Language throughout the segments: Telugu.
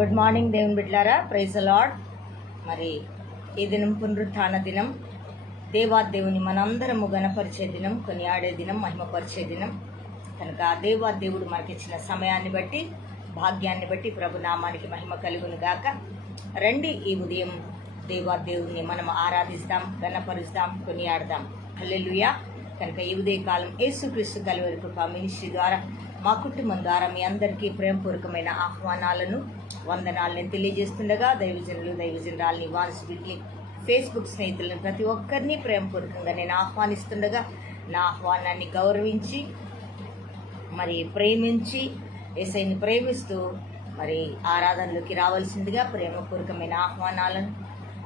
గుడ్ మార్నింగ్ దేవుని బిడ్డలారా, ప్రైజ్ ది లార్డ్. మరి ఈ దినం పునరుత్థాన దినం, దేవాదేవుని మనందరము గణపరిచే దినం, కొనియాడే దినం, మహిమపరిచే దినం కనుక దేవాదేవుడు మనకిచ్చిన సమయాన్ని బట్టి, భాగ్యాన్ని బట్టి ప్రభు నామానికి మహిమ కలుగును గాక. రండి, ఈ ఉదయం దేవాదేవుని మనం ఆరాధిస్తాం, గణపరుస్తాం, కొనియాడదాం. హల్లెలూయా. కనుక ఈ ఉదయకాలం యేసుక్రీస్తు కలువరి కృపా మినిస్ట్రీ ద్వారా మా కుటుంబం ద్వారా మీ అందరికీ ప్రేమపూర్వకమైన ఆహ్వానాలను, వందనాలను తెలియజేస్తుండగా దైవజనురాలని, వారసుడికి, ఫేస్బుక్ స్నేహితులను ప్రతి ఒక్కరిని ప్రేమపూర్వకంగా నేను ఆహ్వానిస్తుండగా నా ఆహ్వానాన్ని గౌరవించి మరి ప్రేమించి యేసయ్యని ప్రేమిస్తూ మరి ఆరాధనలోకి రావాల్సిందిగా ప్రేమపూర్వకమైన ఆహ్వానాలను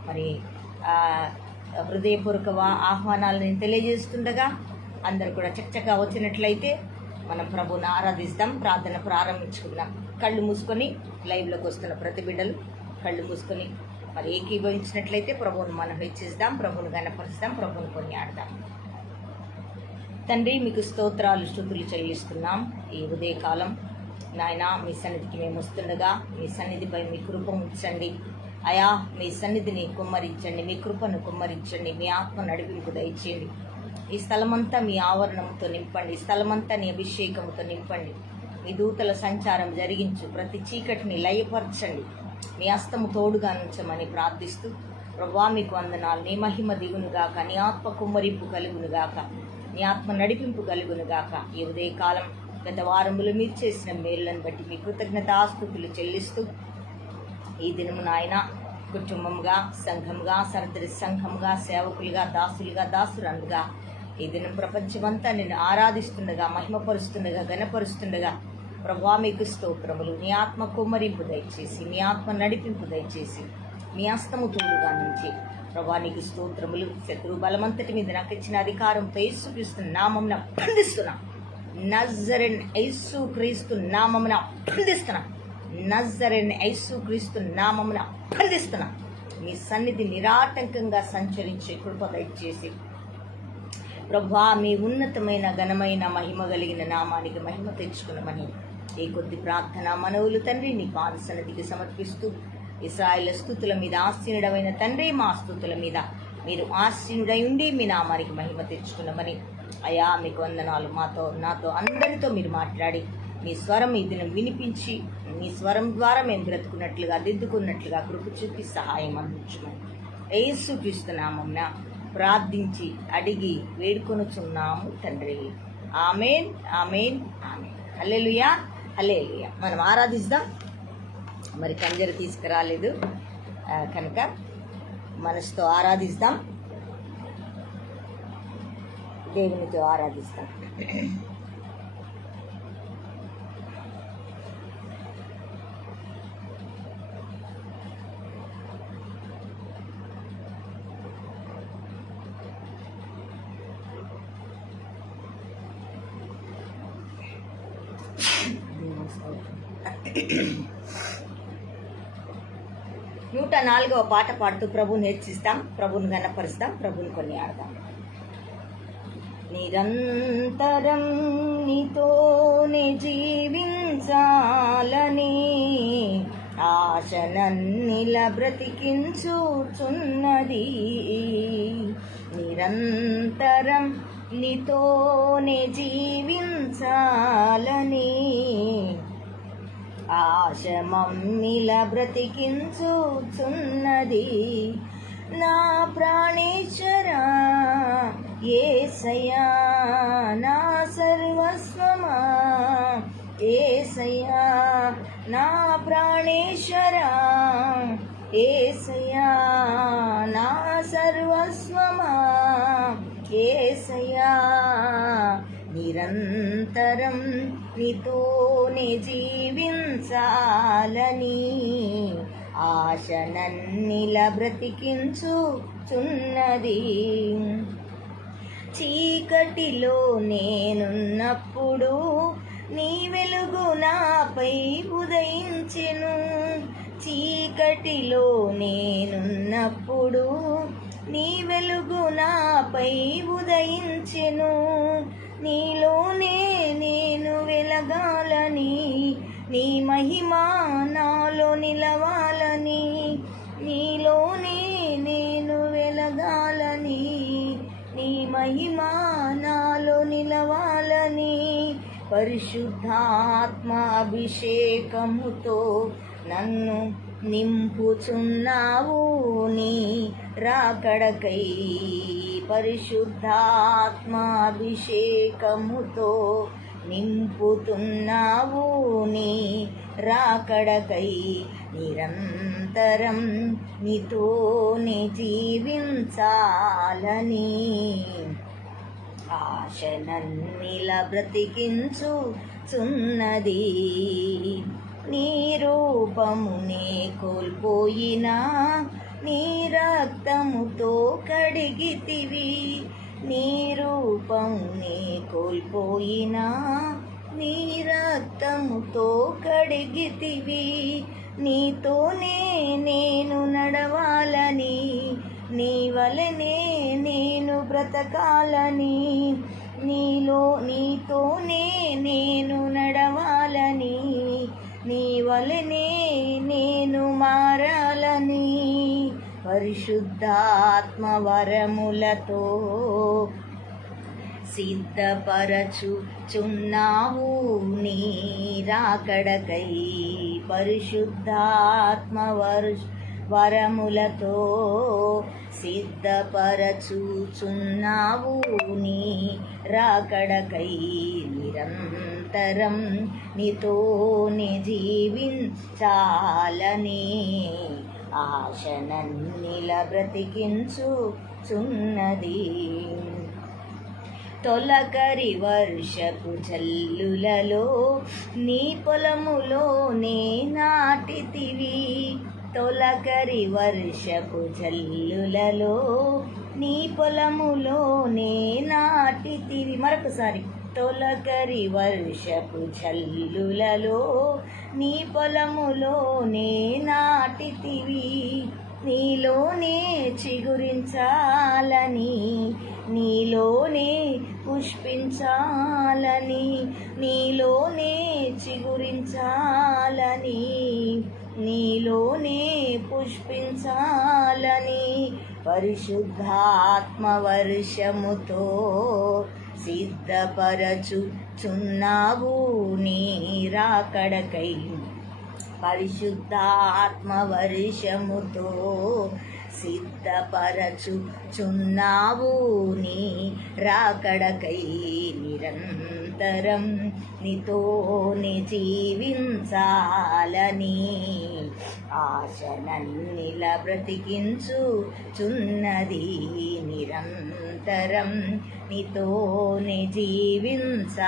మరి హృదయపూర్వక ఆహ్వానాలను తెలియజేస్తుండగా అందరూ కూడా చక్కగా వచ్చినట్లయితే మనం ప్రభువుని ఆరాధిస్తాం, ప్రార్థన ప్రారంభించుకుందాం. కళ్ళు మూసుకొని లైవ్లోకి వస్తున్న ప్రతి బిడ్డలు కళ్ళు మూసుకొని మరి ఏకీభవించినట్లయితే ప్రభువుని మనం హెచ్చిస్తాం, ప్రభువుని గణపరుస్తాం, ప్రభువుని కొనియాడదాం. తండ్రి, మీకు స్తోత్రాలు, స్తుతులు చెల్లిస్తున్నాం. ఈ ఉదయకాలం నాయన మీ సన్నిధికి మేము వస్తుండగా మీ సన్నిధిపై మీ కృప ఉంచండి అయా. మీ సన్నిధిని కుమ్మరించండి, మీ కృపను కుమ్మరించండి, మీ ఆత్మ నడిపింపు దయచేయండి. ఈ స్థలమంతా మీ ఆవరణంతో నింపండి, ఈ స్థలమంతా నీ అభిషేకంతో నింపండి. మీ దూతల సంచారం జరిగించు, ప్రతి చీకటిని లయపరచండి, మీ హస్తము తోడుగా ఉంచమని ప్రార్థిస్తూ ప్రభువా మీకు వందనాలు. నీ మహిమ దిగునుగాక, నీ ఆత్మ కుమ్మరింపు కలుగునుగాక, నీ ఆత్మ నడిపింపు కలుగునుగాక. ఈ ఉదయకాలం గత వారములు మీరు చేసిన మేలులను బట్టి మీ కృతజ్ఞతాస్తుతులు చెల్లిస్తూ ఈ దినము నాయన కుటుంబంగా, సంఘంగా, సరదరి సంఘంగా, సేవకులుగా, దాసులుగా, దాసురాలుగా ఈ దినం ప్రపంచమంతా నేను ఆరాధిస్తుండగా, మహిమపరుస్తుండగా, గణపరుస్తుండగా ప్రభువా మీకు స్తోత్రములు. నీ ఆత్మ కుమ్మరింపు దయచేసి, మీ ఆత్మ నడిపింపు దయచేసి, మీ హస్తము తోడుగా నుంచి ప్రభువా నీకు స్తోత్రములు. శత్రు బలమంతటి మీద నాకు ఇచ్చిన అధికారంతో యేసుక్రీస్తు నామమున బంధిస్తున్నా, నజరేయుడైన యేసుక్రీస్తు నామమున బంధిస్తున్నా, నజరేయుడైన యేసుక్రీస్తు నామమున బంధిస్తున్నా. మీ సన్నిధి నిరాటంకంగా సంచరించే కృప దయచేసి ప్రభువా మీ ఉన్నతమైన ఘనమైన మహిమ కలిగిన నామానికి మహిమ తెచ్చుకున్నామని ఈ కొద్ది ప్రార్థన మనవులు తండ్రి నీ పాద సన్నిధికి సమర్పిస్తూ, ఇశ్రాయేలు స్తుతుల మీద ఆసీనుడమైన తండ్రి, మా స్తుతుల మీద మీరు ఆసీనుడై ఉండి మీ నామానికి మహిమ తెచ్చుకున్నామని అయా మీకు వందనాలు. నాతో అందరితో మీరు మాట్లాడి మీ స్వరం ఈ దినం వినిపించి మీ స్వరం ద్వారా మేము బ్రతుకున్నట్లుగా, దిద్దుకున్నట్లుగా కృప చూపి సహాయం అందించమని యేసుక్రీస్తు నామమున ప్రార్థించి అడిగి వేడుకొనుచున్నాము తండ్రి. ఆమేన్, ఆమేన్, ఆమేన్. హల్లెలూయా, హల్లెలూయా. మనం ఆరాధిస్తాం. మరి కంజర తీసుకురాలేదు కనుక మనసుతో ఆరాధిస్తాం, దేవునితో ఆరాధిస్తాం. నూట 4వ పాట పాడుతూ ప్రభుని హెచ్చిస్తాం, ప్రభుని గణపరుస్తాం, ప్రభుని కొనియాడదాం. నిరంతరం నీతోనే జీవించాలని ఆశనన్నిలా బ్రతికించుచున్నది. నిరంతరం నీతోనే జీవించాలని ఆశ మమ్మిలా బ్రతికించుచున్నది. నా ప్రాణేశ్వరా యేసయ్యా, నా సర్వస్వమా యేసయ్యా, నా ప్రాణేశ్వరా యేసయ్యా, నా సర్వస్వమా యేసయ్యా. నిరంతరం నీతోనే జీవించాలని ఆశనన్నిలా బ్రతికించుచున్నది. చీకటిలో నేనున్నప్పుడు నీ వెలుగు నాపై ఉదయించెను. చీకటిలో నేనున్నప్పుడు నీ వెలుగు నాపై ఉదయించెను. నీలోనే నేను వెలగాలని నీ మహిమ నాలో నిలవాలని, నీలోనే నేను వెలగాలని, నీ మహిమ నాలో నిలవాలని, పరిశుద్ధాత్మ అభిషేకముతో నన్ను నింపుచున్నావు నీ రాకడకై. పరిశుద్ధాత్మ అభిషేకముతో నింపుతున్నావు నీ రాకడకై. నిరంతరం నీతోనే జీవించాలని ఆశనన్నిలా బ్రతికించుచున్నది. నీ రూపమునే కోల్పోయినా నీ రక్తముతో కడిగితివి. నీ రూపమునే కోల్పోయినా నీ రక్తముతో కడిగితివి. నీతోనే నేను నడవాలని, నీ వలనే నేను బ్రతకాలని, నీతోనే నేను నడవాలని, నీ వలనే నేను మారాలని, పరిశుద్ధాత్మ వరములతో సిద్ధపరచుచున్నావు నీ రాకడకై. పరిశుద్ధాత్మ వరములతో సిద్ధపరచుచున్నావు నీ రాకడకై. నిరంతరం నీతోనే జీవించాలని ఆశనన్నిలా బ్రతికించుచున్నది. తొలకరి వర్షపు జల్లులలో నీ పొలములోనే నాటితివి. తొలకరి వర్షపు జల్లులలో నీ పొలములోనే నాటితివి. మరొకసారి. తొలకరి వర్షపు జల్లులలో నీ పొలములోనే నాటితివి. నీలోనే చిగురించాలని, నీలోనే పుష్పించాలని, నీలోనే చిగురించాలని, నీలోనే పుష్పించాలని, పరిశుద్ధాత్మ వర్షముతో సిద్ధపరచుచున్నావు నీ రాకడకై. పరిశుద్ధాత్మ వర్షముతో సిద్ధపరచుచున్నావు నీ రాకడకై. నిరంతరం నీతోనే జీవించాలని ఆశనన్నిలా బ్రతికించుచున్నది. నిరంతరం నీతోనే జీవించాలని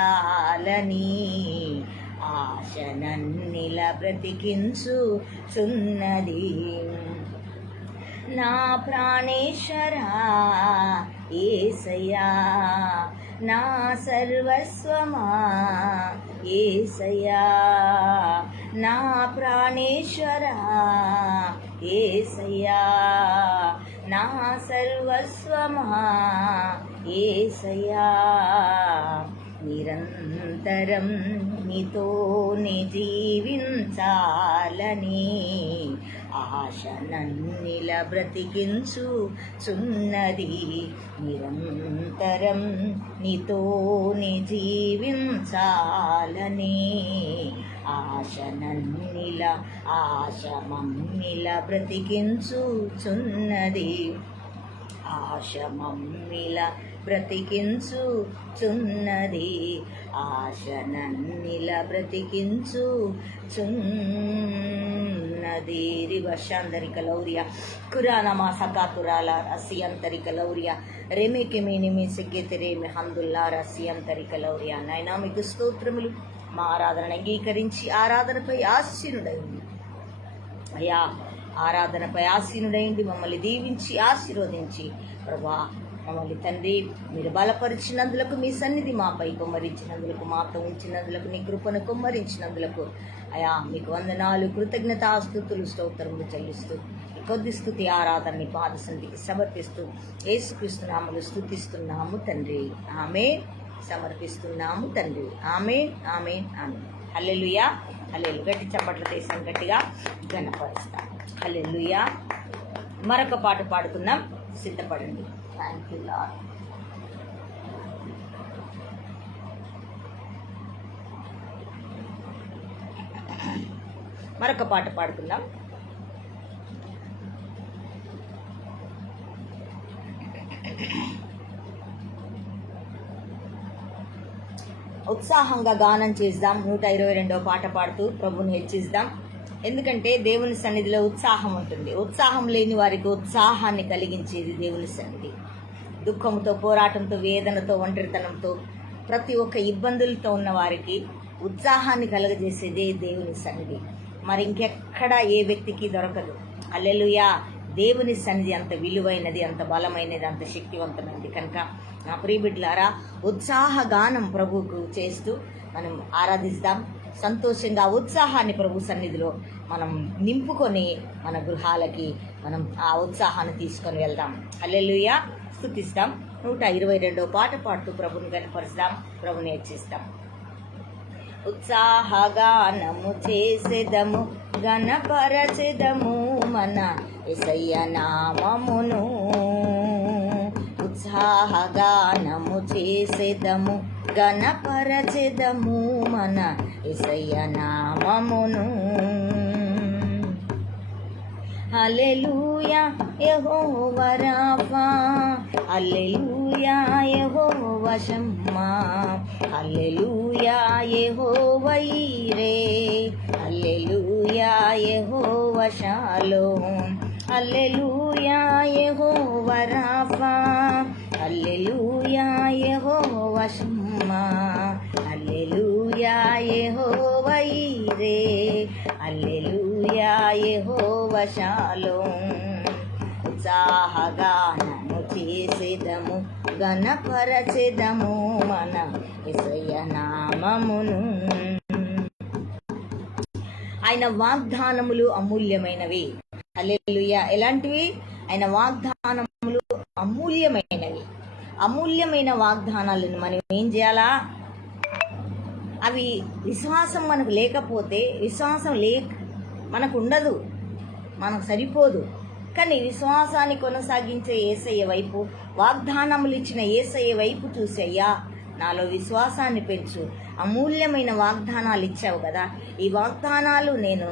ఆశనన్నిలా బ్రతికించుచున్నది. నా ప్రాణేశ్వరా యేసయ్యా, నా సర్వస్వమా యేసయ్యా, నా ప్రాణేశ్వరా యేసయ్యా, నా సర్వస్వమా యేసయ్యా. నిరంతరం నీతోనే జీవించాలని ఆశనన్నిలా బ్రతికించుచున్నది. నిరంతరం నీతోనే జీవించాలని ఆశనన్నిలా ఆశమమ్మిలా బ్రతికించుచున్నది. ఆశమమ్మిలా బ్రతికించుచున్నది. ఆశనన్నిలా బ్రతికించుచున్నది. రివశాంతరిక లౌర్య కురానమా సకాతురాల రసియంతరిక లౌర్య రెమికి మీనిమి సిగ్గెతిరేమి హందుల్లా రసియంతరిక లౌర్య. నాయనా మీకు స్తోత్రములు. మా ఆరాధన అంగీకరించి ఆరాధనపై ఆసీనుడైంది అయ్యా. ఆరాధనపై ఆసీనుడైంది మమ్మల్ని దీవించి ఆశీర్వదించి ప్రభా మమ్మల్ని తండ్రి మీరు బలపరిచినందులకు, మీ సన్నిధి మాపై కుమ్మరించినందులకు, మాతో ఉంచినందులకు, నీ కృపను కుమ్మరించినందులకు అయా మీకు వందనాలు, కృతజ్ఞతాస్తుతులు, స్తోత్రములు చెల్లిస్తూ ఈ కొద్ది స్తుతి ఆరాధనని పాదసన్నిధికి సమర్పిస్తూ యేసుక్రీస్తు నామములో స్తుతిస్తున్నాము తండ్రి. ఆమేన్. సమర్పిస్తున్నాము తండ్రి. ఆమేన్, ఆమేన్, ఆమేన్. హల్లెలూయా. హల్లెలూయా. గట్టి చప్పట్లు తీసాం, గట్టిగా ఘనపరుస్తాం. హల్లెలూయా. మరొక పాట పాడుకుందాం, సిద్ధపడండి. Thank you lord. మరొక పాట పాడుకుందాం. ఉత్సాహంగా గానం చేద్దాం. 122వ పాట పాడుతూ ప్రభుని హెచ్చిద్దాం. ఎందుకంటే దేవుని సన్నిధిలో ఉత్సాహం ఉంటుంది. ఉత్సాహం లేని వారికి ఉత్సాహాన్ని కలిగించేది దేవుని సన్నిధి. దుఃఖంతో, పోరాటంతో, వేదనతో, ఒంటరితనంతో, ప్రతి ఒక్క ఇబ్బందులతో ఉన్న వారికి ఉత్సాహాన్ని కలుగజేసేదే దేవుని సన్నిధి. మరి ఇంకెక్కడ ఏ వ్యక్తికి దొరకదు. హల్లెలూయా. దేవుని సన్నిధి అంత విలువైనది, అంత బలమైనది, అంత శక్తివంతమైనది. కనుక నా ప్రియబిడ్డలారా, ఉత్సాహగానం ప్రభువుకు చేస్తూ మనం ఆరాధిస్తాం. సంతోషంగా ఉత్సాహాన్ని ప్రభు సన్నిధిలో మనం నింపుకొని మన గృహాలకి మనం ఆ ఉత్సాహాన్ని తీసుకొని వెళ్దాం. హల్లెలూయా. స్తుతిస్తాం. 122వ పాట పాడుతూ ప్రభుని కనపరుస్తాం, ప్రభుని హెచ్చిస్తాం. ఉత్సాహగానము చేసేదము, గణపరచెదము మన యేసయ్య నామమును. ఉత్సాహగానము చేసేదము, గణపరచెదము మన యేసయ్య నామమును. హల్లెలూయా యెహోవా రాఫా, హల్లెలూయా యెహోవా షమ్మా, హల్లెలూయా యెహోవా ఈరే, హల్లెలూయా యెహోవా షాలోమ్, హల్లెలూయా యెహోవా రాఫా, హల్లెలూయా యెహోవా షమ్మా, హల్లెలూయా యెహోవా ఈరే, హల్లెలూయా యెహోవా షాలోమ్. ఉత్సాహగానము చేసేదము, గణపరచెదము మన యేసయ్య నామమును. ఆయన వాగ్దానములు అమూల్యమైనవి. హల్లెలూయా. ఎలాంటివి? ఆయన వాగ్దానములు అమూల్యమైనవి. అమూల్యమైన వాగ్దానాలను మనం ఏం చేయాలా? అవి విశ్వాసం మనకు లేకపోతే, విశ్వాసం మనకు ఉండదు, మనకు సరిపోదు. కానీ విశ్వాసాన్ని కొనసాగించే యేసయ్య వైపు, వాగ్దానములు ఇచ్చిన యేసయ్య వైపు చూసి, అయ్యా నాలో విశ్వాసాన్ని పెంచు, అమూల్యమైన వాగ్దానాలు ఇచ్చావు కదా, ఈ వాగ్దానాలు నేను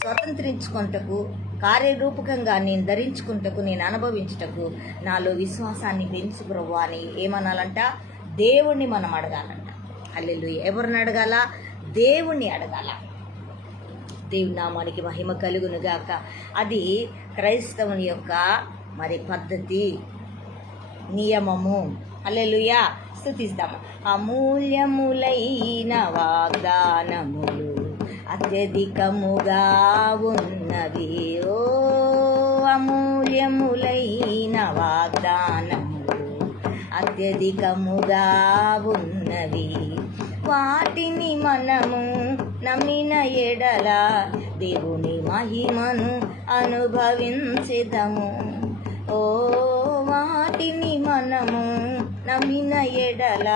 స్వతంత్రించుకుంటకు, కార్యరూపకంగా నేను ధరించుకుంటకు, నేను అనుభవించుటకు నాలో విశ్వాసాన్ని పెంచు ప్రభువా అని ఏమనాలంట? దేవుణ్ణి మనం అడగాలంట. హల్లెలూయా. ఎవరిని అడగాల? దేవుణ్ణి అడగాల. దేవుని నామానికి మహిమ కలుగును గాక. అది క్రైస్తవుని యొక్క మరి పద్ధతి, నియమము. హల్లెలూయా. స్తుతిస్తాము. అమూల్యములైన వాగ్దానములు అత్యధికముగా ఉన్నవి. ఓ అమూల్యములైన వాగ్దానములు అత్యధికముగా ఉన్నవి. వాటిని మనము నమ్మిన ఎడల దేవుని మహిమను అనుభవించెదము. ఓ వాటిని మనము నమ్మిన ఎడల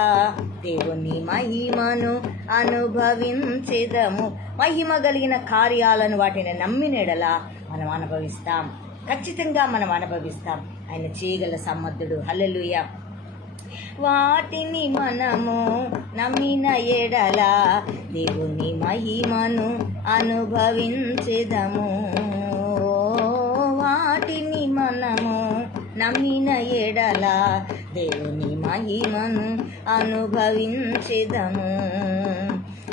దేవుని మహిమను అనుభవించెదము. మహిమ కలిగిన కార్యాలను వాటిని నమ్మిన ఎడల మనం అనుభవిస్తాం. ఖచ్చితంగా మనం అనుభవిస్తాం. ఆయన చేయగల సమర్థుడు. హల్లెలూయా. వాటిని మనము నమ్మిన ఎడల దేవుని మహిమను అనుభవించెదము. వాటిని మనము నమ్మిన ఎడల దేవుని మహిమను అనుభవించెదము.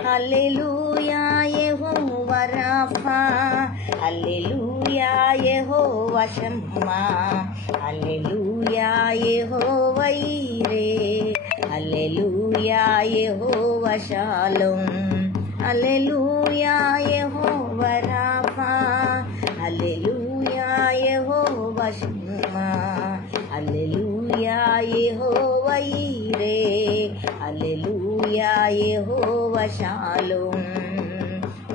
హల్లెలూయా యెహోవా రాఫా, హల్లెలూయా యెహోవా షమ్మా, హల్లెలూయా యెహోవా ఈరే, హల్లెలూయా యెహోవా షాలోమ్, హల్లెలూయా యెహోవా రాఫా, హల్లెలూయా యెహోవా షమ్మా, హల్లెలూయా యెహోవా ఈరే, హల్లెలూయా యెహోవా షాలోమ్.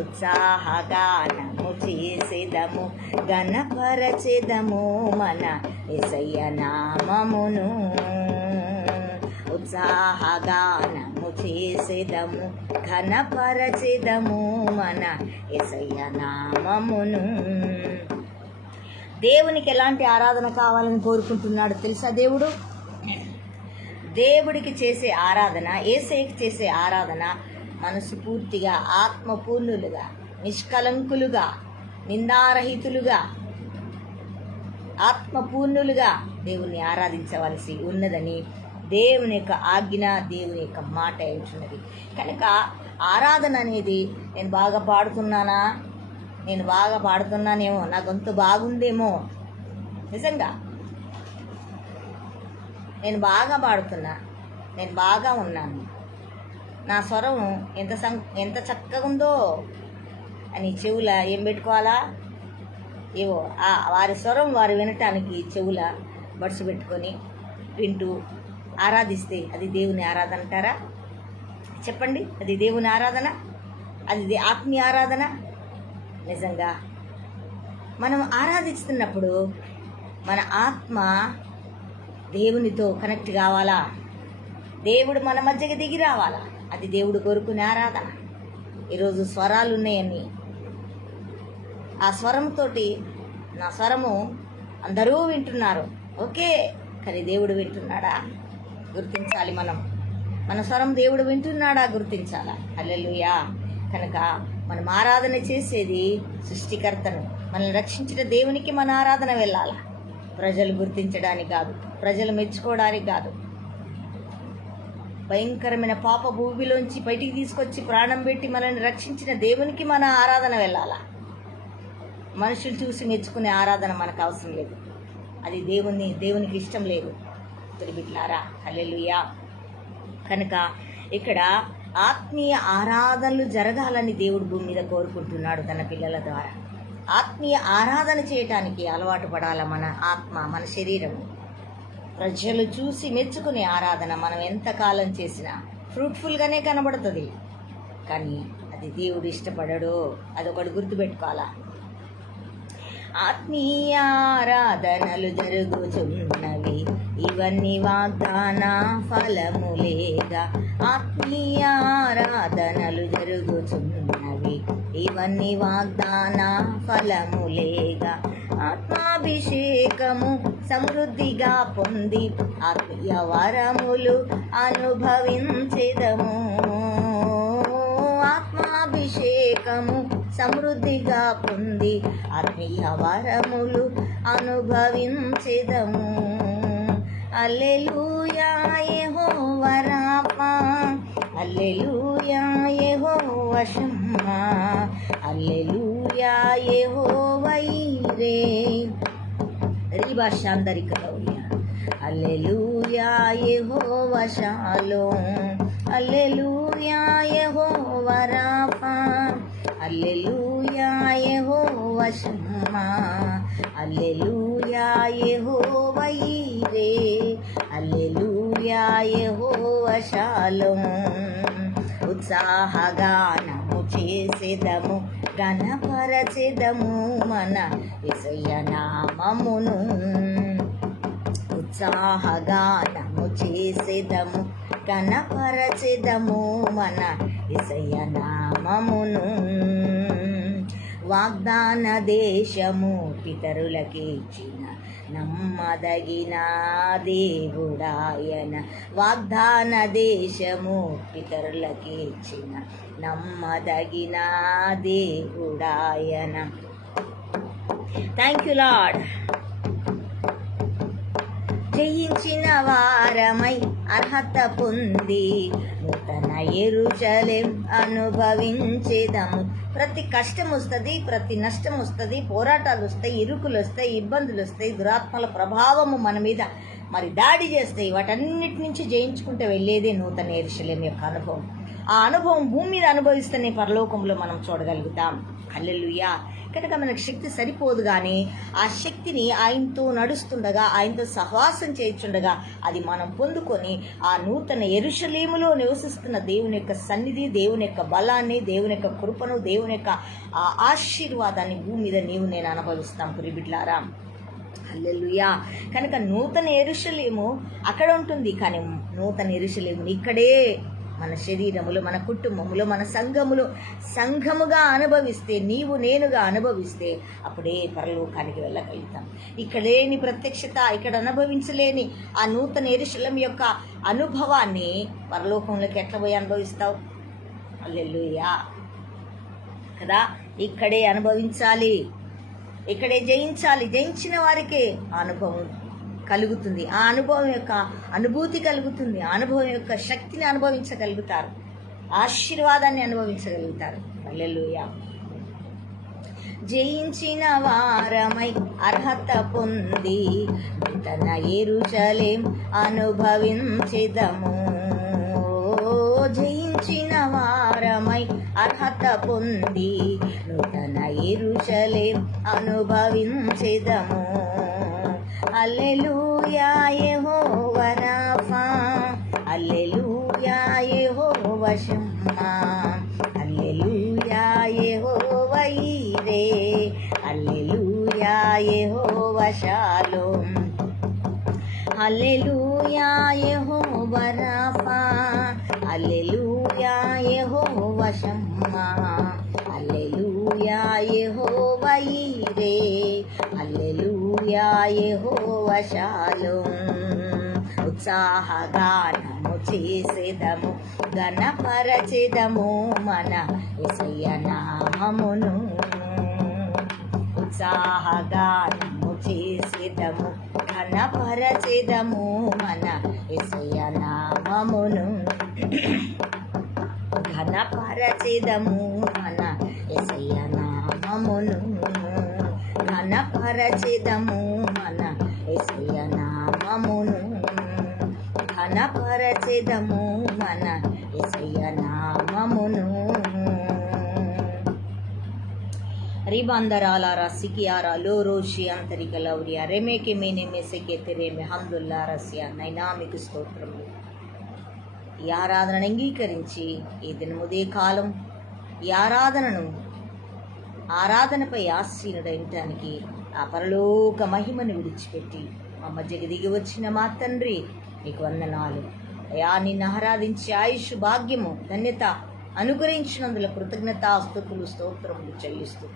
ఉత్సాహగానము చేసేదము, గణపరచెదము మన యేసయ్య నామమును. ఉత్సాహగానము చేసేదము, ఘనపరచెదము మన యేసయ్య నామమును. దేవునికి ఎలాంటి ఆరాధన కావాలని కోరుకుంటున్నాడు తెలుసా? దేవుడికి చేసే ఆరాధన, యేసయ్యకి చేసే ఆరాధన మనసు పూర్తిగా ఆత్మపూర్ణులుగా, నిష్కలంకులుగా, నిందారహితులుగా, ఆత్మపూర్ణులుగా దేవుణ్ణి ఆరాధించవలసి ఉన్నదని దేవుని యొక్క ఆజ్ఞ, దేవుని యొక్క మాట ఏంటున్నది. కనుక ఆరాధన అనేది నేను బాగా పాడుతున్నానేమో, నా గొంతు బాగుందేమో, నిజంగా నేను బాగా పాడుతున్నా, నేను బాగా ఉన్నాను, నా స్వరం ఎంత చక్కగా ఉందో అని చెవుల ఏం పెట్టుకోవాలా? ఏవో వారి స్వరం వారు వినటానికి చెవుల బడ్స్ పెట్టుకొని వింటూ ఆరాధిస్తే అది దేవుని ఆరాధన అంటారా? చెప్పండి, అది దేవుని ఆరాధన? అది ఆత్మీయ ఆరాధన? నిజంగా మనం ఆరాధిస్తున్నప్పుడు మన ఆత్మ దేవునితో కనెక్ట్ కావాలా? దేవుడు మన మధ్యకి దిగి రావాలా? అది దేవుడు కోరుకునే ఆరాధన. ఈరోజు స్వరాలు ఉన్నాయని ఆ స్వరంతో నా స్వరము అందరూ వింటున్నారు, ఓకే, కానీ దేవుడు వింటున్నాడా? గుర్తించాలి. మన స్వరం దేవుడు వింటున్నాడా? గుర్తించాలా? హల్లెలూయా. కనుక మనం ఆరాధన చేసేది సృష్టికర్తను, మనల్ని రక్షించిన దేవునికి మన ఆరాధన వెళ్ళాలా. ప్రజలు గుర్తించడానికి కాదు, ప్రజలు మెచ్చుకోవడానికి కాదు. భయంకరమైన పాప భూమిలోంచి బయటికి తీసుకొచ్చి ప్రాణం పెట్టి మనల్ని రక్షించిన దేవునికి మన ఆరాధన వెళ్ళాలా. మనుషులు చూసి మెచ్చుకునే ఆరాధన మనకు అవసరం లేదు, అది దేవునికి ఇష్టం లేదు. బిడ్డలారా, హల్లెలూయా. కనుక ఇక్కడ ఆత్మీయ ఆరాధనలు జరగాలని దేవుడు భూమి మీద కోరుకుంటున్నాడు తన పిల్లల ద్వారా. ఆత్మీయ ఆరాధన చేయటానికి అలవాటు పడాల మన ఆత్మ, మన శరీరం. ప్రజలు చూసి మెచ్చుకునే ఆరాధన మనం ఎంతకాలం చేసినా ఫ్రూట్ఫుల్గానే కనబడుతుంది, కానీ అది దేవుడు ఇష్టపడడు. అదొకటి గుర్తుపెట్టుకోవాలా. ఆత్మీయ ఆరాధనలు జరుగుచున్నవి, ఇవన్నీ వాగ్దాన ఫలములేగా. ఆత్మీయ ఆరాధనలు జరుగుచున్నవి, ఇవన్నీ వాగ్దాన ఫలములేగా. ఆత్మాభిషేకము సమృద్ధిగా పొంది ఆత్మీయ వరములు అనుభవించెదము. ఆత్మాభిషేకము సమృద్ధిగా పొంది ఆత్మీయ వరములు అనుభవించెదము. హల్లెలూయా యెహోవా రాఫా, హల్లెలూయా యెహోవా షమ్మా, హల్లెలూయా యెహోవా ఈరే. రిబాషాందరికలౌయా. హల్లెలూయా యెహోవా షాలోమ్, హల్లెలూయా యెహోవా రాఫా, హల్లెలూయా యెహోవా షమ్మా, హల్లెలూయా యెహోవా ఈరే, హల్లెలూయా యెహోవా షాలోమ్. ఉత్సాహగానము చేసేదము, ఘనపరచెదము మన యేసయ్య నామమును. ఉత్సాహగానము చేసేదము, ఘనపరచెదము మన యేసయ్య నామమును. వాగ్దాన దేశము పితరులకిచ్చిన నమ్మదగిన దేవుడాయన. వాగ్దాన దేశము పితరులకిచ్చిన నమ్మదగిన దేవుడాయన. Thank you lord. జయించిన వారమై అర్హత పొంది నూతన యెరూషలేం అనుభవించేదము. ప్రతి కష్టం వస్తుంది, ప్రతి నష్టం వస్తుంది, పోరాటాలు వస్తాయి, ఇరుకులు వస్తాయి, ఇబ్బందులు వస్తాయి, దురాత్మల ప్రభావము మన మీద దాడి చేస్తాయి. వాటన్నిటి నుంచి జయించుకుంటూ వెళ్ళేదే నూతన యెరూషలేం యొక్క అనుభవం. ఆ అనుభవం భూమి మీద అనుభవిస్తేనే పరలోకంలో మనం చూడగలుగుతాం. హల్లెలూయా. కనుక మనకు శక్తి సరిపోదు, కానీ ఆ శక్తిని ఆయనతో నడుస్తుండగా, ఆయనతో సహవాసం చేయించుండగా అది మనం పొందుకొని ఆ నూతన యెరూషలేములో నివసిస్తున్న దేవుని యొక్క సన్నిధి, దేవుని యొక్క బలాన్ని, దేవుని యొక్క కృపను, దేవుని యొక్క ఆశీర్వాదాన్ని భూమి మీద నేను అనుభవిస్తాం. ప్రియబిడ్డలారా, హల్లెలూయా. కనుక నూతన యెరూషలేము అక్కడ ఉంటుంది, కానీ నూతన యెరూషలేముని ఇక్కడే మన శరీరములో, మన కుటుంబములో, మన సంఘముగా అనుభవిస్తే, నీవు నేనుగా అనుభవిస్తే అప్పుడే పరలోకానికి వెళ్ళగలుగుతాం. ఇక్కడ లేని ప్రత్యక్షత, ఇక్కడ అనుభవించలేని ఆ నూతన యెరూషలేము యొక్క అనుభవాన్ని పరలోకంలోకి ఎట్లా పోయి అనుభవిస్తావు? హల్లెలూయా కదా. ఇక్కడే అనుభవించాలి, ఇక్కడే జయించాలి. జయించిన వారికే అనుభవం కలుగుతుంది, ఆ అనుభవం యొక్క అనుభూతి కలుగుతుంది, ఆ అనుభవం యొక్క శక్తిని అనుభవించగలుగుతారు, ఆశీర్వాదాన్ని అనుభవించగలుగుతారు. హల్లెలూయా. జయించిన వారమై అర్హత పొంది నూతన యెరూషలేం అనుభవించెదము. జయించిన వారమై అర్హత పొంది నూతన యెరూషలేం అనుభవించెదము. హల్లెలూయా యెహోవా రాఫా, హల్లెలూయా యెహోవా షమ్మా, హల్లెలూయా యెహోవా ఈరే, హల్లెలూయా యెహోవా షాలోమ్. హల్లెలూయా యెహోవా రాఫా, హల్లెలూయా యెహోవా షమ్మా, హల్లెలూయా యెహోవా ఈరే, హల్లెలూయా యెహోవా షాలోమ్. ఉత్సాహగానము చేసేదము, ఘనపరచెదము మన యేసయ్య నామమును. ఉత్సాహగానము చేసేదము, ఘనపరచెదము మన యేసయ్య నామమును. ఘనపరచెదము మన యేసయ్య నామమును. ఘనపరచెదము మన యేసయ్య నామమును. ఘనపరచెదము మన యేసయ్య నామమును. రిబందరాల రసికియారా లోరోషి అంతరిక లౌరియా రెమేకే మేనే మెసెకే తెరేమే హమ్దుల్లా రసియా. నైనా మీకు స్తోత్రములు. ఈ ఆరాధనను అంగీకరించి ఈ దినముదే కాలం ఈ ఆరాధనపై ఆసీనుడైనటానికి ఆ పరలోక మహిమను విడిచిపెట్టి మా మధ్యకి దిగి వచ్చిన మా తండ్రి నీకు వందనాలు అయా. నిన్ను ఆరాధించే ఆయుష్ భాగ్యము ధన్యత అనుగ్రహించినందుల కృతజ్ఞతాస్తుతులు స్తోత్రములు చెల్లిస్తూ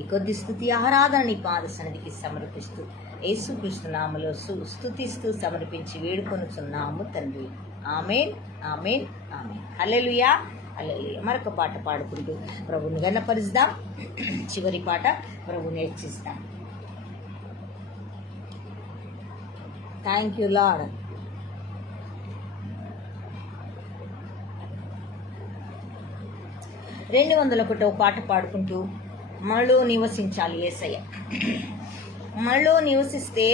ఈ కొద్ది స్తుతి ఆరాధన నీ పాద సన్నిధికి సమర్పిస్తూ యేసుక్రీస్తు నామములో స్తుతిస్తూ సమర్పించి వేడుకొనుచున్నాము తండ్రి. ఆమేన్, ఆమేన్, ఆమేన్. హల్లెలూయా, హల్లెలూయా. మరొక పాట పాడుకుంటూ ప్రభువుని గణపరుస్తాం. చివరి పాట ప్రభువుని హెచ్చిస్తాం. Thank you lord. రెండు 201వ పాట పాడుకుంటూ మనలో నివసించాలి యేసయ్య. మనలో నివసిస్తే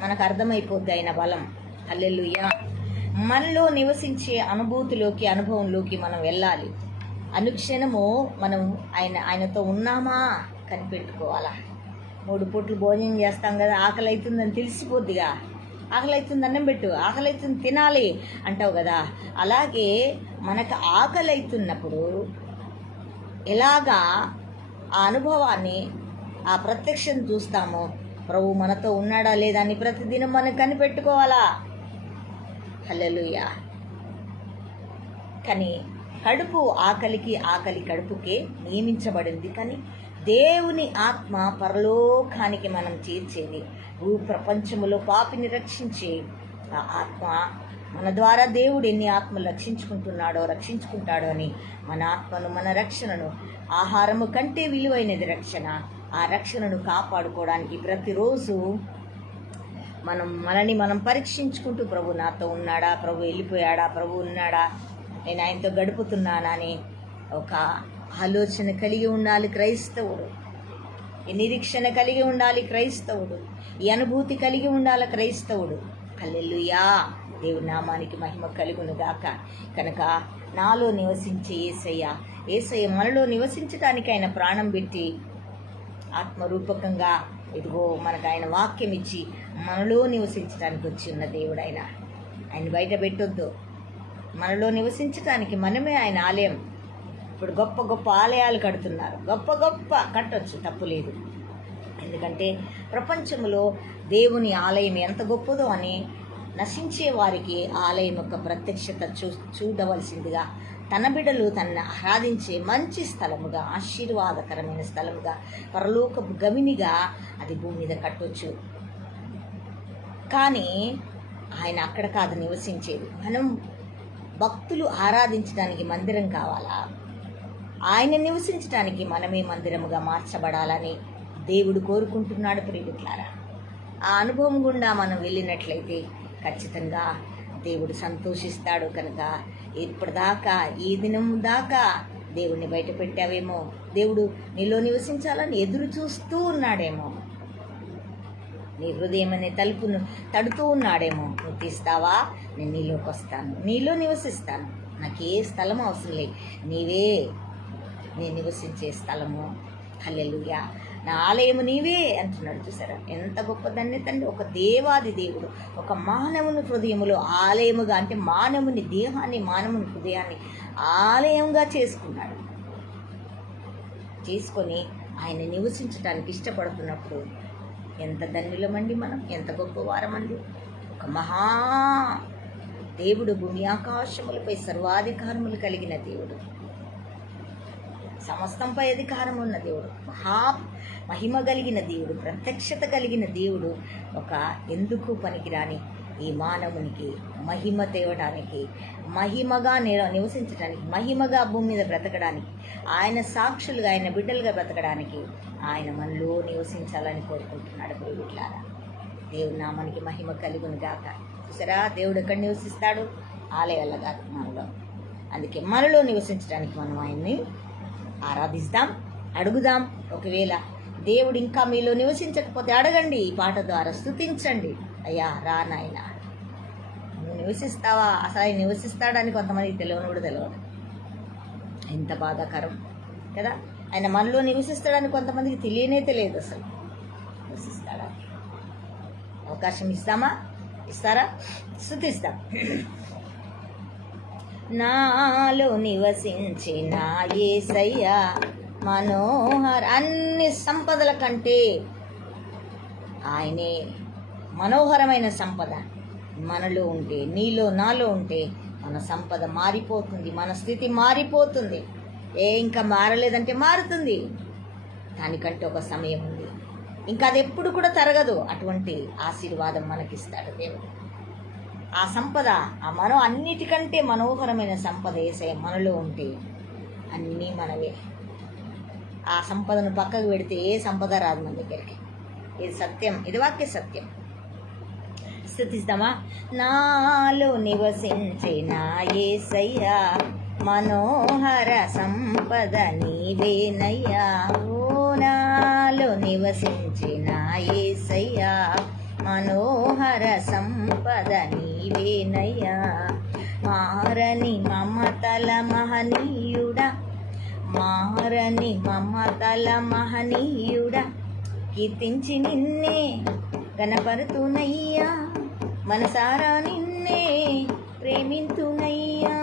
మనకు అర్థమైపోద్ది ఆయన బలం. హల్లెలూయా. మనలో నివసించే అనుభవంలోకి మనం వెళ్ళాలి. అనుక్షణము మనం ఆయనతో ఉన్నామా కనిపెట్టుకోవాలా. 3 పూట్లు భోజనం చేస్తాం కదా, ఆకలి అవుతుందని తెలిసిపోద్దిగా. ఆకలి అవుతుంది అన్నం పెట్టు, ఆకలి అవుతుంది తినాలి అంటావు కదా. అలాగే మనకు ఆకలి అవుతున్నప్పుడు ఎలాగా ఆ అనుభవాన్ని, ఆ ప్రత్యక్షం చూస్తామో, ప్రభు మనతో ఉన్నాడా లేదా అని ప్రతిదినం మనం కనిపెట్టుకోవాలా. హల్లెలూయా. కానీ ఆకలి కడుపుకే నియమించబడింది. కానీ దేవుని ఆత్మ పరలోకానికి మనం చేర్చేది. ప్రపంచములో పాపిని రక్షించే ఆ ఆత్మ మన ద్వారా దేవుడు ఎన్ని ఆత్మలు రక్షించుకుంటాడో అని మన ఆత్మను, మన రక్షణను, ఆహారము కంటే విలువైనది రక్షణ. ఆ రక్షణను కాపాడుకోవడానికి ప్రతిరోజు మనల్ని మనం పరీక్షించుకుంటూ ప్రభు నాతో ఉన్నాడా, ప్రభు వెళ్ళిపోయాడా, ప్రభు ఉన్నాడా, నేను ఆయనతో గడుపుతున్నానా అని ఒక ఆలోచన కలిగి ఉండాలి క్రైస్తవుడు. ఈ నిరీక్షణ కలిగి ఉండాలి క్రైస్తవుడు. ఈ అనుభూతి కలిగి ఉండాలి క్రైస్తవుడు. హల్లెలూయా. దేవుని నామానికి మహిమ కలుగును గాక. కనుక నాలో నివసించే యేసయ్య మనలో నివసించడానికి ఆయన ప్రాణం పెట్టి ఆత్మరూపకంగా ఇదిగో మనకు ఆయన వాక్యం ఇచ్చి మనలో నివసించడానికి వచ్చి ఉన్న దేవుడు ఆయన బయట పెట్టొద్దు. మనలో నివసించడానికి మనమే ఆయన ఆలయం. ఇప్పుడు గొప్ప గొప్ప ఆలయాలు కడుతున్నారు, గొప్ప కట్టొచ్చు, తప్పు లేదు. ఎందుకంటే ప్రపంచంలో దేవుని ఆలయం ఎంత గొప్పదో అని నశించే వారికి ఆలయం యొక్క ప్రత్యక్షత చూడవలసిందిగా తన బిడ్డలు తనను ఆరాధించే మంచి స్థలముగా, ఆశీర్వాదకరమైన స్థలముగా, పరలోకపు గవినిగా అది భూమి మీద కట్టొచ్చు. కానీ ఆయన అక్కడ కాదు నివసించేది. మనం భక్తులు ఆరాధించడానికి మందిరం కావాలా? ఆయన నివసించడానికి మనమే మందిరముగా మార్చబడాలని దేవుడు కోరుకుంటున్నాడు. ప్రియమిత్రులారా, ఆ అనుభవం గుండా మనం వెళ్ళినట్లయితే ఖచ్చితంగా దేవుడు సంతోషిస్తాడు. కనుక ఇప్పటిదాకా, ఈ దినం దాకా దేవుడిని బయట పెట్టావేమో, దేవుడు నీలో నివసించాలని ఎదురు చూస్తూ ఉన్నాడేమో, నీ హృదయం అనే తలుపును తడుతూ ఉన్నాడేమో. నువ్వు తీస్తావా? నేను నీలోకి వస్తాను, నీలో నివసిస్తాను, నాకు ఏ స్థలం అవసరం లేదు, నీవే నేను నివసించే స్థలము. హల్లెలూయా, నా ఆలయము నీవే అంటున్నాడు. చూసారా ఎంత గొప్ప ధన్యతండి. ఒక దేవాది దేవుడు ఒక మానవుని హృదయములో ఆలయముగా, అంటే మానవుని దేహాన్ని, మానవుని హృదయాన్ని ఆలయంగా చేసుకున్నాడు. చేసుకొని ఆయన నివసించడానికి ఇష్టపడుతున్నప్పుడు ఎంత ధన్యులమండి మనం, ఎంత గొప్పవారమండి. ఒక మహా దేవుడు, భూమి ఆకాశములపై సర్వాధికారములు కలిగిన దేవుడు, సమస్తంపై అధికారం ఉన్న దేవుడు, మహిమ కలిగిన దేవుడు, ప్రత్యక్షత కలిగిన దేవుడు ఒక ఎందుకు పనికిరాని ఈ మానవునికి మహిమ తేవడానికి, మహిమగా నివసించడానికి, మహిమగా భూమి మీద బ్రతకడానికి, ఆయన సాక్షులుగా, ఆయన బిడ్డలుగా బ్రతకడానికి ఆయన మనలో నివసించాలని కోరుకుంటున్నాడు. ప్రియమిత్రులారా, దేవుని నామానికి మహిమ కలుగును గాక. చూసారా, దేవుడు ఎక్కడ నివసిస్తాడు? ఆలయాల కాదు, మనలో. అందుకే మనలో నివసించడానికి మనం ఆయన్ని ఆరాధిస్తాం, అడుగుదాం. ఒకవేళ దేవుడు ఇంకా మీలో నివసించకపోతే అడగండి, ఈ పాట ద్వారా స్తుతించండి. అయ్యా రా నాయనా, నువ్వు నివసిస్తావా? అసలు ఆయన నివసిస్తాడని కొంతమందికి తెలియని కూడా తెలియదు. ఎంత బాధాకరం కదా. ఆయన మనలో నివసిస్తాడని కొంతమందికి తెలియదు. అసలు నివసిస్తాడా? అవకాశం ఇస్తామా? ఇస్తారా? స్తుతిస్తాం. నాలో నివసించిన యేసయ్యా మనోహర, అన్ని సంపదల కంటే ఆయనే మనోహరమైన సంపద. మనలో ఉంటే, నీలో నాలో ఉంటే మన సంపద మారిపోతుంది, మన స్థితి మారిపోతుంది. ఇంకా మారలేదంటే మారుతుంది. దానికంటే ఒక సమయం ఉంది, ఇంకా అది ఎప్పుడు కూడా తరగదు. అటువంటి ఆశీర్వాదం మనకిస్తాడు దేవుడు. ఆ సంపద, మనం అన్నిటికంటే మనోహరమైన సంపద యేసయ్య మనలో ఉంటే అన్నీ మనవే. ఆ సంపదను పక్కకు పెడితే ఏ సంపద రాదు మన దగ్గరికి. ఇది సత్యం, ఇది వాక్య సత్యం. స్తుతిస్తామా? నాలో నివసించిన యేసయ్యా మనోహర సంపద నీవేనయ్యా. ఓ నాలో నివసించిన యేసయ్యా మనోహర సంపద నీవేనయ్యా. మారని మమతల మహనీయుడా, మారని మమతల మహనీయుడా, కీర్తించి నిన్నే గణపరుతునయ్యా, మనసారా నిన్నే ప్రేమింతునయ్యా.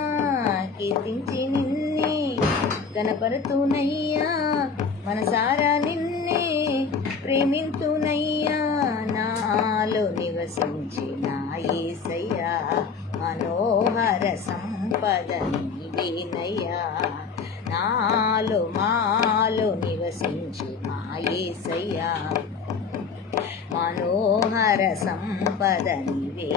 కీర్తించి నిన్నే గణపరుతునయ్యా, మనసారా నిన్నే ప్రేమింతునయ్యా. నాలో నివసించిన యేసయ్యా మనోహర సంపద నీవేనయ్యా. మాలో నివసించిన యేసయ్యా మనోహర సంపద నీవేనయ్యా.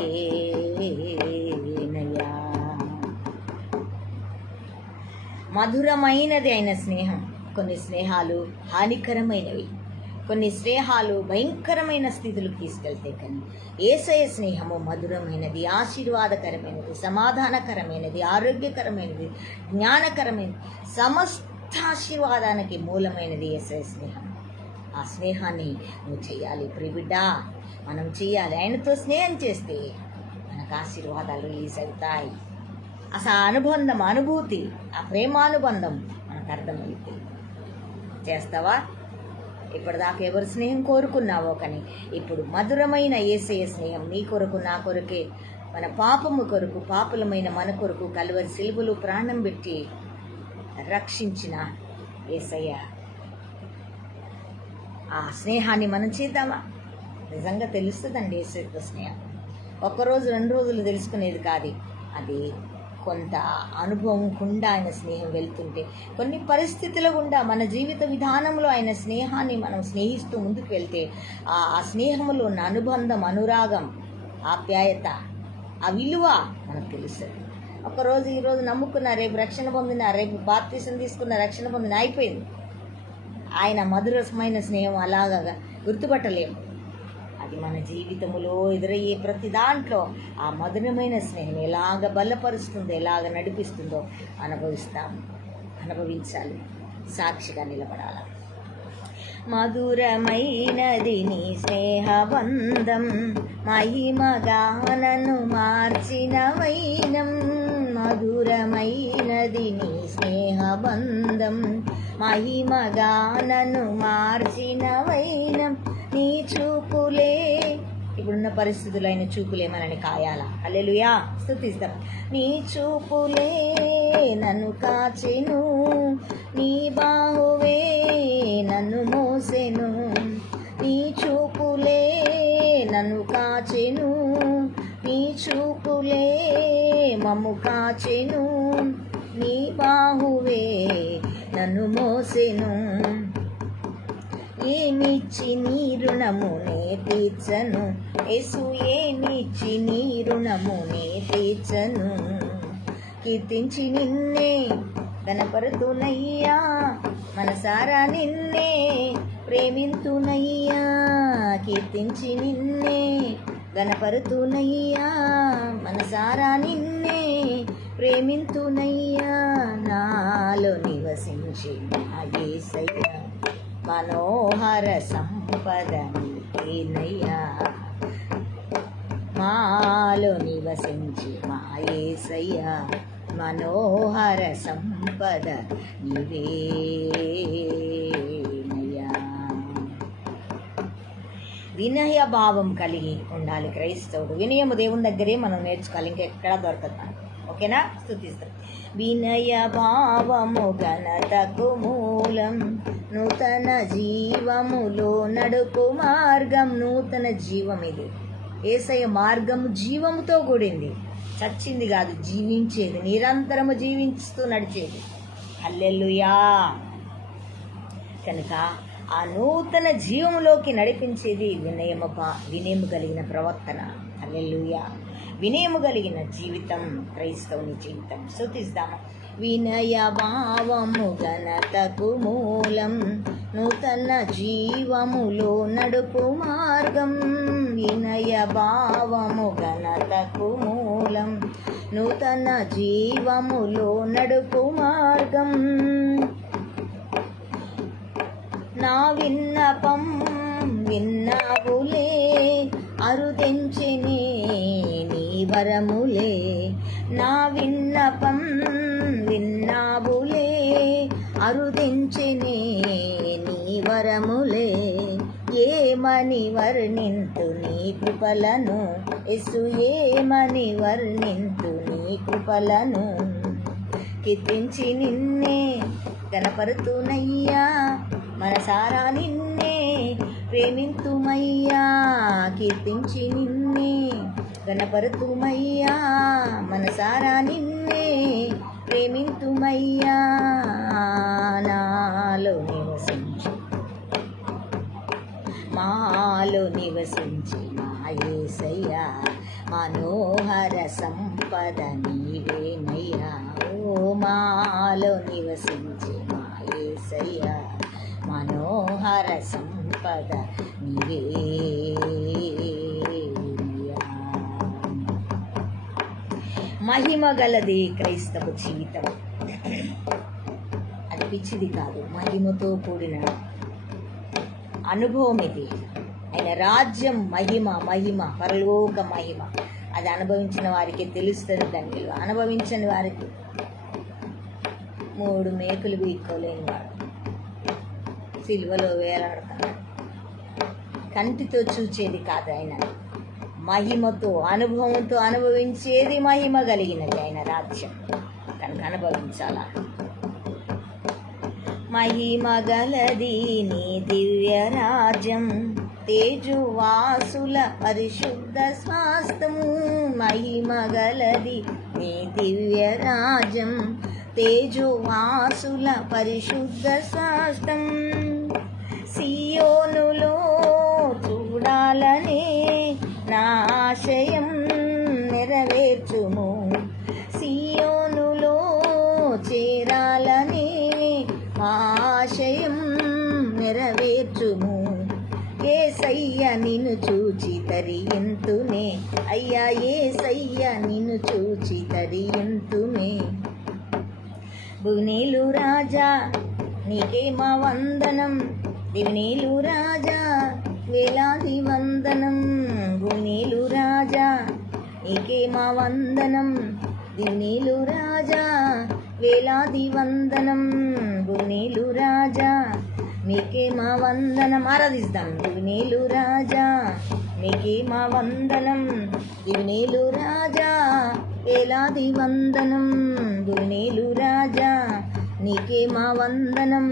మధురమైనది అయిన స్నేహం. కొన్ని స్నేహాలు హానికరమైనవి, కొన్ని స్నేహాలు భయంకరమైన స్థితులకు తీసుకెళ్తాయి. కానీ యేసయ్య స్నేహము మధురమైనది, ఆశీర్వాదకరమైనది, సమాధానకరమైనది, ఆరోగ్యకరమైనది, జ్ఞానకరమైనది, సమస్త ఆశీర్వాదానికి మూలమైనది యేసయ్య స్నేహం. ఆ స్నేహాన్ని నువ్వు చేయాలి ప్రియబిడ్డ, మనం చేయాలి. ఆయనతో స్నేహం చేస్తే మనకు ఆశీర్వాదాలు రిలీజ్ అవుతాయి. అసలు అనుబంధం, అనుభూతి, ఆ ప్రేమానుబంధం మనకు అర్థమైంది. చేస్తావా? ఇప్పటిదాకా ఎవరు స్నేహం కోరుకున్నావో, కానీ ఇప్పుడు మధురమైన యేసయ్య స్నేహం నీ కొరకు, నా కొరకే, మన పాపము కొరకు, పాపులమైన మన కొరకు కలువరి సిలువలో ప్రాణం పెట్టి రక్షించిన యేసయ్య ఆ స్నేహాన్ని మనం చేద్దామా? నిజంగా తెలుస్తుందండి యేసుతో స్నేహం. ఒక్కరోజు 2 రోజులు తెలుసుకునేది కాదు. అది కొంత అనుభవం గుండా ఆయన స్నేహం వెళ్తుంటే, కొన్ని పరిస్థితుల గుండా మన జీవిత విధానంలో ఆయన స్నేహాన్ని మనం స్నేహిస్తూ ముందుకు వెళ్తే ఆ స్నేహంలో ఉన్న అనుబంధం, అనురాగం, ఆప్యాయత, ఆ విలువ మనకు తెలుస్తుంది. ఒకరోజు ఈరోజు నమ్ముకున్న, రేపు రక్షణ పొందిన, రేపు బాప్తిసం తీసుకున్న, రక్షణ పొందిన, అయిపోయింది. ఆయన మధురమైన స్నేహం అలాగా గుర్తుపట్టలేము. అది మన జీవితంలో ఎదురయ్యే ప్రతి దాంట్లో ఆ మధురమైన స్నేహం ఎలాగ బలపరుస్తుందో, ఎలాగ నడిపిస్తుందో అనుభవించాలి, సాక్షిగా నిలబడాలి. మధురమైనది నీ స్నేహబంధం, మహిమగా నన్ను మార్చిన వైనం. మధురమైనది నీ స్నేహబంధం, మహిమగా నన్ను మార్చిన వైనం. నీ చూపులే, ఇప్పుడున్న పరిస్థితులు అయిన చూపులే మనని కాయాలా. హల్లెలూయా, స్తుతిస్తాం. నీ చూపులే నన్ను కాచెను, నీ బాహువే నన్ను మోసెను. నీ చూపులే నన్ను కాచెను, నీ చూపులే మమ్ము కాచెను. నీ బాహువే నన్ను మోసెను. ఏమిచ్చి నీ రుణమునే తీర్చను, యేసు ఏమిచ్చి నీ రుణమునే తీర్చను. కీర్తించి నిన్నే గణపరుతునయ్యా, మనసారా నిన్నే ప్రేమింతునయ్యా. కీర్తించి నిన్నే గణపరుతునయ్యా, మనసారా నిన్నే ప్రేమింతునయ్యా. నాలో నివసించి నా యేసయ్యా, మనోహర సంపద నీవేనయ్యా. మాలో నివసించి మా యేసయ్యా, మనోహర సంపద నీవేనయ్యా. వినయ భావం కలిగి ఉండాలి క్రైస్తవుడు. వినయము దేవుని దగ్గరే మనం నేర్చుకోవాలి, ఇంకెక్కడా దొరకదు. ఓకేనా? స్తుతిస్తాం. వినయ భావము ఘనతకు మూలం, నూతన జీవములో నడుపు మార్గం. నూతన జీవం ఇది. యేసయ్య మార్గము జీవముతో కూడింది, చచ్చింది కాదు, జీవించేది, నిరంతరము జీవిస్తూ నడిచేది. హల్లెలూయా. కనుక ఆ నూతన జీవములోకి నడిపించేది వినయము కలిగిన ప్రవర్తన. హల్లెలూయా. వినయము కలిగిన జీవితం క్రైస్తవుని జీవితం. స్తుతిస్తాము. వినయ భావము ఘనతకు మూలం, నూతన జీవములో నడుపు మార్గం. వినయ భావము ఘనతకు మూలం, నూతన జీవములో నడుపు మార్గం. నా విన్నపం విన్నావులే, అరుదెంచెనే నీ వరములే. నా విన్నపం విన్నావులే, అరుదెంచెనే నీ వరములే. ఏమని వర్ణింతు నీ కృపలను, యేసు ఏమని వర్ణింతు నీ కృపలను. కీర్తించి నిన్నే గణపరుతునయ్యా, మనసారా నిన్నే ప్రేమింతుమయ్యా. కీర్తించి నిన్నే గణపరుతుమయ్యా, మనసారా నిన్నే ప్రేమింతుమయ్యా. నాలో నివసించి మాలో నివసించి మా యేసయ్యా, మనోహర సంపద నీవేనయ్యా. ఓ మాలో నివసించి మా యేసయ్యా, మనోహర సంపద నీవేనయ్యా. మహిమ గలది క్రైస్తవ జీవితం. అది పిచ్చిది కాదు, మహిమతో కూడిన అనుభవం ఇది. ఆయన రాజ్యం మహిమ, మహిమ పరలోక మహిమ. అది అనుభవించిన వారికి తెలుస్తుంది దాని విలువ. అనుభవించని వారికి 3 మేకులు వీక్కోలేని వాడు సిలువలో వేలాడుతున్నాడు. కంటితో చూచేది కాదు, ఆయన మహిమతో అనుభవంతో అనుభవించేది మహిమ కలిగినది ఆయన రాజ్యం. కనుక అనుభవించాలా. మహిమ గలది నీ దివ్య రాజ్యం, రాజ్యం తేజువాసుల పరిశుద్ధ స్వాస్థము మహిమగలది నీ దివ్య రాజ్యం తేజువాసుల పరిశుద్ధ స్వాస్థం సియోనులో చూడాలనే నా ఆశయం నెరవేర్చుము సియోనులో చేరాలనే ఆశయం నెరవేర్చుము యేసయ్య నిన్ను చూచి తరియంతునే అయ్యా యేసయ్య నిన్ను చూచి తరియంతునే భువనేలు రాజా నీకే మా వందనం దివినేలు రాజా వేలాది వందనం భువనేలు రాజా నీకే మా వందనం దివినేలు రాజా వేలాది వందనం భువనేలు రాజా మీకే మా వందనం ఆరాధిస్తాం భువనేలు రాజా మీకే మా వందనం దివినేలు రాజా వేలాది వందనం భువనేలు రాజా నీకే మా వందనం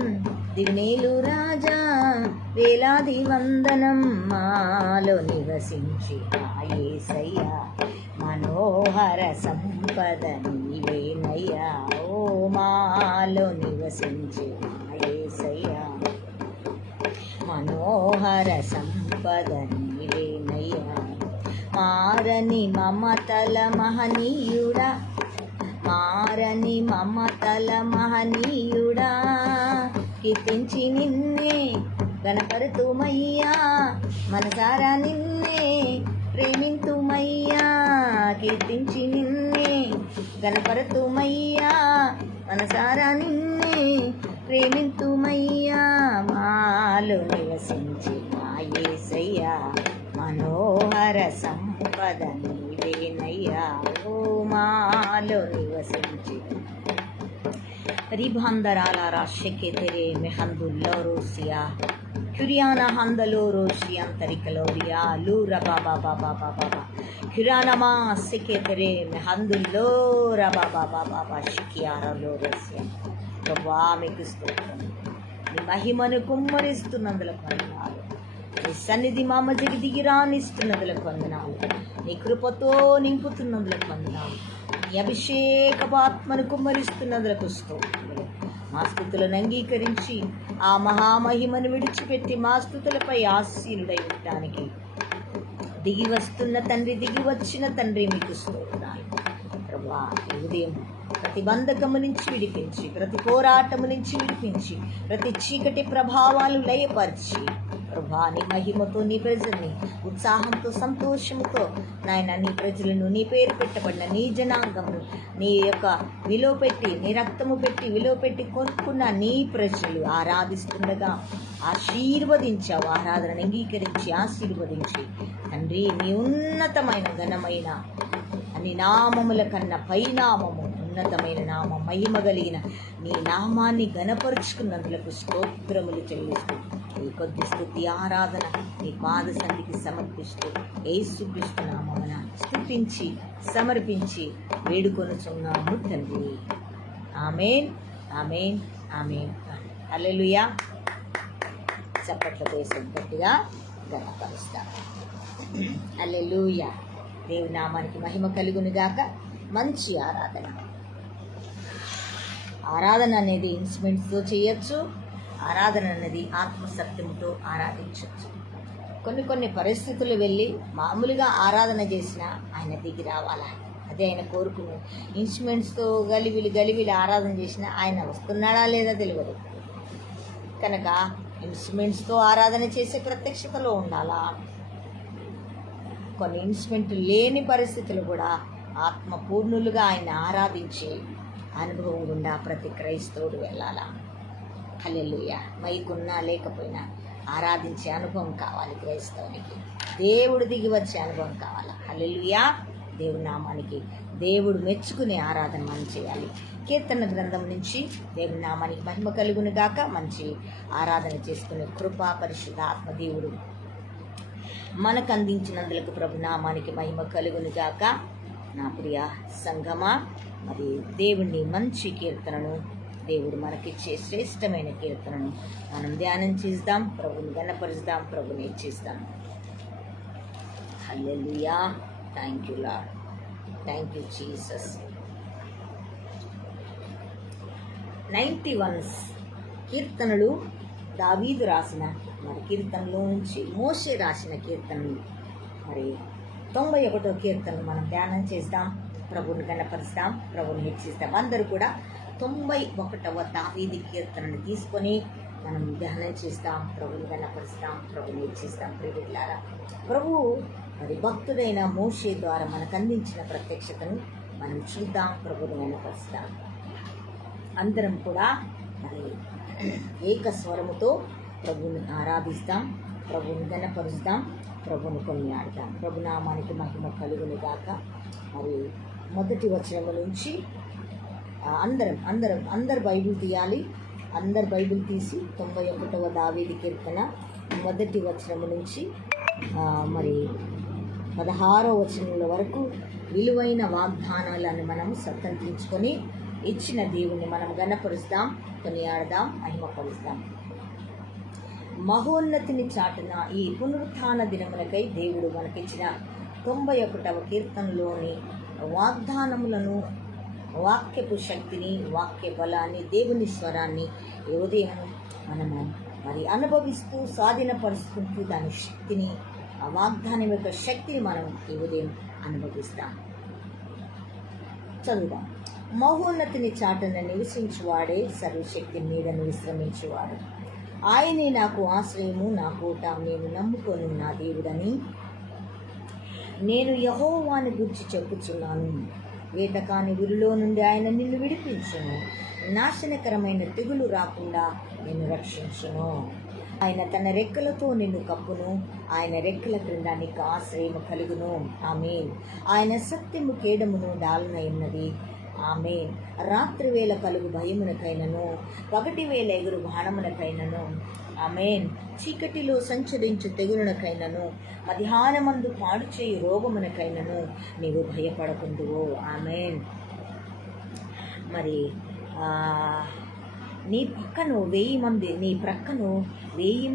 దివినేలు రాజా వేలాది వందనం మాలో నివసించి యేసయ్య మనోహర సంపద నీవేనయ్యా ఓ మాలో నివసించి యేసయ్య మనోహర సంపద నీవేనయ్యా మారని మమతల మహనీయుడా మారని మమతల మహనీయుడా కీర్తించి నిన్నే గణపరుతుమయ్యా మనసారా నిన్నే ప్రేమింతుమయ్యా కీర్తించి నిన్నే గణపరుతుమయ్యా మనసారా నిన్నే ప్రేమింతుమయ్యా మాలో నివసించి మా యేసయ్యా మనోహర సంపద నీవేనయ్యా ఓ మాలో నివసించి రిభందరాల రాశికే తెరే మెహందుల్లో రోసియా క్యురియానా హందలో రోషి అంతరికలోరియా లూర బాబా బాబా బాబా క్యురానమా సికే తెరే మెహందుల్లో రబా బాబా బాబా షికియారలో రోసియా ప్రభా మీకు స్తోత్రం నీ మహిమను కుమ్మరిస్తున్నందులకు వందనాలు నీ సన్నిధి మా మధ్యకి దిగి రానిస్తున్నందులకు వందనాలు నీ కృపతో నింపుతున్నందులకు వందనాలు నీ అభిషేకపు ఆత్మను కుమ్మరిస్తున్నందులకు స్తోత్రం మా స్థుతులను అంగీకరించి ఆ మహామహిమను విడిచిపెట్టి మా స్థుతులపై ఆశీనుడై ఉండటానికి దిగి వస్తున్న తండ్రి దిగి వచ్చిన తండ్రి మీకు స్తోత్రాలు ప్రభా ఈ ఉదయం ప్రతి బంధకము నుంచి విడిపించి ప్రతి పోరాటము నుంచి విడిపించి ప్రతి చీకటి ప్రభావాలు లయపరిచి ప్రభా నీ మహిమతో నీ ప్రజల్ని ఉత్సాహంతో సంతోషంతో నాయన నీ ప్రజలను నీ పేరు పెట్టబడిన నీ జనాంగమును నీ యొక్క విలువ పెట్టి నీ రక్తము పెట్టి విలువ పెట్టి కొనుక్కున్న నీ ప్రజలు ఆరాధిస్తుండగా ఆశీర్వదించావు ఆరాధనను అంగీకరించి ఆశీర్వదించి తండ్రి నీ ఉన్నతమైన ఘనమైన నీ నామముల కన్నా పైనామము ఉన్నతమైన నామం మహిమ కలిగిన నీ నామాన్ని ఘనపరుచుకున్నందులకు స్తోత్రములు చెల్లిస్తూ ఈ కొద్ది స్తుతి ఆరాధన నీ పాద సన్నిధికి సమర్పిస్తూ యేసుక్రీస్తు నామమున స్తుతించి సమర్పించి వేడుకొనుచున్నాము తండ్రి ఆమేన్ ఆమేన్ ఆమేన్ హల్లెలూయా చప్పట్ల దేశం గట్టిగా ఘనపరుస్తాం హల్లెలూయా దేవుని నామానికి మహిమ కలుగును గాక మంచి ఆరాధన అనేది ఇన్స్ట్రుమెంట్స్తో చేయొచ్చు ఆరాధన అనేది ఆత్మసత్యంతో ఆరాధించవచ్చు కొన్ని పరిస్థితులు వెళ్ళి మామూలుగా ఆరాధన చేసినా ఆయన దిగి రావాలని అదే ఆయన కోరుకునే ఇన్స్ట్రుమెంట్స్తో గలివిలి ఆరాధన చేసినా ఆయన వస్తున్నాడా లేదా తెలియదు కనుక ఇన్స్ట్రుమెంట్స్తో ఆరాధన చేసే ప్రత్యక్షతలో ఉండాలా కొన్ని ఇన్స్ట్రుమెంట్ లేని పరిస్థితులు కూడా ఆత్మపూర్ణులుగా ఆయన ఆరాధించే అనుభవం గుండా ప్రతి క్రైస్తవుడు వెళ్ళాలా హల్లెలూయా మైకున్నా లేకపోయినా ఆరాధించే అనుభవం కావాలి క్రైస్తవునికి దేవుడు దిగి వచ్చే అనుభవం కావాలి హల్లెలూయా దేవుడి నామానికి దేవుడు మెచ్చుకునే ఆరాధన మనం చేయాలి కీర్తన గ్రంథం నుంచి దేవుడి నామానికి మహిమ కలుగును గాక మంచి ఆరాధన చేసుకునే కృపా పరిశుద్ధ ఆత్మదేవుడు మనకు అందించినందులకు ప్రభు నామానికి మహిమ కలుగును గాక నా ప్రియ సంఘమా మరి దేవుణ్ణి మంచి కీర్తనను దేవుడు మనకిచ్చే శ్రేష్టమైన కీర్తనను మనం ధ్యానం చేద్దాం, ప్రభుని గణపరుస్తాం, ప్రభుని హెచ్చిస్తాం. Hallelujah. Thank you Lord, thank you Jesus. 91 కీర్తనలు దావీదు రాసిన మరి కీర్తనలో నుంచి మోషే రాసిన కీర్తనలు. మరి 91వ కీర్తన మనం ధ్యానం చేద్దాం, ప్రభుని గణపరుస్తాం, ప్రభుని హెచ్చిస్తాం. అందరూ కూడా 91వ దావీదు కీర్తనను తీసుకొని మనం ధ్యానం చేస్తాం, ప్రభుని గణపరుస్తాం, ప్రభుని హెచ్చిస్తాం. ప్రియలారా, ప్రభువు మరి భక్తుడైన మోషే ద్వారా మనకు అందించిన ప్రత్యక్షతను మనం చూద్దాం, ప్రభుని గణపరుస్తాం. అందరం కూడా మరి ఏక స్వరముతో ప్రభుని ఆరాధిస్తాం, ప్రభుని గణపరుస్తాం, ప్రభుని కొనియాడతాం. ప్రభునామానికి మహిమ కలుగును గాక. మరి మొదటి వచనము నుంచి అందరు బైబిల్ తీయాలి. అందరు బైబిల్ తీసి 91వ దావీదు కీర్తన మొదటి వచనము నుంచి మరి 16వ వచనముల వరకు విలువైన వాగ్దానాలను మనము సంతరించుకొని ఇచ్చిన దేవుణ్ణి మనం గణపరుస్తాం, కొనియాడదాం, మహిమపరుస్తాం. మహోన్నతిని చాటున ఈ పునరుత్థాన దినములకై దేవుడు మనకిచ్చిన 91వ కీర్తనలోని వాగ్దానములను, వాక్యపు శక్తిని, వాక్య బలాన్ని, దేవుని స్వరాన్ని ఈ ఉదయం మనము మరి అనుభవిస్తూ స్వాధీనపరుచుకుంటూ దాని శక్తిని, ఆ వాగ్దానం యొక్క శక్తిని మనం ఈ ఉదయం అనుభవిస్తాం. చదువుదాం. మహోన్నతిని చాటున నివసించువాడే సర్వశక్తి నీడను విశ్రమించువాడు. ఆయనే నాకు ఆశ్రయము, నా కోట, నేను నమ్ముకొని నా దేవుడని నేను యెహోవాని గురించి చెప్పుచున్నాను. వేటకాని ఉరిలో నుండి ఆయన నిన్ను విడిపించును, నాశనకరమైన తెగులు రాకుండా నిన్ను రక్షించును. ఆయన తన రెక్కలతో నిన్ను కప్పును, ఆయన రెక్కల క్రింద నీకు ఆశ్రయము కలుగును. ఆమేన్. ఆయన సత్యము కేడమును డాలనయున్నది. ఆమేన్. రాత్రి వేళ కలుగు భయమునకైనను, పగటి వేళ ఎగురు బాణమునకైనను, ఆమేన్, చీకటిలో సంచరించు తెగులునకైనను, మధ్యాహ్నమందు పాడు చేయు రోగమునకైనను నీవు భయపడకుందువు. ఆమేన్. మరి నీ ప్రక్కను 1000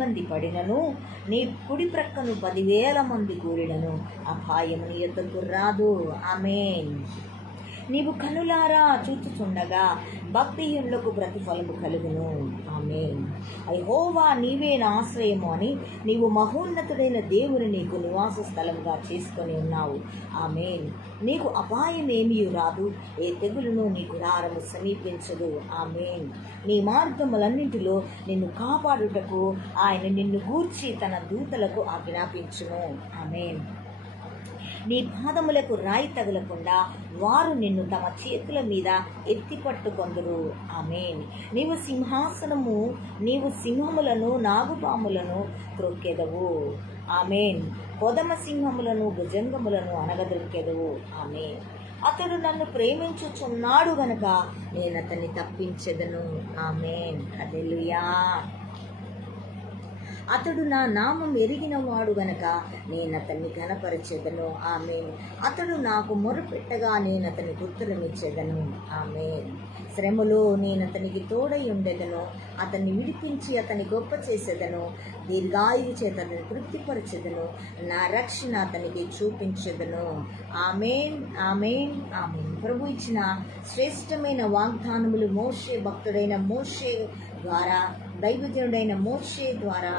మంది పడినను, నీ కుడి ప్రక్కను 10,000 మంది కూడినను అపాయము నీ యొద్దకు రాదు. ఆమేన్. నీవు కనులారా చూచుచుండగా భక్తిహీనులకు ప్రతిఫలము కలుగును. ఆమేన్. యెహోవా నీవే నా ఆశ్రయము అని నీవు మహోన్నతుడైన దేవుని నీకు నివాస స్థలంగా చేసుకొని ఉన్నావు. ఆమేన్. నీకు అపాయం ఏమీ రాదు, ఏ తెగులును నీ గుడారము సమీపించదు. ఆమేన్. నీ మార్గములన్నింటిలో నిన్ను కాపాడుటకు ఆయన నిన్ను గూర్చి తన దూతలకు ఆజ్ఞాపించును. ఆమేన్. నీ పాదములకు రాయి తగలకుండా వారు నిన్ను తమ చేతుల మీద ఎత్తిపట్టుకొందురు. ఆమేన్. నీవు సింహములను, నాగుపాములను త్రొక్కెదవు. ఆమేన్. కొదమ సింహములను, భుజంగములను అనగదొక్కెదవు. ఆమేన్. అతడు నన్ను ప్రేమించుచున్నాడు గనుక నేను అతన్ని తప్పించెదను. ఆమేన్. హల్లెలూయా. అతడు నా నామం ఎరిగినవాడు గనక నేను అతన్ని ఘనపరచెదను. ఆమేన్. అతడు నాకు మొరపెట్టగా నేను అతనికి ఉత్తరమిచ్చేదను. ఆమేన్. శ్రమలో నేను అతనికి తోడై ఉండెదను, అతన్ని విడిపించి అతని గొప్ప చేసేదను, దీర్ఘాయువు చేత అతన్ని తృప్తిపరచెదను, నా రక్షణ అతనికి చూపించెదను. ఆమేన్. ఆమేన్. ఆమేన్. ప్రభు ఇచ్చిన శ్రేష్టమైన వాగ్దానములు మోషే భక్తుడైన మోషే ద్వారా, దైవజనుడైన మోషే ద్వారా,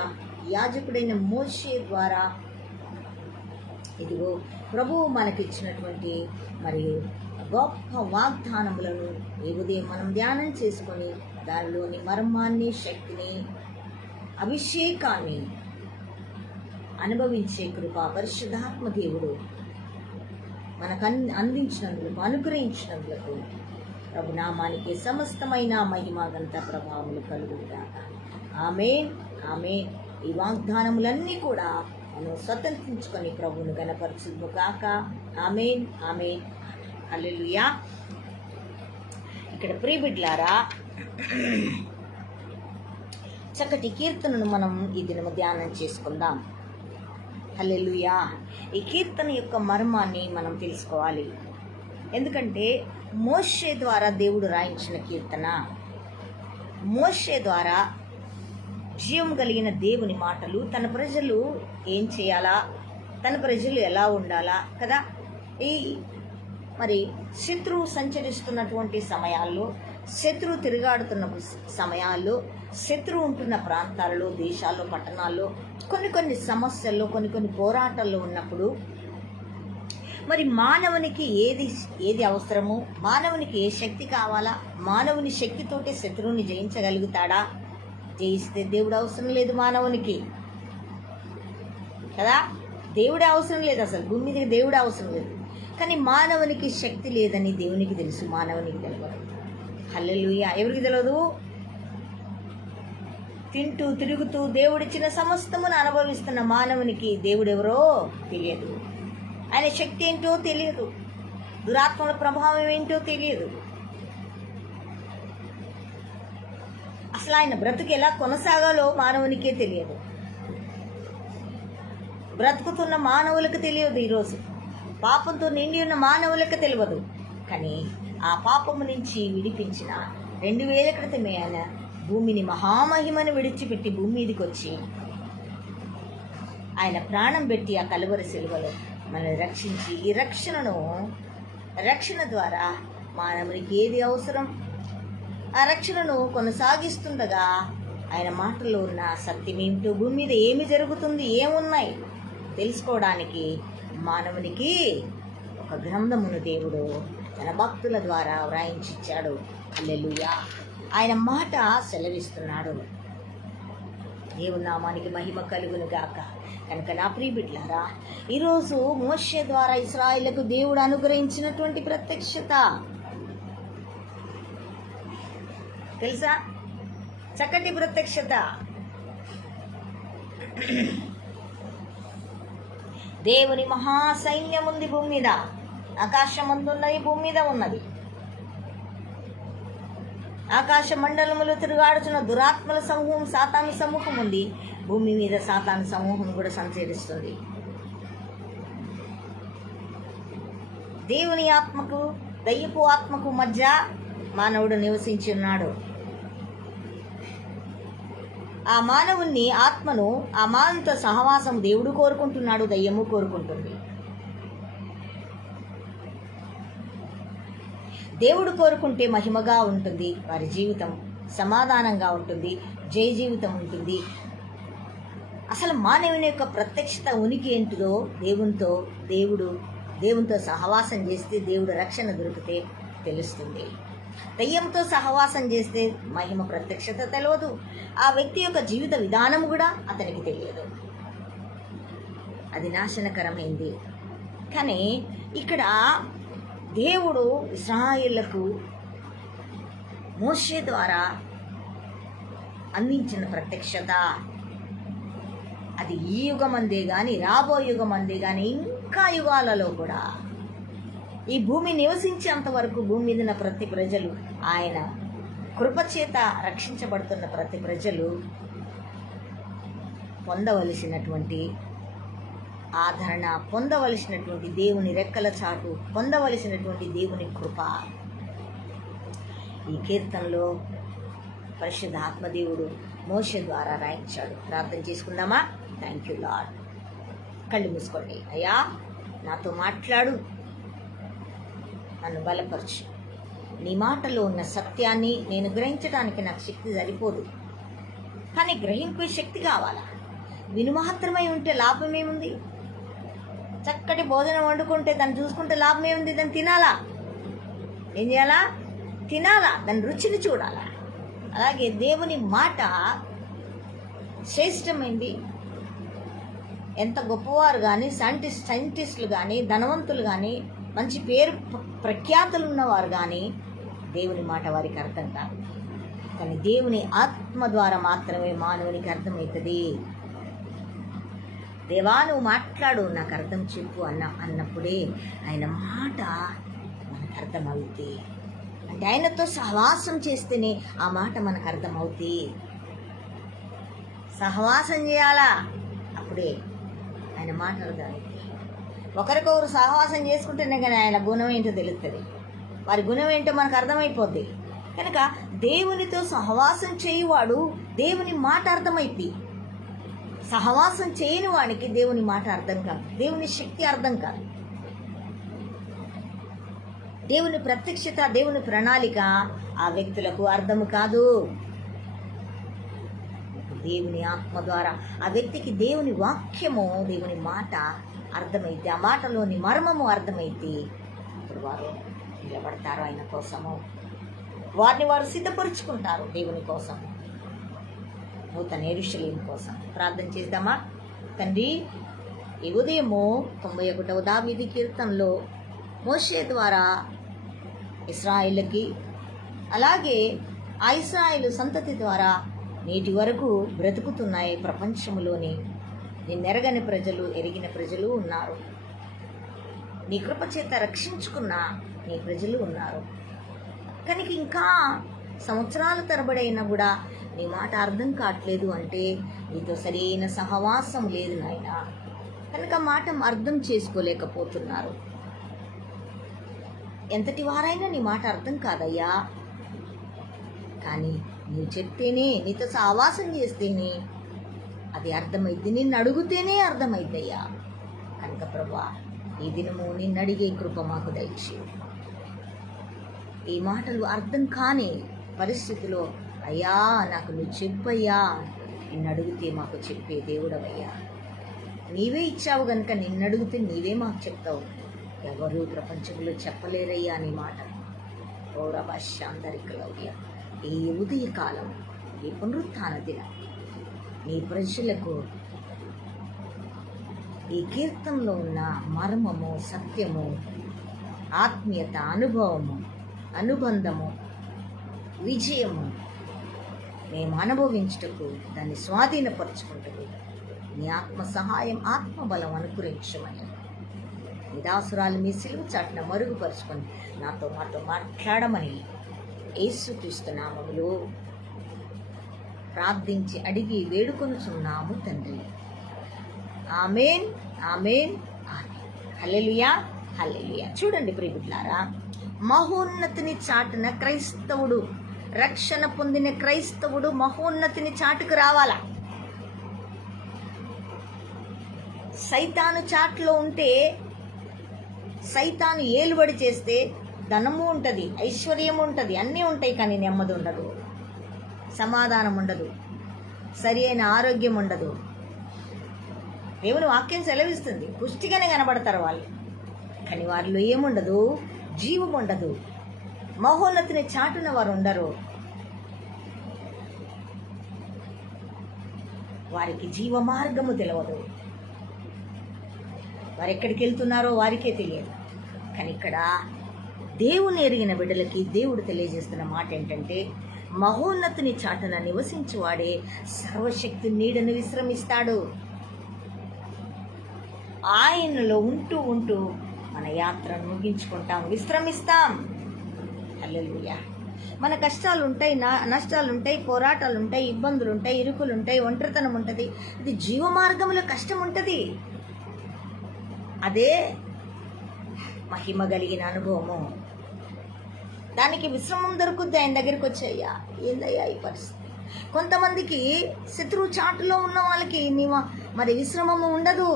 యాజకుడైన మోషే ద్వారా ఇదిగో ప్రభువు మనకిచ్చినటువంటి మరియు గొప్ప వాగ్దానములను ఈ ఉదయం మనం ధ్యానం చేసుకొని దానిలోని మర్మాన్ని, శక్తిని, అభిషేకాన్ని అనుభవించే కృప పరిశుద్ధాత్మ దేవుడు మనకు అందించినందుకు, అనుగ్రహించినందుకు ప్రభునామానికి సమస్తమైన మహిమ గంత ప్రభావములు కలుగుగాక. ఆమేన్. ఆమేన్. ఈ వాగ్దానములన్నీ కూడా మనం స్వతంత్రించుకొని ప్రభువును గణపరచుగాక. ఆమేన్. ఆమేన్. హల్లెలూయా. ఇక్కడ ప్రియబిడ్లారా, చక్కటి కీర్తనను మనం ఈ దినము ధ్యానం చేసుకుందాం. హల్లెలూయా. ఈ కీర్తన యొక్క మర్మాన్ని మనం తెలుసుకోవాలి. ఎందుకంటే మోషే ద్వారా దేవుడు రాయించిన కీర్తన. మోషే ద్వారా జీవం కలిగిన దేవుని మాటలు, తన ప్రజలు ఏం చేయాలా, తన ప్రజలు ఎలా ఉండాలా కదా. ఈ మరి శత్రువు సంచరిస్తున్నటువంటి సమయాల్లో, శత్రువు తిరుగాడుతున్న సమయాల్లో, శత్రువు ఉంటున్న ప్రాంతాల్లో, దేశాల్లో, పట్టణాల్లో కొన్ని సమస్యల్లో, కొన్ని పోరాటాల్లో ఉన్నప్పుడు మరి మానవునికి ఏది అవసరమో, మానవునికి ఏ శక్తి కావాలా, మానవుని శక్తితోటే శత్రువుని జయించగలుగుతాడా? జయిస్తే దేవుడు అవసరం లేదు మానవునికి కదా. దేవుడే అవసరం లేదు, అసలు భూమి మీదకి దేవుడే అవసరం లేదు. కానీ మానవునికి శక్తి లేదని దేవునికి తెలుసు, మానవునికి తెలియదు. హల్లెలూయా. ఎవరికి తెలియదు? తింటూ తిరుగుతూ దేవుడిచ్చిన సమస్తమును అనుభవిస్తున్న మానవునికి దేవుడెవరో తెలియదు, ఆయన శక్తి ఏంటో తెలియదు, దురాత్మల ప్రభావం ఏంటో తెలియదు. అసలు ఆయన బ్రతుకు ఎలా కొనసాగాలో మానవునికే తెలియదు. బ్రతుకుతున్న మానవులకు తెలియదు. ఈరోజు పాపంతో నిండి ఉన్న మానవులకు తెలియదు. కానీ ఆ పాపము నుంచి విడిపించిన 2000 క్రితమే ఆయన భూమిని మహామహిమను విడిచిపెట్టి భూమి మీదకి వచ్చి ఆయన ప్రాణం పెట్టి ఆ కలువరి సిలువలో మనల్ని రక్షించి, ఈ రక్షణ ద్వారా మానవునికి ఏది అవసరం, ఆ రక్షణను కొనసాగిస్తుండగా ఆయన మాటల్లో ఉన్న సత్యం ఏమిటో, భూమి మీద ఏమి జరుగుతుంది, ఏమున్నాయి తెలుసుకోవడానికి మానవునికి ఒక గ్రంథమును దేవుడు తన భక్తుల ద్వారా వ్రాయించిచ్చాడు. హల్లెలూయా. ఆయన మాట సెలవిస్తున్నాడు. దేవుని నామానికి మహిమ కలుగును గాక. కనుక నా ప్రియ బిడ్డలారా, ఈరోజు మోషే ద్వారా ఇశ్రాయేలుకు దేవుడు అనుగ్రహించినటువంటి ప్రత్యక్షత తెలుసా? చక్కటి ప్రత్యక్షత. దేవుని మహాసైన్యం ఉంది భూమి మీద, ఆకాశం అందున్నది, భూమి మీద ఉన్నది. ఆకాశ మండలములు తిరుగాడుచున్న దురాత్మల సమూహం, సాతాను సమూహం ఉంది. భూమి మీద సాతాను సమూహం కూడా సంచరిస్తుంది. దేవుని ఆత్మకు దయ్యపు ఆత్మకు మధ్య మానవుడు నివసించి ఉన్నాడు. ఆ మానవుని ఆత్మను, ఆ మానవునితో సహవాసం దేవుడు కోరుకుంటున్నాడు, దయ్యము కోరుకుంటుంది. దేవుడు కోరుకుంటే మహిమగా ఉంటుంది, వారి జీవితం సమాధానంగా ఉంటుంది, జయ జీవితం ఉంటుంది. అసలు మానవుని యొక్క ప్రత్యక్షత ఉనికి ఏంటిదో దేవునితో సహవాసం చేస్తే దేవుడు రక్షణ దొరికితే తెలుస్తుంది. దయ్యంతో సహవాసం చేస్తే మహిమ ప్రత్యక్షత తెలియదు, ఆ వ్యక్తి యొక్క జీవిత విధానం కూడా అతనికి తెలియదు, అది నాశనకరమైంది. కానీ ఇక్కడ దేవుడు ఇశ్రాయేలుకు మోషే ద్వారా అందించిన ప్రత్యక్షత అది ఈ యుగమందే కానీ, రాబో యుగమందే కానీ, ఇంకా యుగాలలో కూడా ఈ భూమి నివసించేంత వరకు భూమి మీద ఉన్న ప్రతి ప్రజలు, ఆయన కృపచేత రక్షించబడుతున్న ప్రతి ప్రజలు పొందవలసినటువంటి ఆదరణ, పొందవలసినటువంటి దేవుని రెక్కల చాటు, పొందవలసినటువంటి దేవుని కృప ఈ కీర్తనలో పరిశుద్ధ ఆత్మదేవుడు మోషే ద్వారా రాయించాడు. ప్రార్థన చేసుకుందామా? Thank you lord. కళ్ళు మూసుకోండి. అయ్యా, నాతో మాట్లాడు, నన్ను బలపరచు. నీ మాటలో ఉన్న సత్యాన్ని నేను గ్రహించడానికి నాకు శక్తి సరిపోదు, కానీ గ్రహింపే శక్తి కావాలా. విను మాత్రమై ఉంటే లాభం ఏముంది? చక్కటి భోజనం వండుకుంటే దాన్ని చూసుకుంటే లాభం ఏముంది? దాన్ని తినాలా? ఏం చేయాలా? తినాలా, దాని రుచిని చూడాలా. అలాగే దేవుని మాట శ్రేష్టమైంది. ఎంత గొప్పవారు కానీ, సైంటిస్టులు కానీ, ధనవంతులు కానీ, మంచి పేరు ప్రఖ్యాతులు ఉన్నవారు కానీ దేవుని మాట వారికి అర్థం కాదు. కానీ దేవుని ఆత్మ ద్వారా మాత్రమే మానవునికి అర్థమవుతుంది. దేవా, నువ్వు మాట్లాడు, నాకు అర్థం చెప్పు అన్నప్పుడే ఆయన మాట మనకు అర్థమవుతుంది. అంటే ఆయనతో సహవాసం చేస్తేనే ఆ మాట మనకు అర్థమవుతుంది. సహవాసం చేయాలా, అప్పుడే ఆయన మాట అర్థమవుతుంది. ఒకరికొకరు సహవాసం చేసుకుంటేనే కానీ ఆయన గుణం ఏంటో తెలుస్తుంది, వారి గుణం ఏంటో మనకు అర్థమైపోద్ది. కనుక దేవునితో సహవాసం చేయువాడు దేవుని మాట అర్థమైంది. సహవాసం చేయని వాడికి దేవుని మాట అర్థం కాదు, దేవుని శక్తి అర్థం కాదు, దేవుని ప్రత్యక్షత, దేవుని ప్రణాళిక ఆ వ్యక్తులకు అర్థం కాదు. దేవుని ఆత్మ ద్వారా ఆ వ్యక్తికి దేవుని వాక్యము, దేవుని మాట అర్థమైతే, ఆ మాటలోని మర్మము అర్థమైతే అప్పుడు వారు నిలబడతారు ఆయన కోసము. వారిని వారు సిద్ధపరుచుకుంటారు దేవుని కోసం, నూతన యెరూషలేము కోసం. ప్రార్థన చేద్దామా? తండ్రి, ఈ ఉదయము 91వ దావీదు కీర్తనలో మోషే ద్వారా ఇశ్రాయేలుకి, అలాగే ఆ ఇశ్రాయేలు సంతతి ద్వారా నేటి వరకు బ్రతుకుతున్నాయి ప్రపంచంలోని నిన్నెరగని ప్రజలు, ఎరిగిన ప్రజలు ఉన్నారు. నీ కృప చేత రక్షించుకున్న నీ ప్రజలు ఉన్నారు. కనుక ఇంకా సంవత్సరాల తరబడి అయినా కూడా నీ మాట అర్థం కావట్లేదు అంటే నీతో సరైన సహవాసం లేదు నాయన. కనుక మాట అర్థం చేసుకోలేకపోతున్నారు. ఎంతటి వారైనా నీ మాట అర్థం కాదయ్యా, కానీ నువ్వు చెప్తేనే, నీతో సహవాసం చేస్తేనే అది అర్థమైద్ది, నిన్ను అడిగితేనే అర్థమైద్దయ్యా. కనుక ప్రభా, ఈ దినము నిన్ను అడిగే కృప మాకు దయచేయి. ఈ మాటలు అర్థం కాని పరిస్థితిలో అయ్యా నాకు నువ్వు చెప్పయ్యా, నిన్ను అడిగితే మాకు చెప్పే దేవుడవయ్యా. నీవే ఇచ్చావు కనుక నిన్ను అడిగితే నీవే మాకు చెప్తావు. ఎవరు ప్రపంచంలో చెప్పలేరయ్యా నీ మాట. గౌరవాశాంతరికలవ్య ఈ ఉదయకాలం, ఈ పునరుత్థాన దినం నీ ప్రజలకు ఈ కీర్తనలో ఉన్న మర్మము, సత్యము, ఆత్మీయత, అనుభవము, అనుబంధము, విజయము మేము అనుభవించుటకు, దాన్ని స్వాధీనపరచుకుంటూ నీ ఆత్మ సహాయం, ఆత్మబలం అనుగ్రహించమని నీ దాసురాలు మీ సిలువ చాటున మరుగుపరుచుకొని మాతో మాట్లాడమని యేసుక్రీస్తు నామములో ప్రార్థించి అడిగి వేడుకొనుచున్నాము తండ్రి. ఆమేన్, ఆమేన్, ఆమేన్. హల్లెలూయా, హల్లెలూయా. చూడండి ప్రియబిడ్డలారా, మహోన్నతిని చాటున క్రైస్తవుడు, రక్షణ పొందిన క్రైస్తవుడు మహోన్నతిని చాటుకు రావాలా. సైతాను చాటులో ఉంటే, సైతాను ఏలుబడి చేస్తే ధనము ఉంటుంది, ఐశ్వర్యం ఉంటుంది, అన్నీ ఉంటాయి, కానీ నెమ్మది ఉండదు, సమాధానం ఉండదు, సరి అయిన ఆరోగ్యం ఉండదు. దేవుని వాక్యం సెలవిస్తుంది, పుష్టిగానే కనబడతారు వాళ్ళు, కానీ వారిలో ఏముండదు, జీవం ఉండదు. మహోన్నతిని చాటున వారు ఉండరు. వారికి జీవ మార్గము తెలియదు. వారు ఎక్కడికి వెళ్తున్నారో వారికే తెలియదు. కానీ ఇక్కడ దేవుని ఎరిగిన బిడ్డలకి దేవుడు తెలియజేస్తున్న మాట ఏంటంటే, మహోన్నతిని చాటున నివసించువాడే సర్వశక్తి నీడను విశ్రమిస్తాడు. ఆయనలో ఉంటూ ఉంటూ మన యాత్రను ముగించుకుంటాం, విశ్రమిస్తాం. హల్లెలూయా. మన కష్టాలు ఉంటాయి, నష్టాలు ఉంటాయి, పోరాటాలు ఉంటాయి, ఇబ్బందులు ఉంటాయి, ఇరుకులు ఉంటాయి, ఒంటరితనం ఉంటుంది. ఇది జీవ మార్గంలో కష్టం ఉంటుంది. అదే మహిమ కలిగిన అనుభవము. దానికి విశ్రమం దొరుకుద్ది ఆయన దగ్గరికి వచ్చాయ్యా. ఏందయ్యా ఈ పరిస్థితి? కొంతమందికి శత్రువు చాటులో ఉన్న వాళ్ళకి మరి విశ్రమము ఉండదు.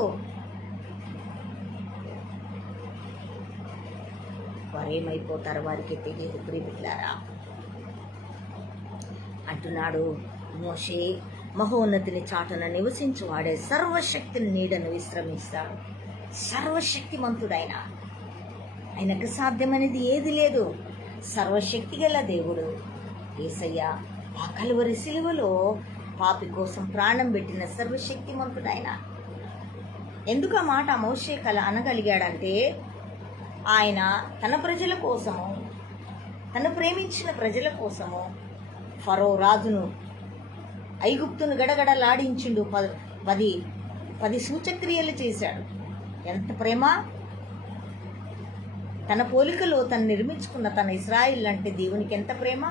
వారు ఏమైపోతారో వారికి తెలియదు. ప్రియమిత్రులారా, అంటున్నాడు మోషే, మహోన్నతిని చాటున నివసించువాడే సర్వశక్తిని నీడను విశ్రమిస్తాడు. సర్వశక్తిమంతుడైన ఆయనకు సాధ్యమనేది ఏది లేదు. సర్వశక్తి గల దేవుడు యేసయ్య ఆ కలువరి సిలువలో పాపి కోసం ప్రాణం పెట్టిన సర్వశక్తిమంతుడైన. ఎందుకు ఆ మాట మోషే అనగలిగాడంటే, ఆయన తన ప్రజల కోసము, తను ప్రేమించిన ప్రజల కోసము ఫరో రాజును, ఐగుప్తును గడగడలాడించిండు. 10 సూచక్రియలు చేశాడు. ఎంత ప్రేమ! తన పోలికలో తను నిర్మించుకున్న తన ఇశ్రాయేలు అంటే దేవునికి ఎంత ప్రేమ!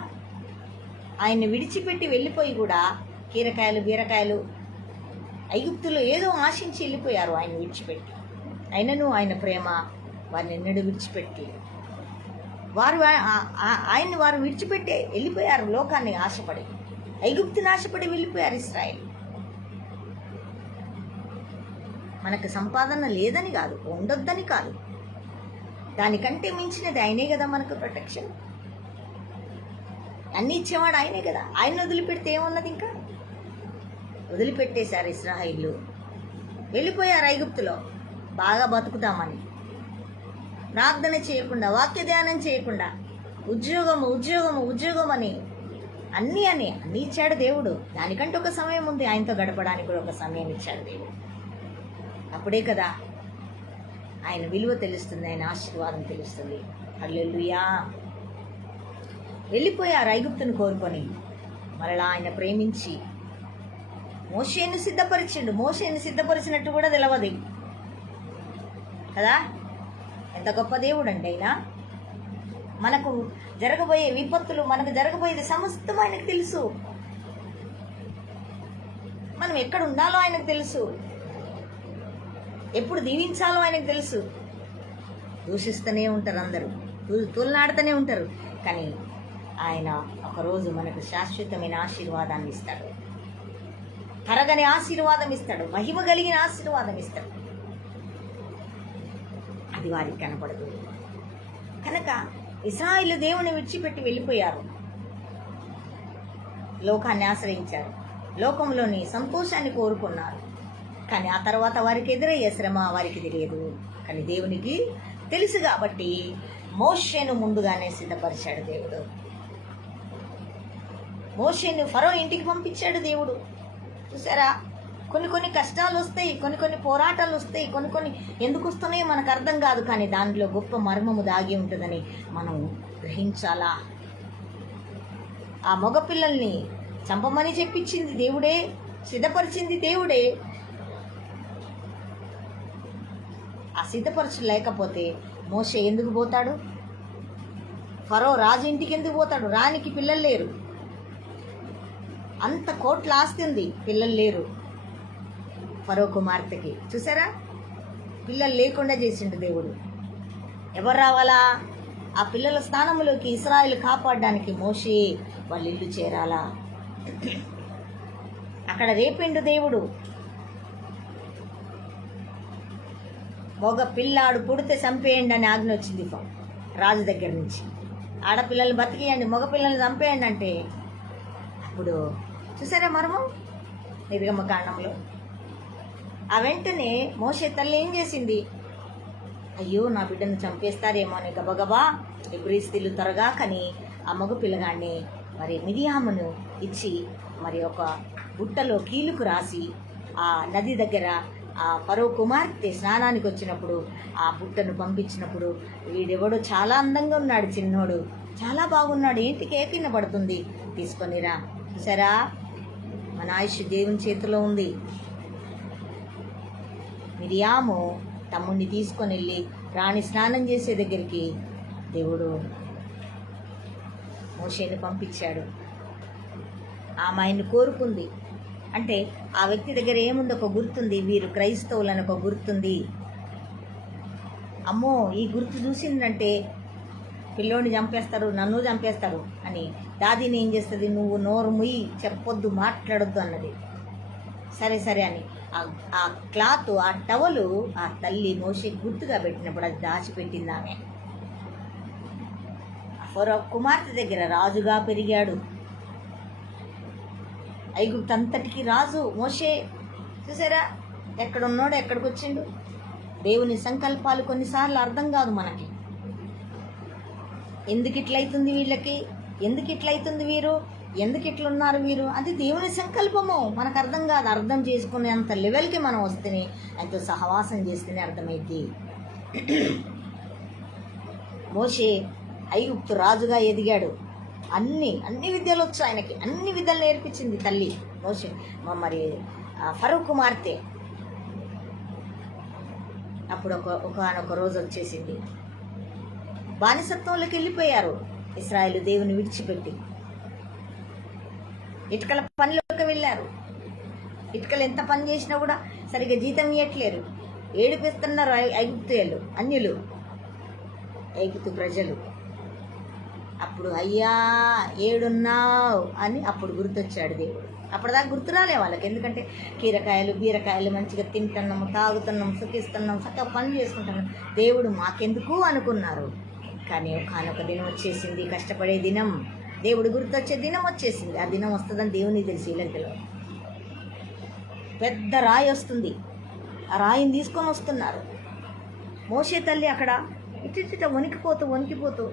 ఆయన్ని విడిచిపెట్టి వెళ్ళిపోయి కూడా కీరకాయలు, బీరకాయలు, ఐగుప్తులో ఏదో ఆశించి వెళ్ళిపోయారు ఆయన విడిచిపెట్టి. అయినను ఆయన ప్రేమ వారిని ఎన్నడూ విడిచిపెట్టి. వారు ఆయన్ని వారు విడిచిపెట్టి వెళ్ళిపోయారు. లోకాన్ని ఆశపడి, ఐగుప్తుని ఆశపడి వెళ్ళిపోయారు ఇశ్రాయేలు. మనకు సంపాదన లేదని కాదు, ఉండొద్దని కాదు, దానికంటే మించినది ఆయనే కదా మనకు ప్రొటెక్షన్. అన్నీ ఇచ్చేవాడు ఆయనే కదా. ఆయన వదిలిపెడితే ఏమున్నది? ఇంకా వదిలిపెట్టేశారు ఇశ్రాయేలు, వెళ్ళిపోయారు ఐగుప్తులో బాగా బతుకుతామని. ప్రార్థన చేయకుండా, వాక్య ధ్యానం చేయకుండా, ఉద్యోగం అని అన్నీ ఇచ్చాడు దేవుడు. దానికంటే ఒక సమయం ఉంది, ఆయనతో గడపడానికి కూడా ఒక సమయం ఇచ్చాడు దేవుడు. అప్పుడే కదా ఆయన విలువ తెలుస్తుంది, ఆయన ఆశీర్వాదం తెలుస్తుంది. హల్లెలూయా. వెళ్ళిపోయారు ఐగుప్తును కోరుకొని. మరలా ఆయన ప్రేమించి మోషేను సిద్ధపరిచిండు. మోషేను సిద్ధపరిచినట్టు కూడా తెలవదు కదా. ఎంత గొప్ప దేవుడు అంటే అయినా. మనకు జరగబోయే విపత్తులు, మనకు జరగబోయేది సమస్తం ఆయనకు తెలుసు. మనం ఎక్కడ ఉండాలో ఆయనకు తెలుసు, ఎప్పుడు దీవించాలో ఆయనకు తెలుసు. దూషిస్తూనే ఉంటారు అందరూ, తోలనాడుతూనే ఉంటారు. కానీ ఆయన ఒకరోజు మనకు శాశ్వతమైన ఆశీర్వాదాన్ని ఇస్తాడు, తరగని ఆశీర్వాదం ఇస్తాడు, మహిమ కలిగిన ఆశీర్వాదం ఇస్తాడు. అది వారికి కనపడదు. కనుక ఇశ్రాయేలు దేవుని విడిచిపెట్టి వెళ్ళిపోయారు, లోకాన్ని ఆశ్రయించారు, లోకంలోని సంతోషాన్ని కోరుకున్నారు. కానీ ఆ తర్వాత వారికి ఎదురయ్యే శ్రమ వారికి తెలియదు. కానీ దేవునికి తెలుసు కాబట్టి మోషేను ముందుగానే సిద్ధపరిచాడు దేవుడు. మోషేను ఫరో ఇంటికి పంపించాడు దేవుడు. చూసారా, కొన్ని కష్టాలు వస్తాయి, కొన్ని పోరాటాలు వస్తాయి, కొన్ని ఎందుకు వస్తున్నాయో మనకు అర్థం కాదు. కానీ దాంట్లో గొప్ప మర్మము దాగి ఉంటుందని మనం గ్రహించాలా. ఆ మగపిల్లల్ని చంపమని చెప్పించింది దేవుడే, సిద్ధపరిచింది దేవుడే. ఆ సిద్ధపరచు లేకపోతే మోషే ఎందుకు పోతాడు? ఫరో రాజు ఇంటికి ఎందుకు పోతాడు? రానికి పిల్లలు లేరు, అంత కోట్ల ఆస్తి ఉంది, పిల్లలు లేరు ఫరో కుమార్తెకి. చూసారా, పిల్లలు లేకుండా చేసిండు దేవుడు. ఎవరు రావాలా? ఆ పిల్లల స్థానంలోకి ఇశ్రాయేలు కాపాడడానికి మోషే వాళ్ళ ఇల్లు చేరాలా. అక్కడ రేపిండు దేవుడు. మగ పిల్లాడు పుడితే చంపేయండి అని ఆజ్ఞ వచ్చింది రాజు దగ్గర నుంచి. ఆడపిల్లల్ని బతికేయండి, మగపిల్లల్ని చంపేయండి అంటే అప్పుడు చూసారా మర్మం నిర్గమ కాండంలో. ఆ వెంటనే మోషే తల్లి ఏం చేసింది? అయ్యో నా బిడ్డను చంపేస్తారేమో అని గబగబా ఎబ్రీస్తీలు త్వరగా కని ఆ మగ పిల్లగాడిని మరి మిరియామును ఇచ్చి మరి ఒక బుట్టలో కీలుకు రాసి ఆ నది దగ్గర ఆ ఫరో కుమార్తె స్నానానికి వచ్చినప్పుడు ఆ బుట్టను పంపించినప్పుడు, వీడెవడో చాలా అందంగా ఉన్నాడు, చిన్నోడు చాలా బాగున్నాడు, ఏంటికి ఏ కింద పడుతుంది, తీసుకొనిరా. చూసారా, మన ఆయుష్ దేవుని చేతిలో ఉంది. మిరియాము తమ్ముడిని తీసుకొని వెళ్ళి రాణి స్నానం చేసే దగ్గరికి దేవుడు మోషేని పంపించాడు. ఆమె ఆయన్ని కోరుకుంది. అంటే ఆ వ్యక్తి దగ్గర ఏముంది? ఒక గుర్తుంది, వీరు క్రైస్తవులని ఒక గుర్తుంది. అమ్మో ఈ గుర్తు చూసిందంటే పిల్లోని చంపేస్తారు, నన్ను చంపేస్తారు అని దాదిని ఏం చేస్తుంది? నువ్వు నోరు ముయ్యి, చెప్పొద్దు, మాట్లాడొద్దు అన్నది. సరే అని ఆ క్లాత్, ఆ టవలు ఆ తల్లి మోషే గుర్తుగా పెట్టినప్పుడు అది దాచిపెట్టింది ఆమె. ఫరో కుమార్తె దగ్గర రాజుగా పెరిగాడు, ఐగుప్తు అంతటికి రాజు మోషే. చూసారా, ఎక్కడున్నాడు, ఎక్కడికి వచ్చిండు. దేవుని సంకల్పాలు కొన్నిసార్లు అర్థం కాదు మనకి. ఎందుకు ఇట్లయితుంది వీళ్ళకి, ఎందుకు ఇట్లయితుంది వీరు, ఎందుకు ఇట్లున్నారు వీరు, అది దేవుని సంకల్పము. మనకు అర్థం కాదు. అర్థం చేసుకునేంత లెవెల్కి మనం వస్తేనే, ఆయనతో సహవాసం చేస్తేనే అర్థమైద్ది. మోషే ఐగుప్తు రాజుగా ఎదిగాడు. అన్ని విద్యలు వచ్చు ఆయనకి, అన్ని విద్యలు నేర్పించింది తల్లి మోషే. మరి ఫరో కుమార్తె. అప్పుడు ఒక రోజు వచ్చేసింది, బానిసత్వంలోకి వెళ్ళిపోయారు ఇశ్రాయేలు దేవుని విడిచిపెట్టి. ఇటుకల పనిలోకి వెళ్ళారు. ఇటుకలు ఎంత పని చేసినా కూడా సరిగ్గా జీతం ఇవ్వట్లేరు, ఏడిపిస్తున్నారు ఐగుప్తీయులు, అన్యులు, ఐగుప్తు ప్రజలు. అప్పుడు అయ్యా ఏడున్నావు అని అప్పుడు గుర్తొచ్చాడు దేవుడు. అప్పటిదాకా గుర్తురాలే వాళ్ళకి, ఎందుకంటే కీరకాయలు బీరకాయలు మంచిగా తింటున్నాము, తాగుతున్నాం, సుఖిస్తున్నాం, చక్కగా పనులు చేసుకుంటున్నాం, దేవుడు మాకెందుకు అనుకున్నారు. కానీ ఒకనొక దినం వచ్చేసింది, కష్టపడే దినం, దేవుడు గుర్తొచ్చే దినం వచ్చేసింది. ఆ దినం వస్తుందని దేవునికి తెలిసి శ్రీలంకలో పెద్ద రాయి వస్తుంది. ఆ రాయిని తీసుకొని వస్తున్నారు. మోషే తల్లి అక్కడ ఇట్ట వణికిపోతూ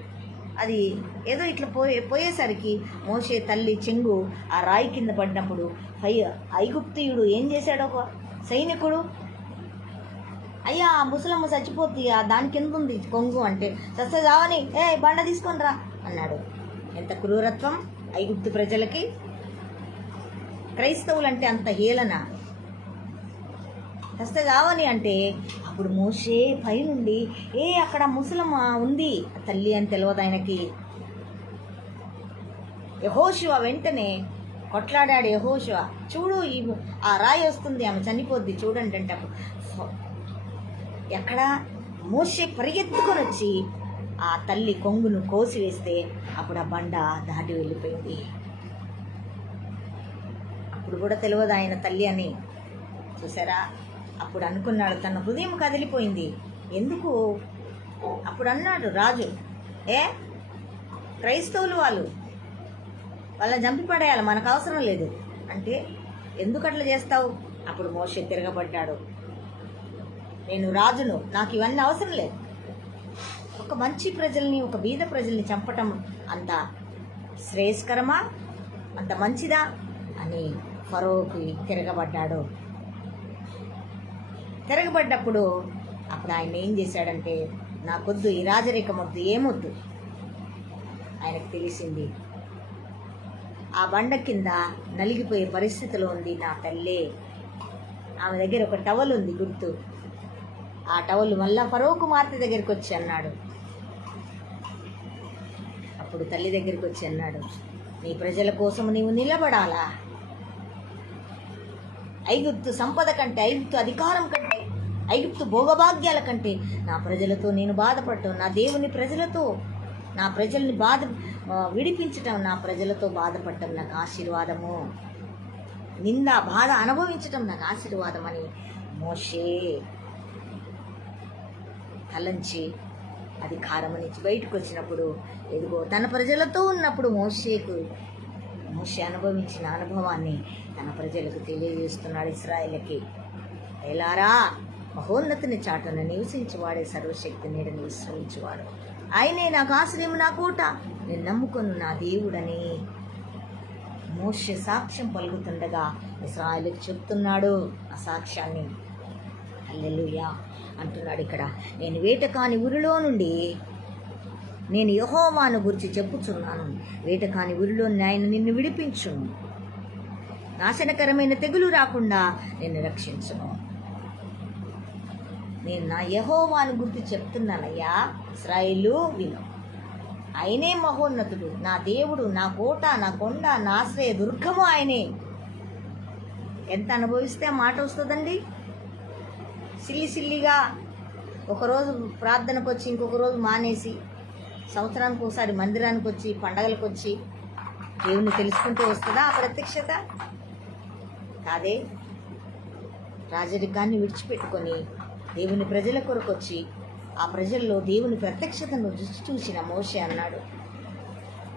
అది ఏదో ఇట్లా పోయేసరికి మోషే తల్లి చెంగు ఆ రాయి కింద పడినప్పుడు ఐగుప్తీయుడు ఏం చేశాడు, ఒక సైనికుడు, అయ్యా ఆ ముసలమ్మ చచ్చిపోతుంది, దాని కింద ఉంది కొంగు అంటే, సస్తే చావని బండ తీసుకొని రా అన్నాడు. ఎంత క్రూరత్వం ఐగుప్తు ప్రజలకి! క్రైస్తవులంటే అంత హేళన. సస్తే చావని అంటే అప్పుడు మోషే పైనుండి అక్కడ ముసలమ్మ ఉంది, తల్లి అని తెలియదు ఆయనకి. యెహోషువ వెంటనే కొట్లాడాడు. యెహోషువ చూడు ఆ రాయి వస్తుంది, ఆమె చనిపోద్ది చూడండి అంటే అప్పుడు ఎక్కడ మోషే పరిగెత్తుకొని వచ్చి ఆ తల్లి కొంగును కోసివేస్తే అప్పుడు ఆ బండ దాటి వెళ్ళిపోయింది. అప్పుడు కూడా తెలియదు ఆయన తల్లి అని. చూసారా, అప్పుడు అనుకున్నాడు, తన హృదయం కదిలిపోయింది. ఎందుకు అప్పుడు అన్నాడు రాజు, క్రైస్తవులు వాళ్ళని చంపి పడేయాలి, మనకు అవసరం లేదు అంటే, ఎందుకు అట్లా చేస్తావు? అప్పుడు మోషే తిరగబడ్డాడు, నేను రాజును, నాకు ఇవన్నీ అవసరం లేదు. ఒక మంచి ప్రజల్ని, ఒక బీద ప్రజల్ని చంపటం అంత శ్రేయస్కరమా, అంత మంచిదా అని ఫరోకి తిరగబడ్డాడు. తిరగబడ్డప్పుడు అప్పుడు ఆయన ఏం చేశాడంటే, నాకొద్దు ఈ రాజరికం వద్దు, ఏమొద్దు. ఆయనకు తెలిసింది ఆ బండ కింద నలిగిపోయే పరిస్థితిలో ఉంది నా తల్లే. ఆమె దగ్గర ఒక టవల్ ఉంది గుర్తు. ఆ టవల్ మళ్ళా ఫరో కుమార్తె దగ్గరికి వచ్చి అన్నాడు. అప్పుడు తల్లి దగ్గరికి వచ్చి అన్నాడు, నీ ప్రజల కోసం నీవు నిలబడాలా? ఐగుప్తు సంపద కంటే, ఐగుప్తు అధికారం కంటే, ఐగుప్తు భోగభాగ్యాల కంటే నా ప్రజలతో నేను బాధపడటం, నా దేవుని ప్రజలతో నా ప్రజల్ని విడిపించటం, నా ప్రజలతో బాధపడటం నాకు ఆశీర్వాదము, నింద బాధ అనుభవించటం నాకు ఆశీర్వాదం అని మోషే తలంచి అధికారం నుంచి బయటకు వచ్చినప్పుడు, ఎదుగో తన ప్రజలతో ఉన్నప్పుడు మోషే అనుభవించిన అనుభవాన్ని తన ప్రజలకు తెలియజేస్తున్నాడు. ఇశ్రాయేలుకి, ఎలారా మహోన్నతిని చాటున నివసించువాడే సర్వశక్తి నీడని విశ్రమించువాడు, ఆయనే నాకు ఆశ్రయం, నా కోట, నేను నమ్ముకున్న నా దేవుడని మోషే సాక్ష్యం పలుకుతుండగా ఇశ్రాయేలుకి చెప్తున్నాడు ఆ సాక్ష్యాన్ని. హల్లెలూయా అంటున్నాడు ఇక్కడ, నేను వేటకాని ఊరిలో నుండి నేను యెహోవాను గురించి చెప్పుచున్నాను, వేటకాని ఊరిలో ఆయన నిన్ను విడిపించును, నాశనకరమైన తెగులు రాకుండా నిన్ను రక్షించును. నేను నా యెహోవాను గురించి చెప్తున్నానయ్యా, ఇశ్రాయేలు విను, ఆయనే మహోన్నతుడు, నా దేవుడు, నా కోట, నా కొండ, నా ఆశ్రయ దుర్గము ఆయనే. ఎంత అనుభవిస్తే మాట వస్తుందండి? సిల్లిగా ఒకరోజు ప్రార్థనకు వచ్చి ఇంకొక రోజు మానేసి, సంవత్సరానికి ఒకసారి మందిరానికి వచ్చి, పండగలకు వచ్చి దేవుని తెలుసుకుంటూ వస్తుందా ఆ ప్రత్యక్షత? కాదే. రాజరికాన్ని విడిచిపెట్టుకొని దేవుని ప్రజల కొరకు వచ్చి ఆ ప్రజల్లో దేవుని ప్రత్యక్షతను చూసిన మోషే అన్నాడు,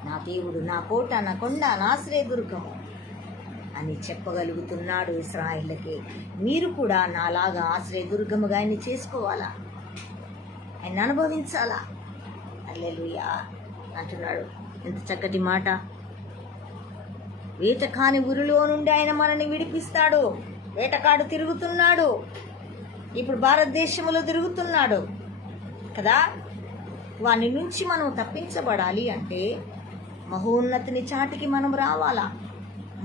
నా దేవుడు, నా కోట, నా కొండ, నా ఆశ్రయదుర్గము అని చెప్పగలుగుతున్నాడు ఇశ్రాయేలుకి. మీరు కూడా నాలాగా ఆశ్రయదుర్గముగా ఆయన్ని చేసుకోవాలా, ఆయన అనుభవించాలా. హల్లెలూయా అంటున్నాడు. ఎంత చక్కటి మాట! వేటకాని ఊరిలో నుండి ఆయన మనల్ని విడిపిస్తాడు. వేటకాడు తిరుగుతున్నాడు, ఇప్పుడు భారతదేశంలో తిరుగుతున్నాడు కదా. వాని నుంచి మనం తప్పించబడాలి అంటే మహోన్నతిని చాటికి మనం రావాలా,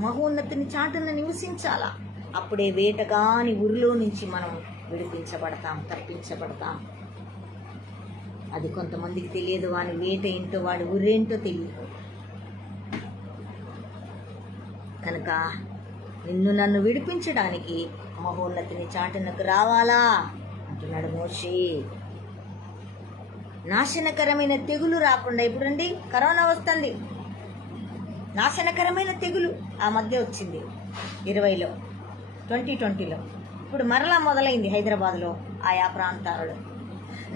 మహోన్నతిని చాటున నివసించాలా. అప్పుడే వేటగాని ఊరిలో నుంచి మనం విడిపించబడతాం, తప్పించబడతాం. అది కొంతమందికి తెలియదు. వాని వేట ఏంటో, వాడి ఊరేంటో తెలియదు. కనుక నిన్ను నన్ను విడిపించడానికి మహోన్నతిని చాటునకు రావాలా అంటున్నాడు మోషే. నాశనకరమైన తెగులు రాకుండా, ఇప్పుడండి కరోనా వస్తుంది, నాశనకరమైన తెగులు ఆ మధ్య వచ్చింది 2020లో. ఇప్పుడు మరలా మొదలైంది హైదరాబాద్లో ఆయా ప్రాంతాలలో.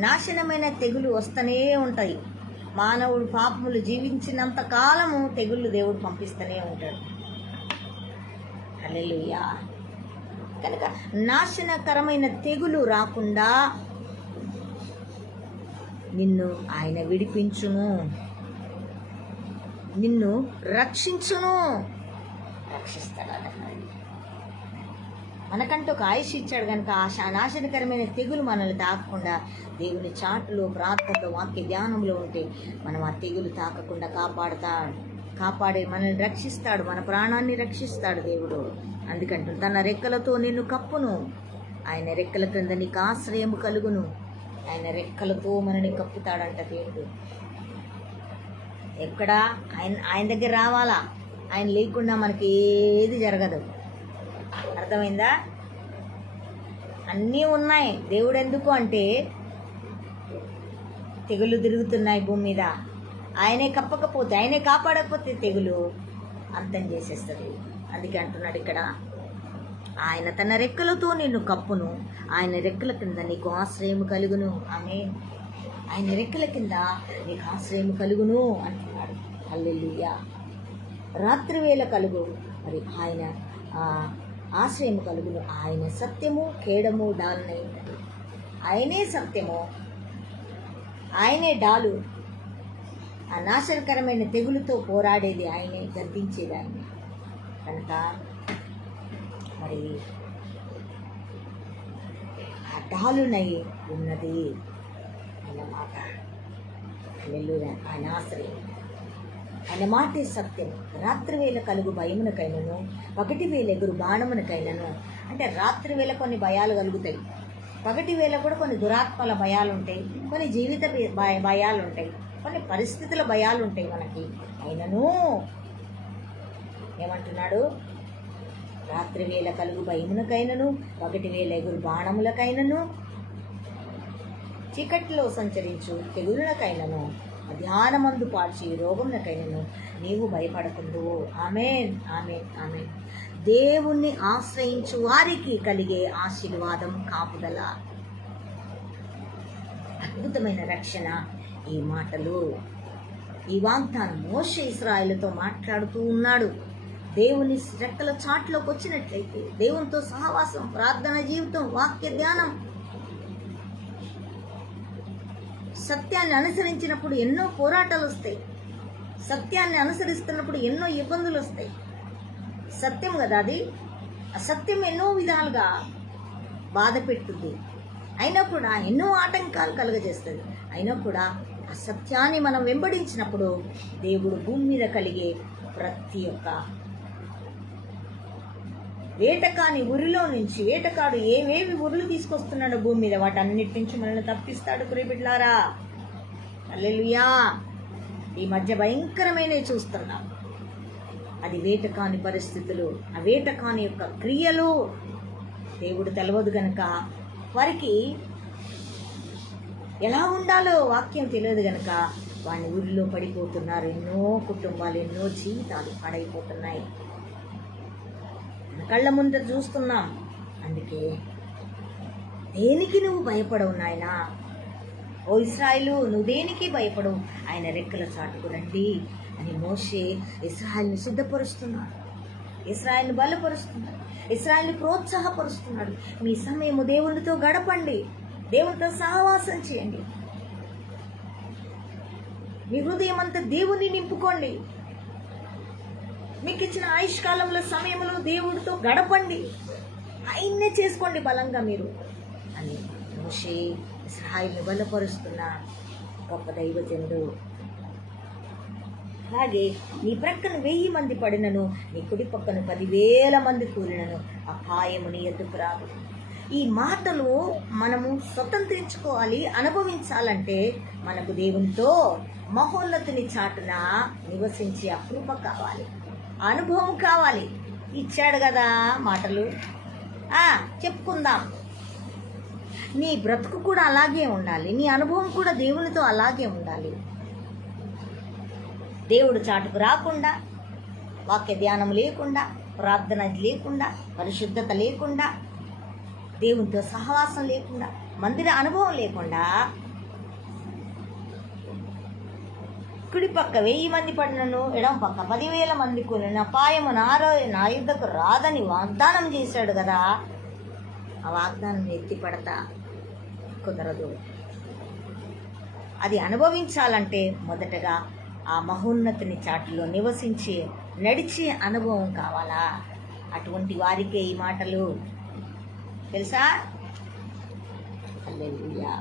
నాశనమైన తెగులు వస్తూనే ఉంటాయి. మానవుడు పాపములు జీవించినంత కాలము తెగుళ్ళు దేవుడు పంపిస్తూనే ఉంటాడు. హల్లెలూయా. కనుక నాశనకరమైన తెగులు రాకుండా నిన్ను ఆయన విడిపించును, నిన్ను రక్షించును, రక్షిస్తాడు. మనకంటూ ఒక ఆయుష్ ఇచ్చాడు కనుక నాశనకరమైన తెగులు మనల్ని తాకకుండా దేవుని చాటులో, ప్రార్థనలో, వాక్య ధ్యానంలో ఉంటే మనం ఆ తెగులు తాకకుండా కాపాడే మనల్ని రక్షిస్తాడు, మన ప్రాణాన్ని రక్షిస్తాడు దేవుడు. అందుకంటూ తన రెక్కలతో నిన్ను కప్పును, ఆయన రెక్కల క్రింద నీకు ఆశ్రయం కలుగును. ఆయన రెక్కలతో మనని కప్పుతాడంట దేవుడు. ఎక్కడ ఆయన దగ్గర రావాలా, ఆయన లేకుండా మనకి ఏది జరగదు. అర్థమైందా? అన్నీ ఉన్నాయి. దేవుడు ఎందుకు అంటే తెగులు తిరుగుతున్నాయి భూమి మీద, ఆయనే కప్పకపోతే, ఆయనే కాపాడకపోతే తెగులు అంతం చేసేస్తుంది. అందుకే అంటున్నాడు ఇక్కడ, ఆయన తన రెక్కలతో నిన్ను కప్పును, ఆయన రెక్కల కింద నీకు ఆశ్రయం కలుగును. ఆయన రెక్కల కింద నీకు ఆశ్రయం కలుగును అంటున్నాడు. హల్లెలూయా. రాత్రి వేళ కలుగు మరి ఆయన ఆశ్రయం కలుగును. ఆయన సత్యము, కేడము, డాలునై ఉంటాడు. ఆయనే సత్యము, ఆయనే డాలు. ఆ నాశనకరమైన తెగులుతో పోరాడేది ఆయనే, గద్దించేది ఆయనే. కనుక మరి ఆ డాలునై ఉన్నది అన్నమాట. హల్లెలూయా. ఆయన ఆశ్రయం, ఆయన మాటే సత్యం. రాత్రి వేళ కలుగు భయమునకైనను, పగటి వేళ ఎగురు బాణమునకైనను. అంటే రాత్రి వేళ కొన్ని భయాలు కలుగుతాయి, పగటి వేళ కూడా కొన్ని దురాత్మల భయాలు ఉంటాయి, కొన్ని జీవిత భయాలు ఉంటాయి, కొన్ని పరిస్థితుల భయాలు ఉంటాయి మనకి. అయినను ఏమంటున్నాడు? రాత్రి వేళ కలుగు భయమునకైనను, పగటి వేళ ఎగురు బాణములకైనను, చీకటిలో సంచరించు తెగుళ్ళకైనను, మధ్యాహ్నమందు పాల్చి రోగమునకైనను నీవు భయపడకుందువు. ఆమేన్, ఆమేన్, ఆమేన్. దేవుణ్ణి ఆశ్రయించు వారికి కలిగే ఆశీర్వాదం, కాపుదల, అద్భుతమైన రక్షణ. ఈ మాటలు, ఈ వాగ్దానం మోషే ఇశ్రాయేలుతో మాట్లాడుతూ ఉన్నాడు. దేవుని రెక్కల చాట్లోకి వచ్చినట్లయితే దేవునితో సహవాసం, ప్రార్థన జీవితం, వాక్య ధ్యానం, సత్యాన్ని అనుసరించినప్పుడు ఎన్నో పోరాటాలు వస్తాయి. సత్యాన్ని అనుసరిస్తున్నప్పుడు ఎన్నో ఇబ్బందులు వస్తాయి. సత్యం కదా అది. అసత్యం ఎన్నో విధాలుగా బాధ పెట్టుద్ది, అయినా కూడా ఎన్నో ఆటంకాలు కలుగజేస్తుంది. అయినా కూడా ఆ సత్యాన్ని మనం వెంబడించినప్పుడు దేవుడు భూమి మీద కలిగే ప్రతి ఒక్క వేటకాని ఉరిలో నుంచి, వేటకాడు ఏవేవి ఉరులు తీసుకొస్తున్నాడో భూమి మీద, వాటన్నిటి నుంచి మనల్ని తప్పిస్తాడు. ప్రియబిడ్డలారా, హల్లెలూయా. ఈ మధ్య భయంకరమైనవి చూస్తున్నాం. అది వేటకాని పరిస్థితులు, ఆ వేటకాని యొక్క క్రియలు. దేవుడు తెలవదు గనక, వారికి ఎలా ఉండాలో వాక్యం తెలియదు గనక వాడిని ఊరిలో పడిపోతున్నారు. ఎన్నో కుటుంబాలు, ఎన్నో జీవితాలు పడైపోతున్నాయి, కళ్ళ ముందర చూస్తున్నాం. అందుకే దేనికి నువ్వు భయపడవు నాయనా? ఓ ఇశ్రాయేలు, నువ్వు దేనికి భయపడవు, ఆయన రెక్కల చాటుకు రండి అని మోషే ఇశ్రాయేలుని సిద్ధపరుస్తున్నాడు, ఇశ్రాయేలుని బలపరుస్తున్నాడు, ఇశ్రాయేలుని ప్రోత్సాహపరుస్తున్నాడు. మీ సమయము దేవునితో గడపండి, దేవునితో సహవాసం చేయండి, మీ హృదయం అంతా దేవుని నింపుకోండి. మీకు ఇచ్చిన ఆయుష్కాలంలో, సమయంలో దేవుడితో గడపండి, ఆయన్నే చేసుకోండి బలంగా మీరు అని మోషే ఇశ్రాయేలుని బలపరుస్తున్న గొప్ప దైవజనుడు. అలాగే నీ ప్రక్కన 1000 మంది పడినను, నీ కుడి పక్కన 10,000 మంది కూలినను అపాయము నీ ఎదుకు రాదు. ఈ మాటలు మనము స్వతంత్రించుకోవాలి, అనుభవించాలంటే మనకు దేవునితో మహోన్నతుని చాటున నివసించి అకృప కావాలి, అనుభవం కావాలి. ఇచ్చాడు కదా మాటలు, చెప్పుకుందాం. నీ బ్రతుకు కూడా అలాగే ఉండాలి, నీ అనుభవం కూడా దేవునితో అలాగే ఉండాలి. దేవుడు చాటుకు రాకుండా, వాక్య ధ్యానం లేకుండా, ప్రార్థన లేకుండా, పరిశుద్ధత లేకుండా, దేవునితో సహవాసం లేకుండా, మందిర అనుభవం లేకుండా, కుడి పక్క 1000 మంది పడినను ఎడమ పక్క 10,000 మంది కూలిన అపాయము నా యుద్ధకు రాదని వాగ్దానం చేశాడు కదా. ఆ వాగ్దానం ఎత్తి పడతా కుదరదు. అది అనుభవించాలంటే మొదటగా ఆ మహోన్నతిని చాటులో నివసించి నడిచే అనుభవం కావాలా. అటువంటి వారికే ఈ మాటలు తెలుసా. హల్లెలూయా.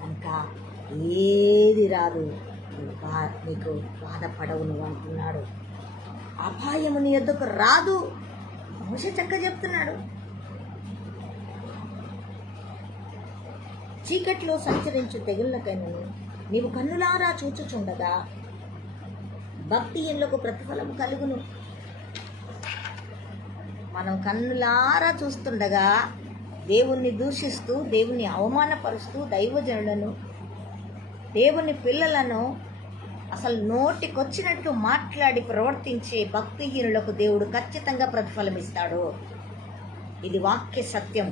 కనుక ఏది రాదు, నీకు బాధపడవు నువ్వు అంటున్నాడు. అపాయము నీ యొద్దకు రాదు. మోషే చక్కగా చెప్తున్నాడు. చీకట్లో సంచరించు తెగుళ్ళకైనను నీవు కన్నులారా చూచుచుండగా భక్తిహీనులకు ప్రతిఫలం కలుగును. మనం కన్నులారా చూస్తుండగా దేవుణ్ణి దూషిస్తూ, దేవుణ్ణి అవమానపరుస్తూ, దైవజనులను, దేవుని పిల్లలను అసలు నోటికొచ్చినట్టు మాట్లాడి ప్రవర్తించే భక్తిహీనులకు దేవుడు ఖచ్చితంగా ప్రతిఫలం ఇస్తాడు. ఇది వాక్య సత్యం.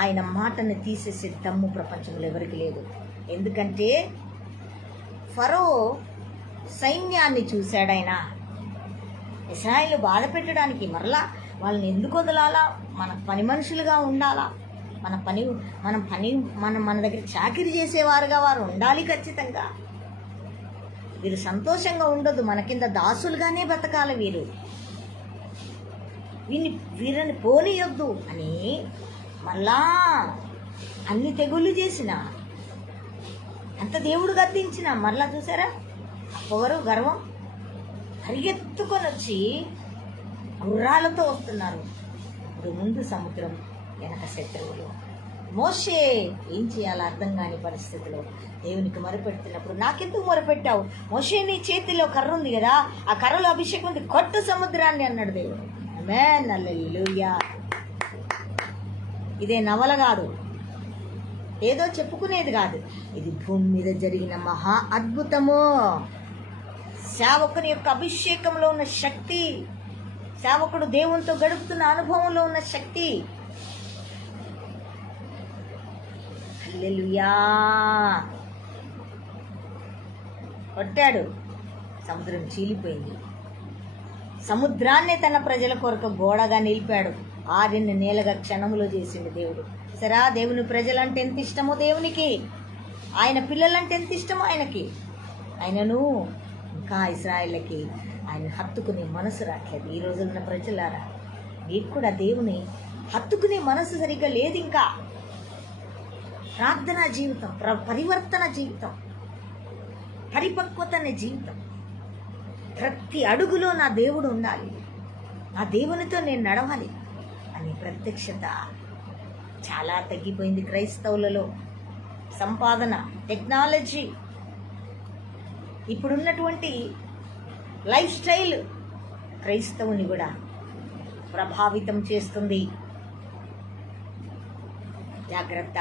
ఆయన మాటను తీసేసే దమ్ము ప్రపంచంలో ఎవరికి లేదు. ఎందుకంటే ఫరో సైన్యాన్ని చూశాడు. ఆయన ఇశ్రాయేలు బాధ పెట్టడానికి మరలా వాళ్ళని ఎందుకు వదలాలా, మన పని మనుషులుగా ఉండాలా, మన దగ్గర చాకిరీ చేసేవారుగా వారు ఉండాలి. ఖచ్చితంగా వీరు సంతోషంగా ఉండదు, మన కింద దాసులుగానే బతకాలి. వీరిని పోనీయొద్దు అని మళ్ళా అన్ని తెగుళ్ళు చేసిన, అంత దేవుడు గద్దించిన, మరలా చూసారా పొగరు గర్వం పరిగెత్తుకొని వచ్చి గుర్రాలతో వస్తున్నారు. ఇప్పుడు ముందు సముద్రం, వెనక శత్రువులు. మోషే ఏం చేయాలో అర్థం కాని పరిస్థితిలో దేవునికి మొరపెడుతున్నప్పుడు, నాకెందుకు మొరపెట్టావు మోషే, నీ చేతిలో కర్ర ఉంది కదా, ఆ కర్రలో అభిషేకం ఉంది, కొట్టు సముద్రాన్ని అన్నాడు దేవుడు. ఆమేన్, హల్లెలూయా. ఇదే నవల కాదు, ఏదో చెప్పుకునేది కాదు. ఇది భూమి మీద జరిగిన మహా అద్భుతము. సేవకుని యొక్క అభిషేకంలో ఉన్న శక్తి, సేవకుడు దేవునితో గడుపుతున్న అనుభవంలో ఉన్న శక్తి. హల్లెలూయా. కొట్టాడు, సముద్రం చీలిపోయింది. సముద్రాన్నే తన ప్రజల కొరకు గోడగా నిలిపాడు. ఆరిన నేలగా క్షణములో చేసిండు దేవుడు. సరే, దేవుని ప్రజలంటే ఎంత ఇష్టమో దేవునికి, ఆయన పిల్లలంటే ఎంత ఇష్టమో ఆయనకి. ఆయనను ఇంకా ఇశ్రాయేలుకి ఆయన హత్తుకునే మనసు రావట్లేదు. ఈ రోజున్న ప్రజలారా, మీకు కూడా దేవుని హత్తుకునే మనసు సరిగ్గా లేదు. ఇంకా ప్రార్థనా జీవితం, పరివర్తన జీవితం, పరిపక్వత అనే జీవితం. ప్రతి అడుగులో నా దేవుడు ఉండాలి, నా దేవునితో నేను నడవాలి అనే ప్రత్యక్షత చాలా తగ్గిపోయింది క్రైస్తవులలో. సంపాదన, టెక్నాలజీ, ఇప్పుడున్నటువంటి లైఫ్ స్టైల్ క్రైస్తవుని కూడా ప్రభావితం చేస్తుంది. జాగ్రత్త.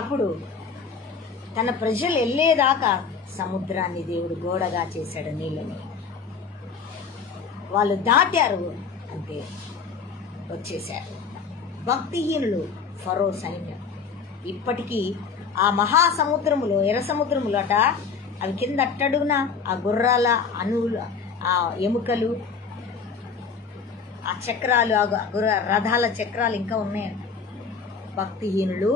అప్పుడు తన ప్రజలు వెళ్ళేదాకా సముద్రాన్ని దేవుడు గోడగా చేశాడు, నీళ్ళని. వాళ్ళు దాటారు అంటే వచ్చేశారు. భక్తిహీనులు ఫరో సైన్యం ఇప్పటికీ ఆ మహాసముద్రములో, ఎర్ర సముద్రములు అట, అవి కింద అట్టడుగున ఆ గుర్రాల అణువులు, ఆ ఎముకలు, ఆ చక్రాలు, ఆ రథాల చక్రాలు ఇంకా ఉన్నాయంట. భక్తిహీనులు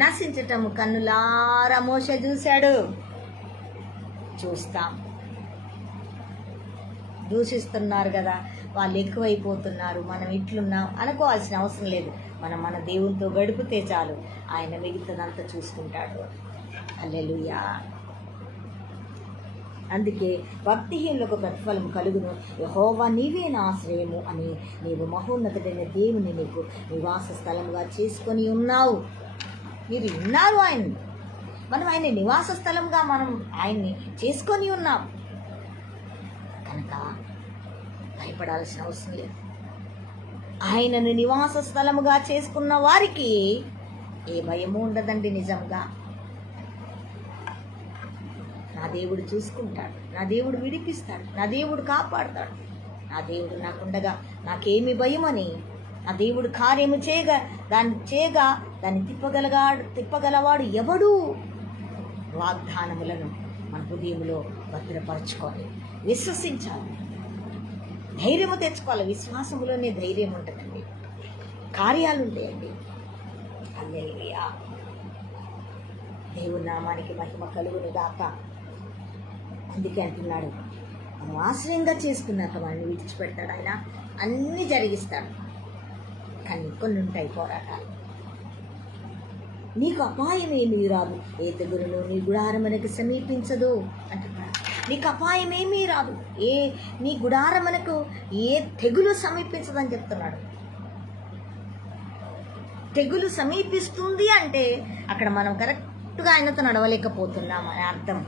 నశించటము కన్నులారా మోషే చూశాడు. చూస్తాం. దూషిస్తున్నారు కదా, వాళ్ళు ఎక్కువైపోతున్నారు, మనం ఇట్లున్నాం అనుకోవాల్సిన అవసరం లేదు. మనం మన దేవునితో గడిపితే చాలు, ఆయన మిగతాదంతా చూసుకుంటాడు. హల్లెలూయా. అందుకే భక్తిహీనులకు ప్రతిఫలం కలుగును, యెహోవా నీవే నా ఆశ్రయము అని నీవు మహోన్నతుడైన దేవుని నీకు నివాస స్థలముగా చేసుకొని ఉన్నావు. మీరు ఉన్నారు ఆయన్ని, మనం ఆయన నివాస స్థలంగా మనం ఆయన్ని చేసుకొని ఉన్నాం కనుక భయపడాల్సిన అవసరం లేదు. ఆయనను నివాస స్థలముగా చేసుకున్న వారికి ఏ భయము ఉండదండి. నిజంగా నా దేవుడు చూసుకుంటాడు, నా దేవుడు విడిపిస్తాడు, నా దేవుడు కాపాడుతాడు, నా దేవుడు నాకుండగా నాకేమి భయమని నా దేవుడు కార్యము దాన్ని తిప్పగలవాడు ఎవడు? వాగ్దానములను మన హృదయంలో భద్రపరచుకోవాలి, విశ్వసించాలి, ధైర్యము తెచ్చుకోవాలి. విశ్వాసములోనే ధైర్యం ఉంటుందండి, కార్యాలు ఉంటాయండి. హల్లెలూయా. దేవుని నామానికి మహిమ కలుగును గాక. అందుకే అంటున్నాడు, మనం ఆశ్రయంగా చేసుకున్నాక వాడిని విడిచిపెడతాడు ఆయన, అన్నీ జరిగిస్తాడు. కానీ కొన్ని ఉంటాయి పోరాటాలు. నీకు అపాయం ఏమీ రాదు, ఏ తెగులును నీ గుడారమునకు సమీపించదు అంటున్నాడు. నీకు అపాయం ఏమీ రాదు, నీ గుడారమునకు ఏ తెగులు సమీపించదని చెప్తున్నాడు. తెగులు సమీపిస్తుంది అంటే అక్కడ మనం కరెక్ట్గా ఆయనతో నడవలేకపోతున్నాం అని అర్థం.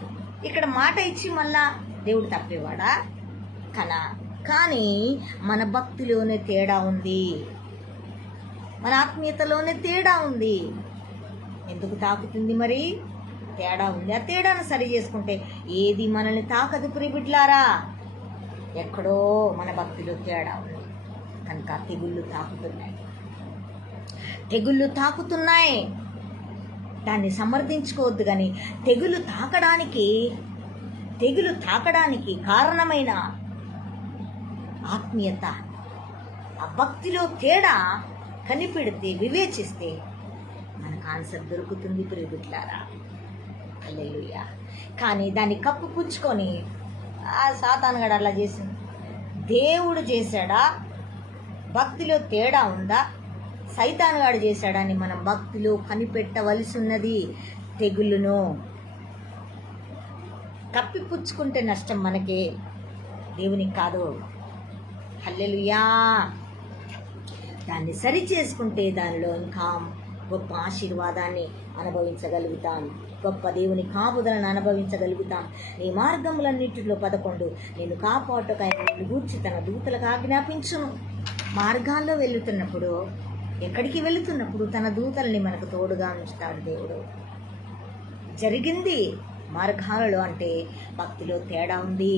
ఇక్కడ మాట ఇచ్చి మళ్ళా దేవుడు తప్పేవాడా? కానీ మన భక్తిలోనే తేడా ఉంది, మన ఆత్మీయతలోనే తేడా ఉంది. ఎందుకు తాకుతుంది మరి? తేడా ఉంది. ఆ తేడాను సరి చేసుకుంటే ఏది మనల్ని తాకదు ప్రియబిడ్లారా. ఎక్కడో మన భక్తిలో తేడా ఉంది కనుక తెగుళ్ళు తాకుతున్నాయి. దాన్ని సమర్థించుకోవద్దు. కానీ తెగులు తాకడానికి కారణమైన ఆత్మీయత, ఆ భక్తిలో తేడా కనిపెడితే, వివేచిస్తే మనకు ఆన్సర్ దొరుకుతుంది ప్రియబిడ్లారా. హల్లెలూయా. కానీ దాన్ని కప్పుపుచ్చుకొని సాతానుగాడు అలా చేసింది. దేవుడు చేశాడా? భక్తిలో తేడా ఉందా? సైతానుగాడు చేశాడని మనం భక్తిలో కనిపెట్టవలసి ఉన్నది. తెగుళ్ళను కప్పిపుచ్చుకుంటే నష్టం మనకే, దేవునికి కాదు. హల్లెలూయా. దాన్ని సరి చేసుకుంటే దానిలో ఇంకా గొప్ప ఆశీర్వాదాన్ని అనుభవించగలుగుతాం, గొప్ప దేవుని కాపుదలను అనుభవించగలుగుతాం. నీ మార్గములన్నింటిలో 11 నేను కాపాడుటకు ఆయన గూర్చి తన దూతలకు ఆజ్ఞాపించును. మార్గాల్లో వెళుతున్నప్పుడు, ఎక్కడికి వెళుతున్నప్పుడు తన దూతల్ని మనకు తోడుగా ఉంచుతాడు దేవుడు. జరిగింది మార్గాలలో అంటే భక్తిలో తేడా ఉంది.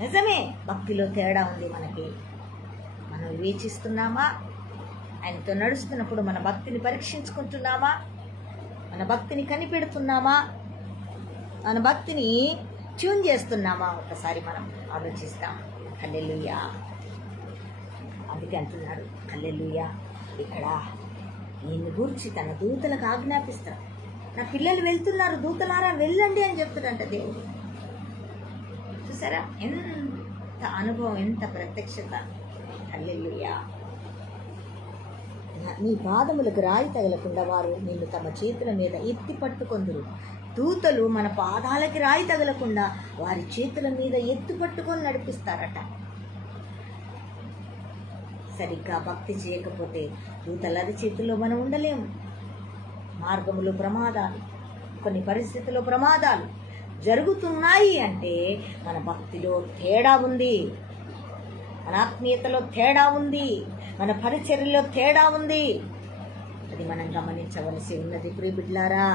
నిజమే, భక్తిలో తేడా ఉంది. మనం వివేచిస్తున్నామా? ఆయనతో నడుస్తున్నప్పుడు మన భక్తిని పరీక్షించుకుంటున్నామా? మన భక్తిని కనిపెడుతున్నామా? మన భక్తిని ట్యూన్ చేస్తున్నామా? ఒకసారి మనం ఆలోచిస్తాం. హల్లెలూయా. అందుకే అంటున్నాడు హల్లెలూయా. ఇక్కడ ఈయన్ని గురించి తన దూతలకు ఆజ్ఞాపిస్తాడు. నా పిల్లలు వెళ్తున్నారు, దూతలారా వెళ్ళండి అని చెప్తాడంట దేవుడు. చూసారా ఎంత అనుభవం, ఎంత ప్రత్యక్షత. హల్లెలూయా. నీ పాదములకు రాయి తగలకుండా వారు నిన్ను తమ చేతుల మీద ఎత్తి పట్టుకొందురు. దూతలు మన పాదాలకి రాయి తగలకుండా వారి చేతుల మీద ఎత్తి పట్టుకొని నడిపిస్తారట. సరిగ్గా భక్తి చేయకపోతే దూతల చేతుల్లో మనం ఉండలేము. మార్గములో ప్రమాదాలు, కొన్ని పరిస్థితుల్లో ప్రమాదాలు జరుగుతున్నాయి అంటే మన భక్తిలో తేడా ఉంది, మన ఆత్మీయతలో తేడా ఉంది, మన పరిచర్యలో తేడా ఉంది. అది మనం గమనించవలసి ఉన్నది ప్రియబిడ్లారా.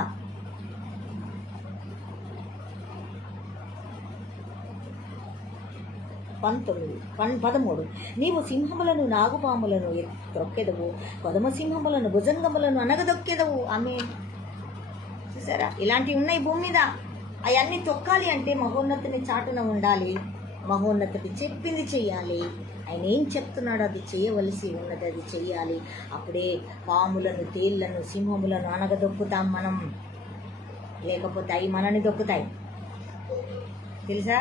పంతొమ్మిది 13 నీవు సింహములను నాగుపాములను త్రొక్కెదవు, కొదమసింహములను భుజంగములను అనగదొక్కెదవు. ఆమె చూసారా, ఇలాంటివి ఉన్నాయి భూమి మీద. అవన్నీ తొక్కాలి అంటే మహోన్నతుని చాటున ఉండాలి, మహోన్నతుడు చెప్పింది చెయ్యాలి. ఆయన ఏం చెప్తున్నాడో అది చేయవలసి ఉన్నది, అది చెయ్యాలి. అప్పుడే పాములను, తేళ్లను, సింహములను అనగదొక్కుతాం మనం. లేకపోతే అవి మనని దొక్కుతాయి. తెలుసా,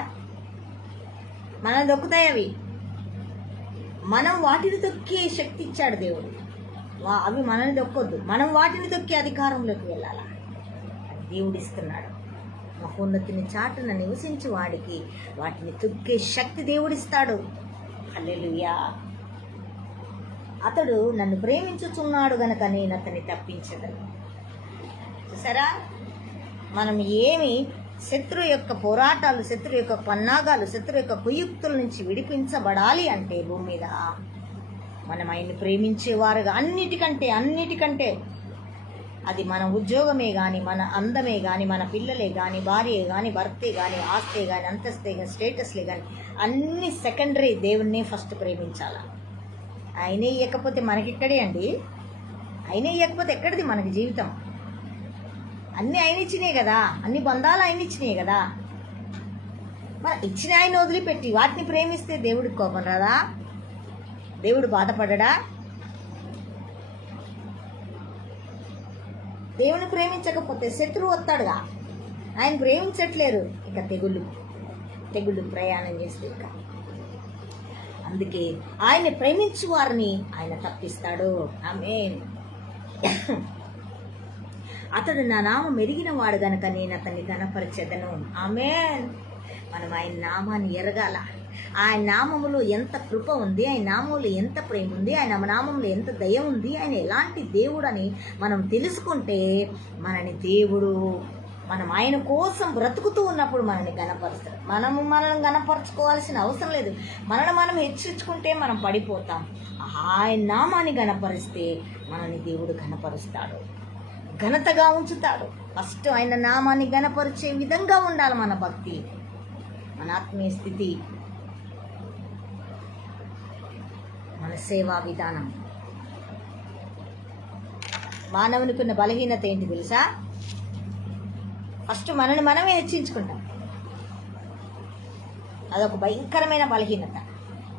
మనం దొక్కుతాయి అవి. మనం వాటిని తొక్కే శక్తి ఇచ్చాడు దేవుడు. అవి మనల్ని దొక్కొద్దు, మనం వాటిని తొక్కే అధికారంలోకి వెళ్ళాలి. అది దేవుడు ఇస్తున్నాడు. మహోన్నతిని చాటున నివసించి వాడికి వాటిని తొక్కే శక్తి దేవుడిస్తాడు. హల్లెలూయా. అతడు నన్ను ప్రేమించుచున్నాడు గనక నేను అతన్ని తప్పించదను. చూసారా, మనం ఏమి శత్రు యొక్క పోరాటాలు, శత్రు యొక్క పన్నాగాలు, శత్రు యొక్క కుయుక్తుల నుంచి విడిపించబడాలి అంటే భూమి మీద మనం ఆయన్ని ప్రేమించేవారుగా అన్నిటికంటే అది మన ఉద్యోగమే కానీ, మన అందమే కానీ, మన పిల్లలే కానీ, భార్యే కానీ, భర్తే కానీ, ఆస్తే కానీ, అంతస్తే కానీ, స్టేటస్లే కానీ అన్ని సెకండరీ. దేవుణ్ణి ఫస్ట్ ప్రేమించాలా. ఆయనే ఇవ్వకపోతే మనకిక్కడే అండి. ఆయనే ఇవ్వకపోతే ఎక్కడిది మనకి జీవితం? అన్నీ ఆయన ఇచ్చినాయి కదా, అన్ని బంధాలు ఆయన ఇచ్చినాయి కదా. మరి ఇచ్చిన ఆయన వదిలిపెట్టి వాటిని ప్రేమిస్తే దేవుడికి కోపం రాదా? దేవుడు బాధపడడా? దేవుని ప్రేమించకపోతే శత్రువు వస్తాడుగా. ఆయన ప్రేమించట్లేరు, ఇక తెగుళ్ళు ప్రయాణం చేస్తే ఇక. అందుకే ఆయన ప్రేమించు వారిని ఆయన తప్పిస్తాడు. ఆమేన్. అతడు నా నామం ఎరిగిన వాడు గనక నేను అతన్ని ఘనపరచెదను. ఆమేన్. మనం ఆయన నామాన్ని ఎరగాల. ఆయన నామములో ఎంత కృప ఉంది, ఆయన నామంలో ఎంత ప్రేమ ఉంది, ఆయన నామంలో ఎంత దయ ఉంది, ఆయన ఎలాంటి దేవుడని మనం తెలుసుకుంటే మనం ఆయన కోసం బ్రతుకుతూ ఉన్నప్పుడు మనల్ని గణపరుస్తాడు. మనల్ని గణపరచుకోవాల్సిన అవసరం లేదు. మనల్ని మనం హెచ్చించుకుంటే మనం పడిపోతాం. ఆయన నామాన్ని గణపరిస్తే మనల్ని దేవుడు గణపరుస్తాడు, ఘనతగా ఉంచుతాడు. ఫస్ట్ ఆయన నామాన్ని గణపరిచే విధంగా ఉండాలి మన భక్తి, మన ఆత్మీయ స్థితి, మన సేవా విధానం. మానవునికి ఉన్న బలహీనత ఏంటి తెలుసా? ఫస్ట్ మనల్ని మనమే హెచ్చించుకుంటాం. అదొక భయంకరమైన బలహీనత.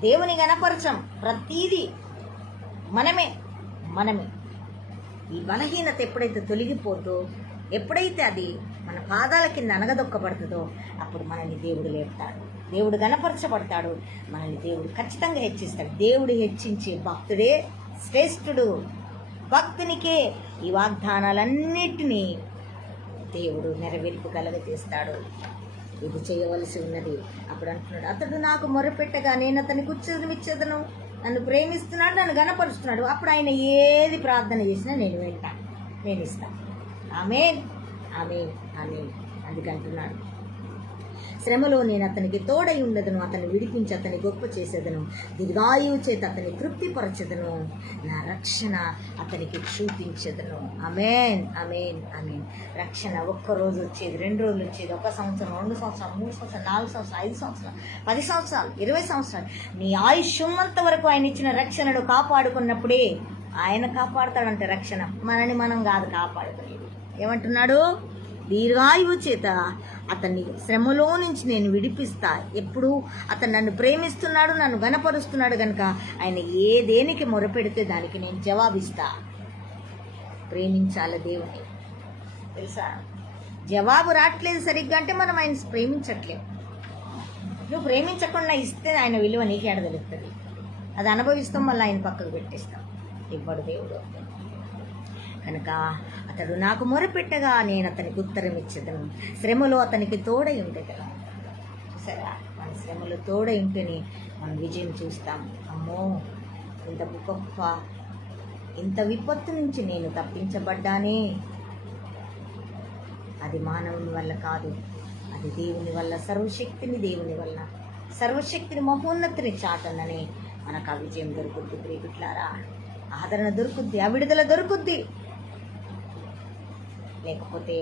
దేవుని గణపరచం, ప్రతీది మనమే. ఈ బలహీనత ఎప్పుడైతే తొలగిపోతుందో, ఎప్పుడైతే అది మన పాదాల కింద అనగదొక్కబడుతుందో అప్పుడు మనల్ని దేవుడు లేపుతాడు, దేవుడు గణపరచబడతాడు, మనల్ని దేవుడు ఖచ్చితంగా హెచ్చిస్తాడు. దేవుడు హెచ్చించే భక్తుడే శ్రేష్ఠుడు. భక్తునికే ఈ వాగ్దానాలన్నిటినీ దేవుడు నెరవేర్పు కలగజేస్తాడు. ఇది చేయవలసి ఉన్నది. అప్పుడు అంటున్నాడు, అతడు నాకు మొరపెట్టగా నేను అతనికి ఉత్తరమిచ్చేదను. నన్ను ప్రేమిస్తున్నాడు, నన్ను గణపరుస్తున్నాడు. అప్పుడు ఆయన ఏది ప్రార్థన చేసినా నేను వింటాను, నేను ఇస్తాను. ఆమేన్, ఆమేన్, ఆమేన్. అందుకంటున్నాడు, శ్రమలో నేను అతనికి తోడై ఉండదను, అతన్ని విడిపించి అతన్ని గొప్ప చేసేదను, దీర్ఘాయువు చేత అతన్ని తృప్తిపరచెదను, నా రక్షణ అతనికి చూపించెదను. ఆమేన్, ఆమేన్, ఆమేన్. రక్షణ ఒక్కరోజు వచ్చేది, 2 రోజులు వచ్చేది, 1 సంవత్సరం, 2 సంవత్సరాలు, 3 సంవత్సరాలు, 4 సంవత్సరాలు, 5 సంవత్సరాలు, 10 సంవత్సరాలు, 20 సంవత్సరాలు. నీ ఆయుష్యంత వరకు ఆయన ఇచ్చిన రక్షణను కాపాడుకున్నప్పుడే ఆయన కాపాడుతాడంటే రక్షణ. మనని మనం కాదు కాపాడుకునేది. ఏమంటున్నాడు? దీర్ఘాయువు చేత అతన్ని శ్రమలో నుంచి నేను విడిపిస్తా. ఎప్పుడు అతను నన్ను ప్రేమిస్తున్నాడు, నన్ను గణపరుస్తున్నాడు కనుక ఆయన దేనికి మొరపెడితే దానికి నేను జవాబిస్తా. ప్రేమించాలి దేవుని, తెలుసా? జవాబు రావట్లేదు సరిగ్గా అంటే మనం ఆయన ప్రేమించట్లేము. నువ్వు ప్రేమించకుండా ఇస్తే ఆయన విలువ నీకే తెలుస్తుంది. అది అనుభవిస్తాం, మళ్ళీ ఆయన పక్కకు పెట్టేస్తాం. ఇవ్వడు దేవుడు. కనుక అతడు నాకు మొరపెట్టగా నేను అతనికి ఉత్తరం ఇచ్చేదను, శ్రమలో అతనికి తోడై ఉండేదను. సరే, మన శ్రమలో తోడై ఉంటేనే మనం విజయం చూస్తాం. అమ్మో, ఇంత విపత్తు నుంచి నేను తప్పించబడ్డానే. అది మానవుని వల్ల కాదు, అది దేవుని వల్ల, దేవుని వల్ల, సర్వశక్తిని మహోన్నతిని చాటనని మనకు ఆ విజయం దొరుకుద్ది. ప్రియకులారా, ఆదరణ దొరుకుద్ది, ఆ విడుదల దొరుకుద్ది. లేకపోతే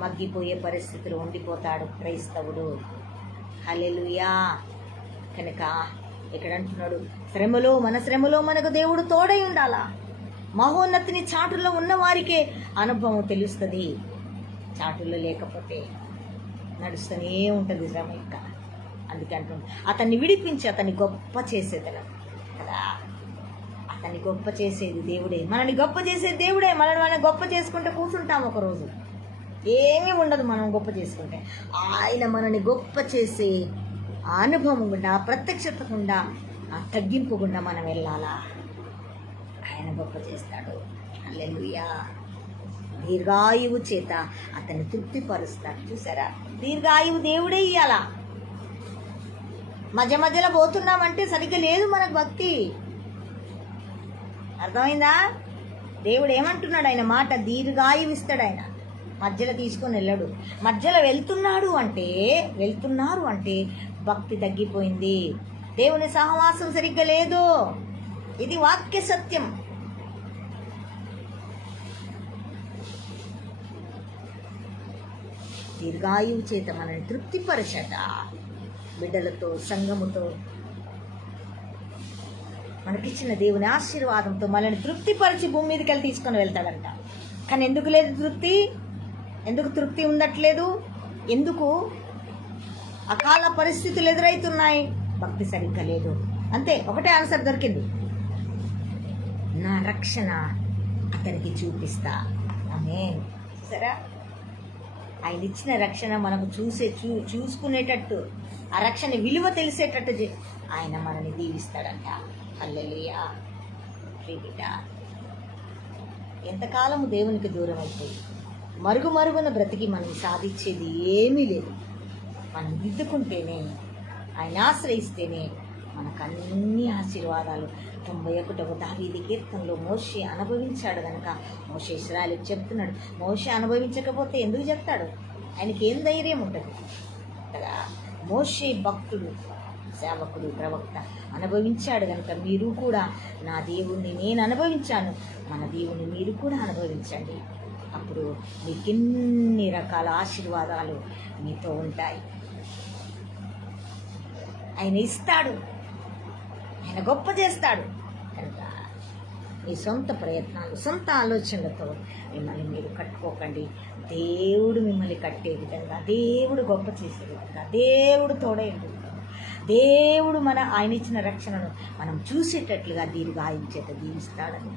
మగ్గిపోయే పరిస్థితులు ఉండిపోతాడు క్రైస్తవుడు. హల్లెలూయా. కనుక ఇక్కడ అంటున్నాడు, మన శ్రమలో మనకు దేవుడు తోడై ఉండాలా. మహోన్నతిని చాటులో ఉన్న వారికే అనుభవం తెలుస్తుంది. చాటుల్లో లేకపోతే నడుస్తూనే ఉంటుంది శ్రమ. ఇంకా అందుకే అంటున్నాడు, అతన్ని విడిపించి అతన్ని గొప్ప చేసేదను కదా. అతన్ని గొప్ప చేసేది దేవుడే, మనల్ని గొప్ప చేసేది దేవుడే. మనం గొప్ప చేసుకుంటే కూర్చుంటాం ఒకరోజు, ఏమీ ఉండదు మనం గొప్ప చేసుకుంటే. ఆయన మనల్ని గొప్ప చేసే ఆ అనుభవం గుండా, ఆ ప్రత్యక్షత గుండా, ఆ తగ్గింపు గుండా మనం వెళ్ళాలా. ఆయన గొప్ప చేస్తాడు. హల్లెలూయా. దీర్ఘాయువు చేత అతన్ని తృప్తిపరుస్తాడు. చూసారా, దీర్ఘాయువు దేవుడే ఇయ్యాలా. మధ్యలో పోతున్నామంటే సరిగ్గా లేదు మనకు భక్తి. అర్థమైందా? దేవుడు ఏమంటున్నాడు? ఆయన మాట దీర్ఘాయువు ఇస్తాడు. ఆయన మధ్యలో తీసుకొని వెళ్ళాడు. మధ్యలో వెళ్తున్నారు అంటే భక్తి తగ్గిపోయింది. దేవుని సహవాసం సరిగ్గా లేదు. ఇది వాక్య సత్యం. దీర్ఘాయువు చేత మనల్ని తృప్తిపరచట, బిడ్డలతో, సంఘముతో, మనకిచ్చిన దేవుని ఆశీర్వాదంతో మనల్ని తృప్తిపరిచి భూమి మీదకి వెళ్ళి తీసుకొని వెళ్తాడంట. కానీ ఎందుకు లేదు తృప్తి? ఎందుకు తృప్తి ఉండట్లేదు? ఎందుకు? అకాల పరిస్థితులు ఎదురవుతున్నాయి, భక్తి సరిగ్గా లేదు. అంతే, ఒకటే ఆన్సర్ దొరికింది, నా రక్షణ అతనికి చూపిస్తా. ఆమేన్. సరే, ఆయన ఇచ్చిన రక్షణ మనకు చూసుకునేటట్టు, ఆ రక్షణ విలువ తెలిసేటట్టు ఆయన మనల్ని దీవిస్తాడంట. హల్లెలూయా. ప్రియబిడ్డ, ఎంతకాలము దేవునికి దూరం అయిపోయి మరుగున బ్రతికి మనం సాధించేది ఏమీ లేదు. మనం దిద్దుకుంటేనే, ఆయన ఆశ్రయిస్తేనే మనకు అన్ని ఆశీర్వాదాలు. 91వ దావీదు కీర్తనలో మోషే అనుభవించాడు కనుక మోషే ఇశ్రాయేలుకు చెప్తున్నాడు. మోషే అనుభవించకపోతే ఎందుకు చెప్తాడు? ఆయనకి ఏం ధైర్యం ఉంటుంది కదా. మోషే భక్తుడు, సేవకుడు, ప్రవక్త అనుభవించాడు కనుక మీరు కూడా, నా దేవుణ్ణి నేను అనుభవించాను, మన దేవుణ్ణి మీరు కూడా అనుభవించండి. అప్పుడు మీకు ఎన్ని రకాల ఆశీర్వాదాలు మీతో ఉంటాయి. ఆయన ఇస్తాడు, ఆయన గొప్ప చేస్తాడు కనుక మీ సొంత ప్రయత్నాలు, సొంత ఆలోచనలతో మిమ్మల్ని మీరు కట్టుకోకండి. దేవుడు మిమ్మల్ని కట్టే విధంగా, దేవుడు గొప్ప చేసే విధంగా, దేవుడు తోడై విధంగా, దేవుడు ఆయన ఇచ్చిన రక్షణను మనం చూసేటట్లుగా దీర్ఘాయువు చేత దీవిస్తాడని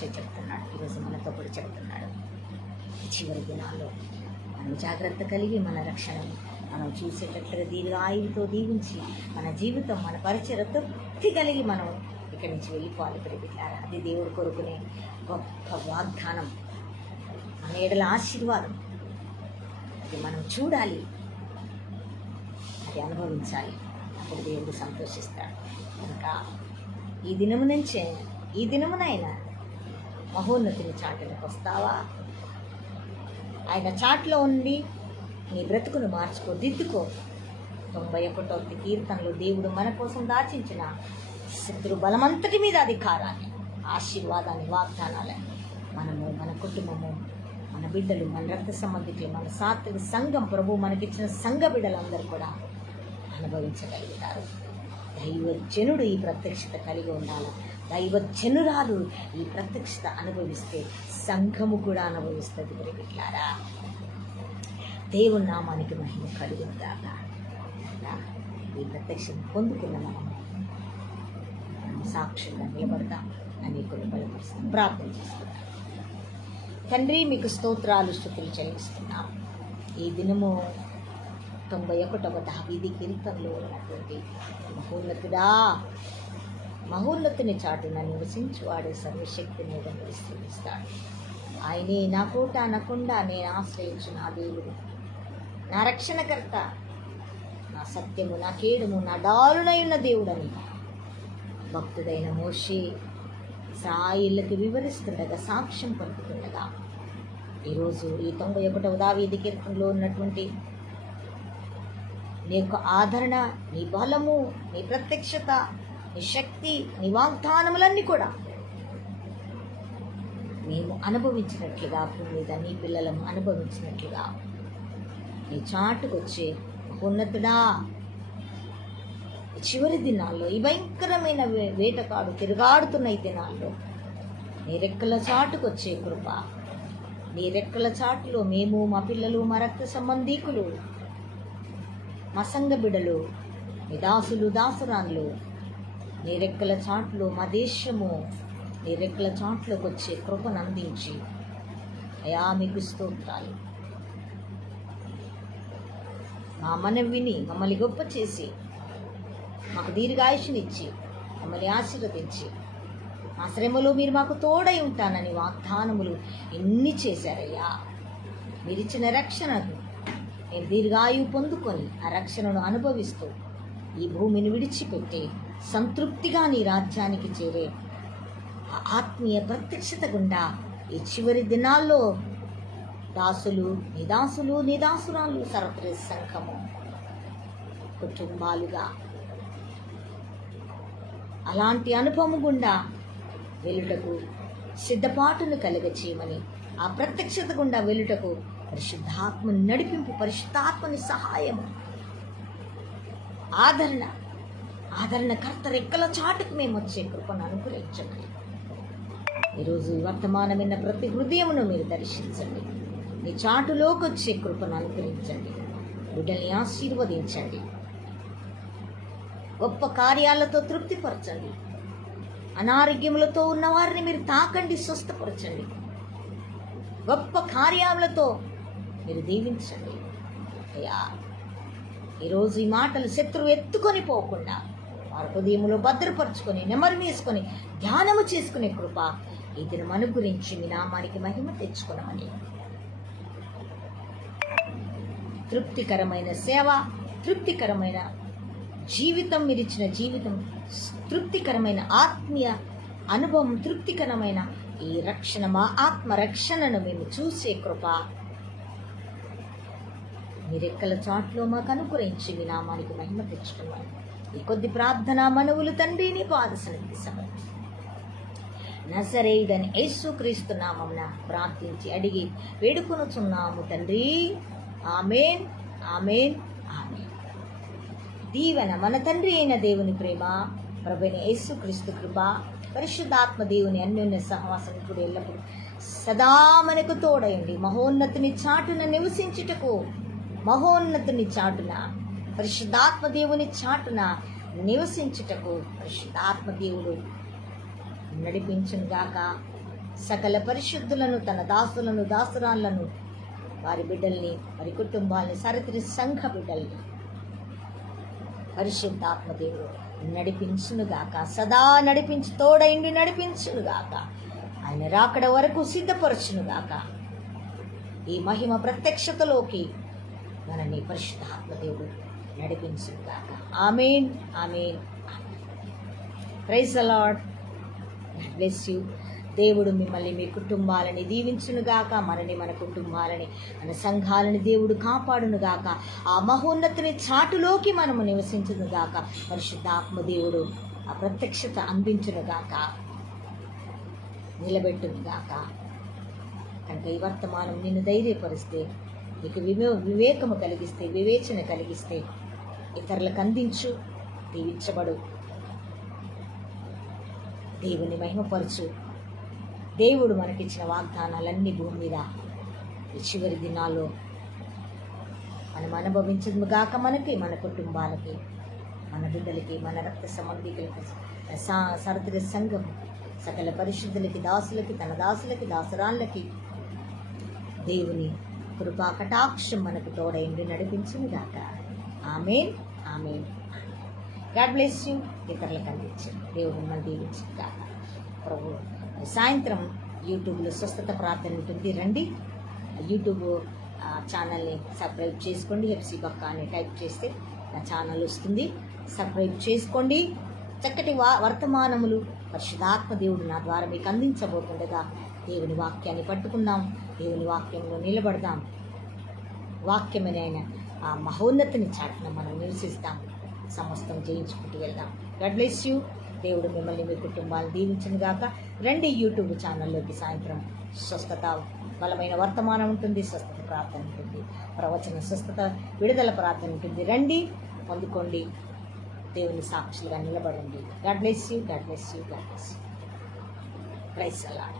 చెప్తున్నాడు. ఈరోజు మనతో కూడా చెప్తున్నాడు. ఈ చివరి దినాల్లో మనం జాగ్రత్త కలిగి మన రక్షణను మనం చూసేటట్లుగా దీర్ఘాయువుతో దీవించి మన జీవితం, మన పరిచయ తృప్తి కలిగి మనం ఇక్కడి నుంచి వెళ్ళిపోవాలి. ప్రియబిడ్డలారా, అది దేవుడు కోరుకునే గొప్ప వాగ్దానం, మన ఎడల ఆశీర్వాదం. అది మనం చూడాలి, అది అనుభవించాలి. అప్పుడు దేవుడు సంతోషిస్తాడు. ఇంకా ఈ దినము నుంచే, ఈ దినమునైనా మహోన్నతిని చాటులకు వస్తావా? ఆయన చాట్లో ఉండి నీ బ్రతుకును మార్చుకో, దిద్దుకో. 91వ కీర్తనలో దేవుడు మన కోసం దాచించిన శత్రు బలమంతటి మీద అధికారాన్ని, ఆశీర్వాదాన్ని, వాగ్దానాలని మనము, మన కుటుంబము, మన బిడ్డలు, మన రక్త సంబంధికులు, మన సాత్విక సంఘం, ప్రభు మనకిచ్చిన సంఘ బిడ్డలందరూ కూడా అనుభవించగలుగుతారు. దైవజనుడు ఈ ప్రత్యక్షత కలిగి ఉండాలి. దైవజనురాలు ఈ ప్రత్యక్షత అనుభవిస్తే సంఘము కూడా అనుభవిస్తుంది. ప్రియబిడ్డలారా, దేవుని నామానికి మహిమ కలుగుతాక ఈ ప్రత్యక్షత పొందుకున్న మనం సాక్షులుగా నిలబడతాం. అనేకులు బలపరుస్తాం. ప్రార్థన చేస్తున్నాం. తండ్రి, మీకు స్తోత్రాలు, స్తుతులు చెల్లిస్తున్నాం. ఈ దినము 91వ దావీదు కీర్తనలో ఉన్నటువంటి మహోన్నతుడా, మహోన్నతుని చాటున నివసించువాడే సర్వశక్తి మీద విస్తరిస్తాడు. ఆయనే నా కోట, నా కొండ, నేను ఆశ్రయించు నా దేవుడు, నా రక్షణకర్త, నా సత్యము, నా కేడుము, నా డాలునై ఉన్న దేవుడని భక్తుడైన మోషే ఇశ్రాయేలుకు వివరిస్తుండగా, సాక్ష్యం పలుకుతుండగా, ఈరోజు ఈ 91వ దావీదు కీర్తనలో ఉన్నటువంటి నీ యొక్క ఆదరణ, నీ బలము, నీ ప్రత్యక్షత, నీ శక్తి, నీ వాగ్దానములన్నీ కూడా మేము అనుభవించినట్లుగా, భూమి మీద నీ పిల్లలను అనుభవించినట్లుగా నీ చాటుకొచ్చే ఉన్నతుడా, చివరి దినాల్లో, ఈ భయంకరమైన వేటకాడు తిరుగాడుతున్న ఈ దినాల్లో నీ రెక్కల చాటుకొచ్చే కృప, నీ రెక్కల చాటులో మేము, మా పిల్లలు, మా రక్త సంబంధీకులు, మా సంఘ బిడ్డలు, నీ దాసులు, దాసురాన్లు, నీ రెక్కల చాటులో మా దేశము, నీ రెక్కల చాటులోకి వచ్చే కృపను అందించి, అయా మీకు స్తోత్రాలు. మా మనవి విని మమ్మల్ని గొప్ప చేసి, మాకు దీర్ఘాయుషునిచ్చి, మమ్మల్ని ఆశీర్వదించి, మా శ్రమలో మీరు మాకు తోడై ఉంటానని వాగ్దానములు ఎన్ని చేశారయ్యా. మీరిచ్చిన రక్షణను నేను దీర్ఘాయువు పొందుకొని ఆ రక్షణను అనుభవిస్తూ ఈ భూమిని విడిచిపెట్టి సంతృప్తిగా నీ రాజ్యానికి చేరే ఆ ఆత్మీయ ప్రత్యక్షత గుండా ఈ చివరి దినాల్లో దాసులు, నీ దాసురాలు, సర్వత్ర సంఘము, కుటుంబాలుగా అలాంటి అనుభవం గుండా వెలుటకు సిద్ధపాటును కలుగచేయమని, ఆ ప్రత్యక్షత గుండా వెలుటకు పరిశుద్ధాత్మని నడిపింపు, పరిశుద్ధాత్మని సహాయము, ఆదరణకర్త రెక్కల చాటుకు మేము వచ్చే కృపను అనుగ్రహించండి. ఈరోజు వర్తమానమైన ప్రతి హృదయమును మీరు దర్శించండి. మీ చాటులోకి వచ్చే కృపను అనుగ్రహించండి. బిడ్డల్ని ఆశీర్వదించండి. గొప్ప కార్యాలతో తృప్తిపరచండి. అనారోగ్యములతో ఉన్నవారిని మీరు తాకండి, స్వస్థపరచండి. గొప్ప కార్యాలతో మీరు దీవించండి అయ్యా. ఈరోజు ఈ మాటలు శత్రువు ఎత్తుకొని పోకుండా వారి హృదయములో భద్రపరుచుకొని నెమరు వేసుకొని ధ్యానము చేసుకునే కృప ఈ దినం అనుగ్రహించి మీ నామానికి మహిమ తెచ్చుకున్నామని, తృప్తికరమైన సేవ, తృప్తికరమైన జీవితం, మీరిచ్చిన జీవితం, తృప్తికరమైన ఆత్మీయ అనుభవం, తృప్తికరమైన ఈ రక్షణ, మా ఆత్మరక్షణను మేము చూసే కృప మీరెక్కల చాట్లో మాకు అనుగ్రహించి మీ నామానికి మహిమ తెచ్చుకున్నాను. ఈ కొద్ది ప్రార్థనా మనవులు తండ్రి నీ పాద సన్నిధికి సమర్పించి నజరేయుడైన యేసుక్రీస్తు నామమున ప్రార్థించి అడిగి వేడుకొనుచున్నాము తండ్రి. ఆమేన్, ఆమేన్, ఆమేన్. దీవెన మన తండ్రి అయిన దేవుని ప్రేమ, ప్రభువైన యేసుక్రీస్తు కృప, పరిశుద్ధాత్మ దేవుని అన్యోన్య సహవాసం ఇప్పుడు ఎల్లప్పుడు సదా మనకు తోడయండి. మహోన్నతుని చాటున నివసించుటకు, మహోన్నతుని చాటున, పరిశుద్ధాత్మ దేవుని చాటున నివసించుటకు పరిశుద్ధాత్మ దేవుడు నడిపించుగాక. సకల పరిశుద్ధులను, తన దాసులను, దాసురాళ్లను, వారి బిడ్డల్ని, వారి కుటుంబాలని, సరితిరి సంఘ బిడ్డల్ని పరిశుద్ధాత్మ దేవుడు నడిపించునుగాక. సదా నడిపించి తోడైండి నడిపించునుగాక. ఆయన రాకడ వరకు సిద్ధపరచునుగాక. ఈ మహిమ ప్రత్యక్షతలోకి మనని పరిశుద్ధాత్మ దేవుడు నడిపించునుగాక. Amen, amen, amen. Praise the Lord. God bless you. దేవుడు మిమ్మల్ని, మీ కుటుంబాలని దీవించునుగాక. మనని, మన కుటుంబాలని, మన సంఘాలని దేవుడు కాపాడునుగాక. ఆ మహోన్నతుని చాటులోకి మనము నివసించునుగాక. పరిశుద్ధాత్మ దేవుడు ఆ ప్రత్యక్షత అందించునుగాక, నిలబెట్టునుగాక. కనుక ఈ వర్తమానం నిన్ను ధైర్యపరిస్తే, నీకు వివేకము కలిగిస్తే, వివేచన కలిగిస్తే, ఇతరులకు అందించు, దీవించబడు, దేవుని మహిమపరచు. దేవుడు మనకిచ్చిన వాగ్దానాలన్నీ భూమి మీద ఈ చివరి దినాల్లో మనం అనుభవించదుగాక. మనకి, మన కుటుంబాలకి, మన బిడ్డలకి, మన రక్త సంబంధికులకి, సరతగ సంఘం, సకల పరిశుద్ధులకి, దాసులకి, తన దాసులకి, దాసరాళ్ళకి దేవుని కృపా కటాక్షం మనకు తోడైండి నడిపించునుగాక. Amen, amen. God bless you. ఇతరులకు అందించండి. దేవుడు మిమ్మల్ని దీవించుగాక. ప్రభు సాయంత్రం యూట్యూబ్లో స్వస్థత ప్రార్థన ఉంటుంది, రండి. యూట్యూబ్ ఛానల్ని సబ్స్క్రైబ్ చేసుకోండి. ఎఫ్సి బక్క అని టైప్ చేస్తే నా ఛానల్ వస్తుంది. సబ్స్క్రైబ్ చేసుకోండి. చక్కటి వర్తమానములు పరిశుద్ధాత్మ దేవుడు నా ద్వారా మీకు అందించబోతుండగా దేవుని వాక్యాన్ని పట్టుకుందాం, దేవుని వాక్యంలో నిలబడదాం. వాక్యమైన ఆ మహోన్నతిని చాటున మనం నివసిస్తాం, సమస్తం జయించుకుంటూ వెళ్దాం. God bless you. దేవుడు మిమ్మల్ని, మీ కుటుంబాలను దీవించునుగాక. రండి యూట్యూబ్ ఛానల్లోకి. సాయంత్రం స్వస్థత, బలమైన వర్తమానం ఉంటుంది, స్వస్థత ప్రార్థన ఉంటుంది, ప్రవచన స్వస్థత విడుదల ప్రార్థన ఉంటుంది. రండి, పొందుకోండి, దేవుని సాక్షులుగా నిలబడండి. God bless you, God bless you, God bless you. Praise the Lord.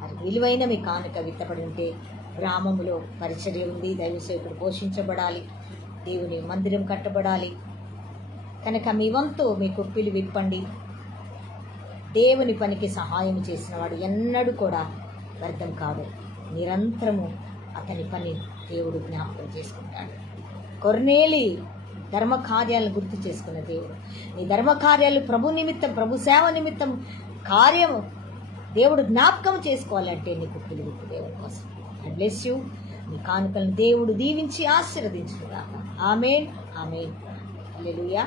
మరి విలువైన మీ కానుక విత్తపడి ఉంటే, గ్రామంలో పరిచర్య ఉంది, దైవ సేవకుడు పోషించబడాలి, దేవుని మందిరం కట్టబడాలి. కనుక మీ వంతు మీ కుప్పిలు విప్పండి. దేవుని పనికి సహాయం చేసిన వాడు ఎన్నడూ కూడా వ్యర్థం కాదు. నిరంతరము అతని పని దేవుడు జ్ఞాపకం చేసుకుంటాడు. కొర్నేలి ధర్మకార్యాలను గుర్తు చేసుకున్న దేవుడు, నీ ధర్మకార్యాలు ప్రభు నిమిత్తం, ప్రభు సేవ నిమిత్తం కార్యము దేవుడు జ్ఞాపకం చేసుకోవాలంటే నీ కుప్పిలు విప్పు దేవుని కోసం. I bless you. నీ కానుకలను దేవుడు దీవించి ఆశీర్వదించుగాక. ఆమేన్, ఆమేన్. హల్లెలూయా.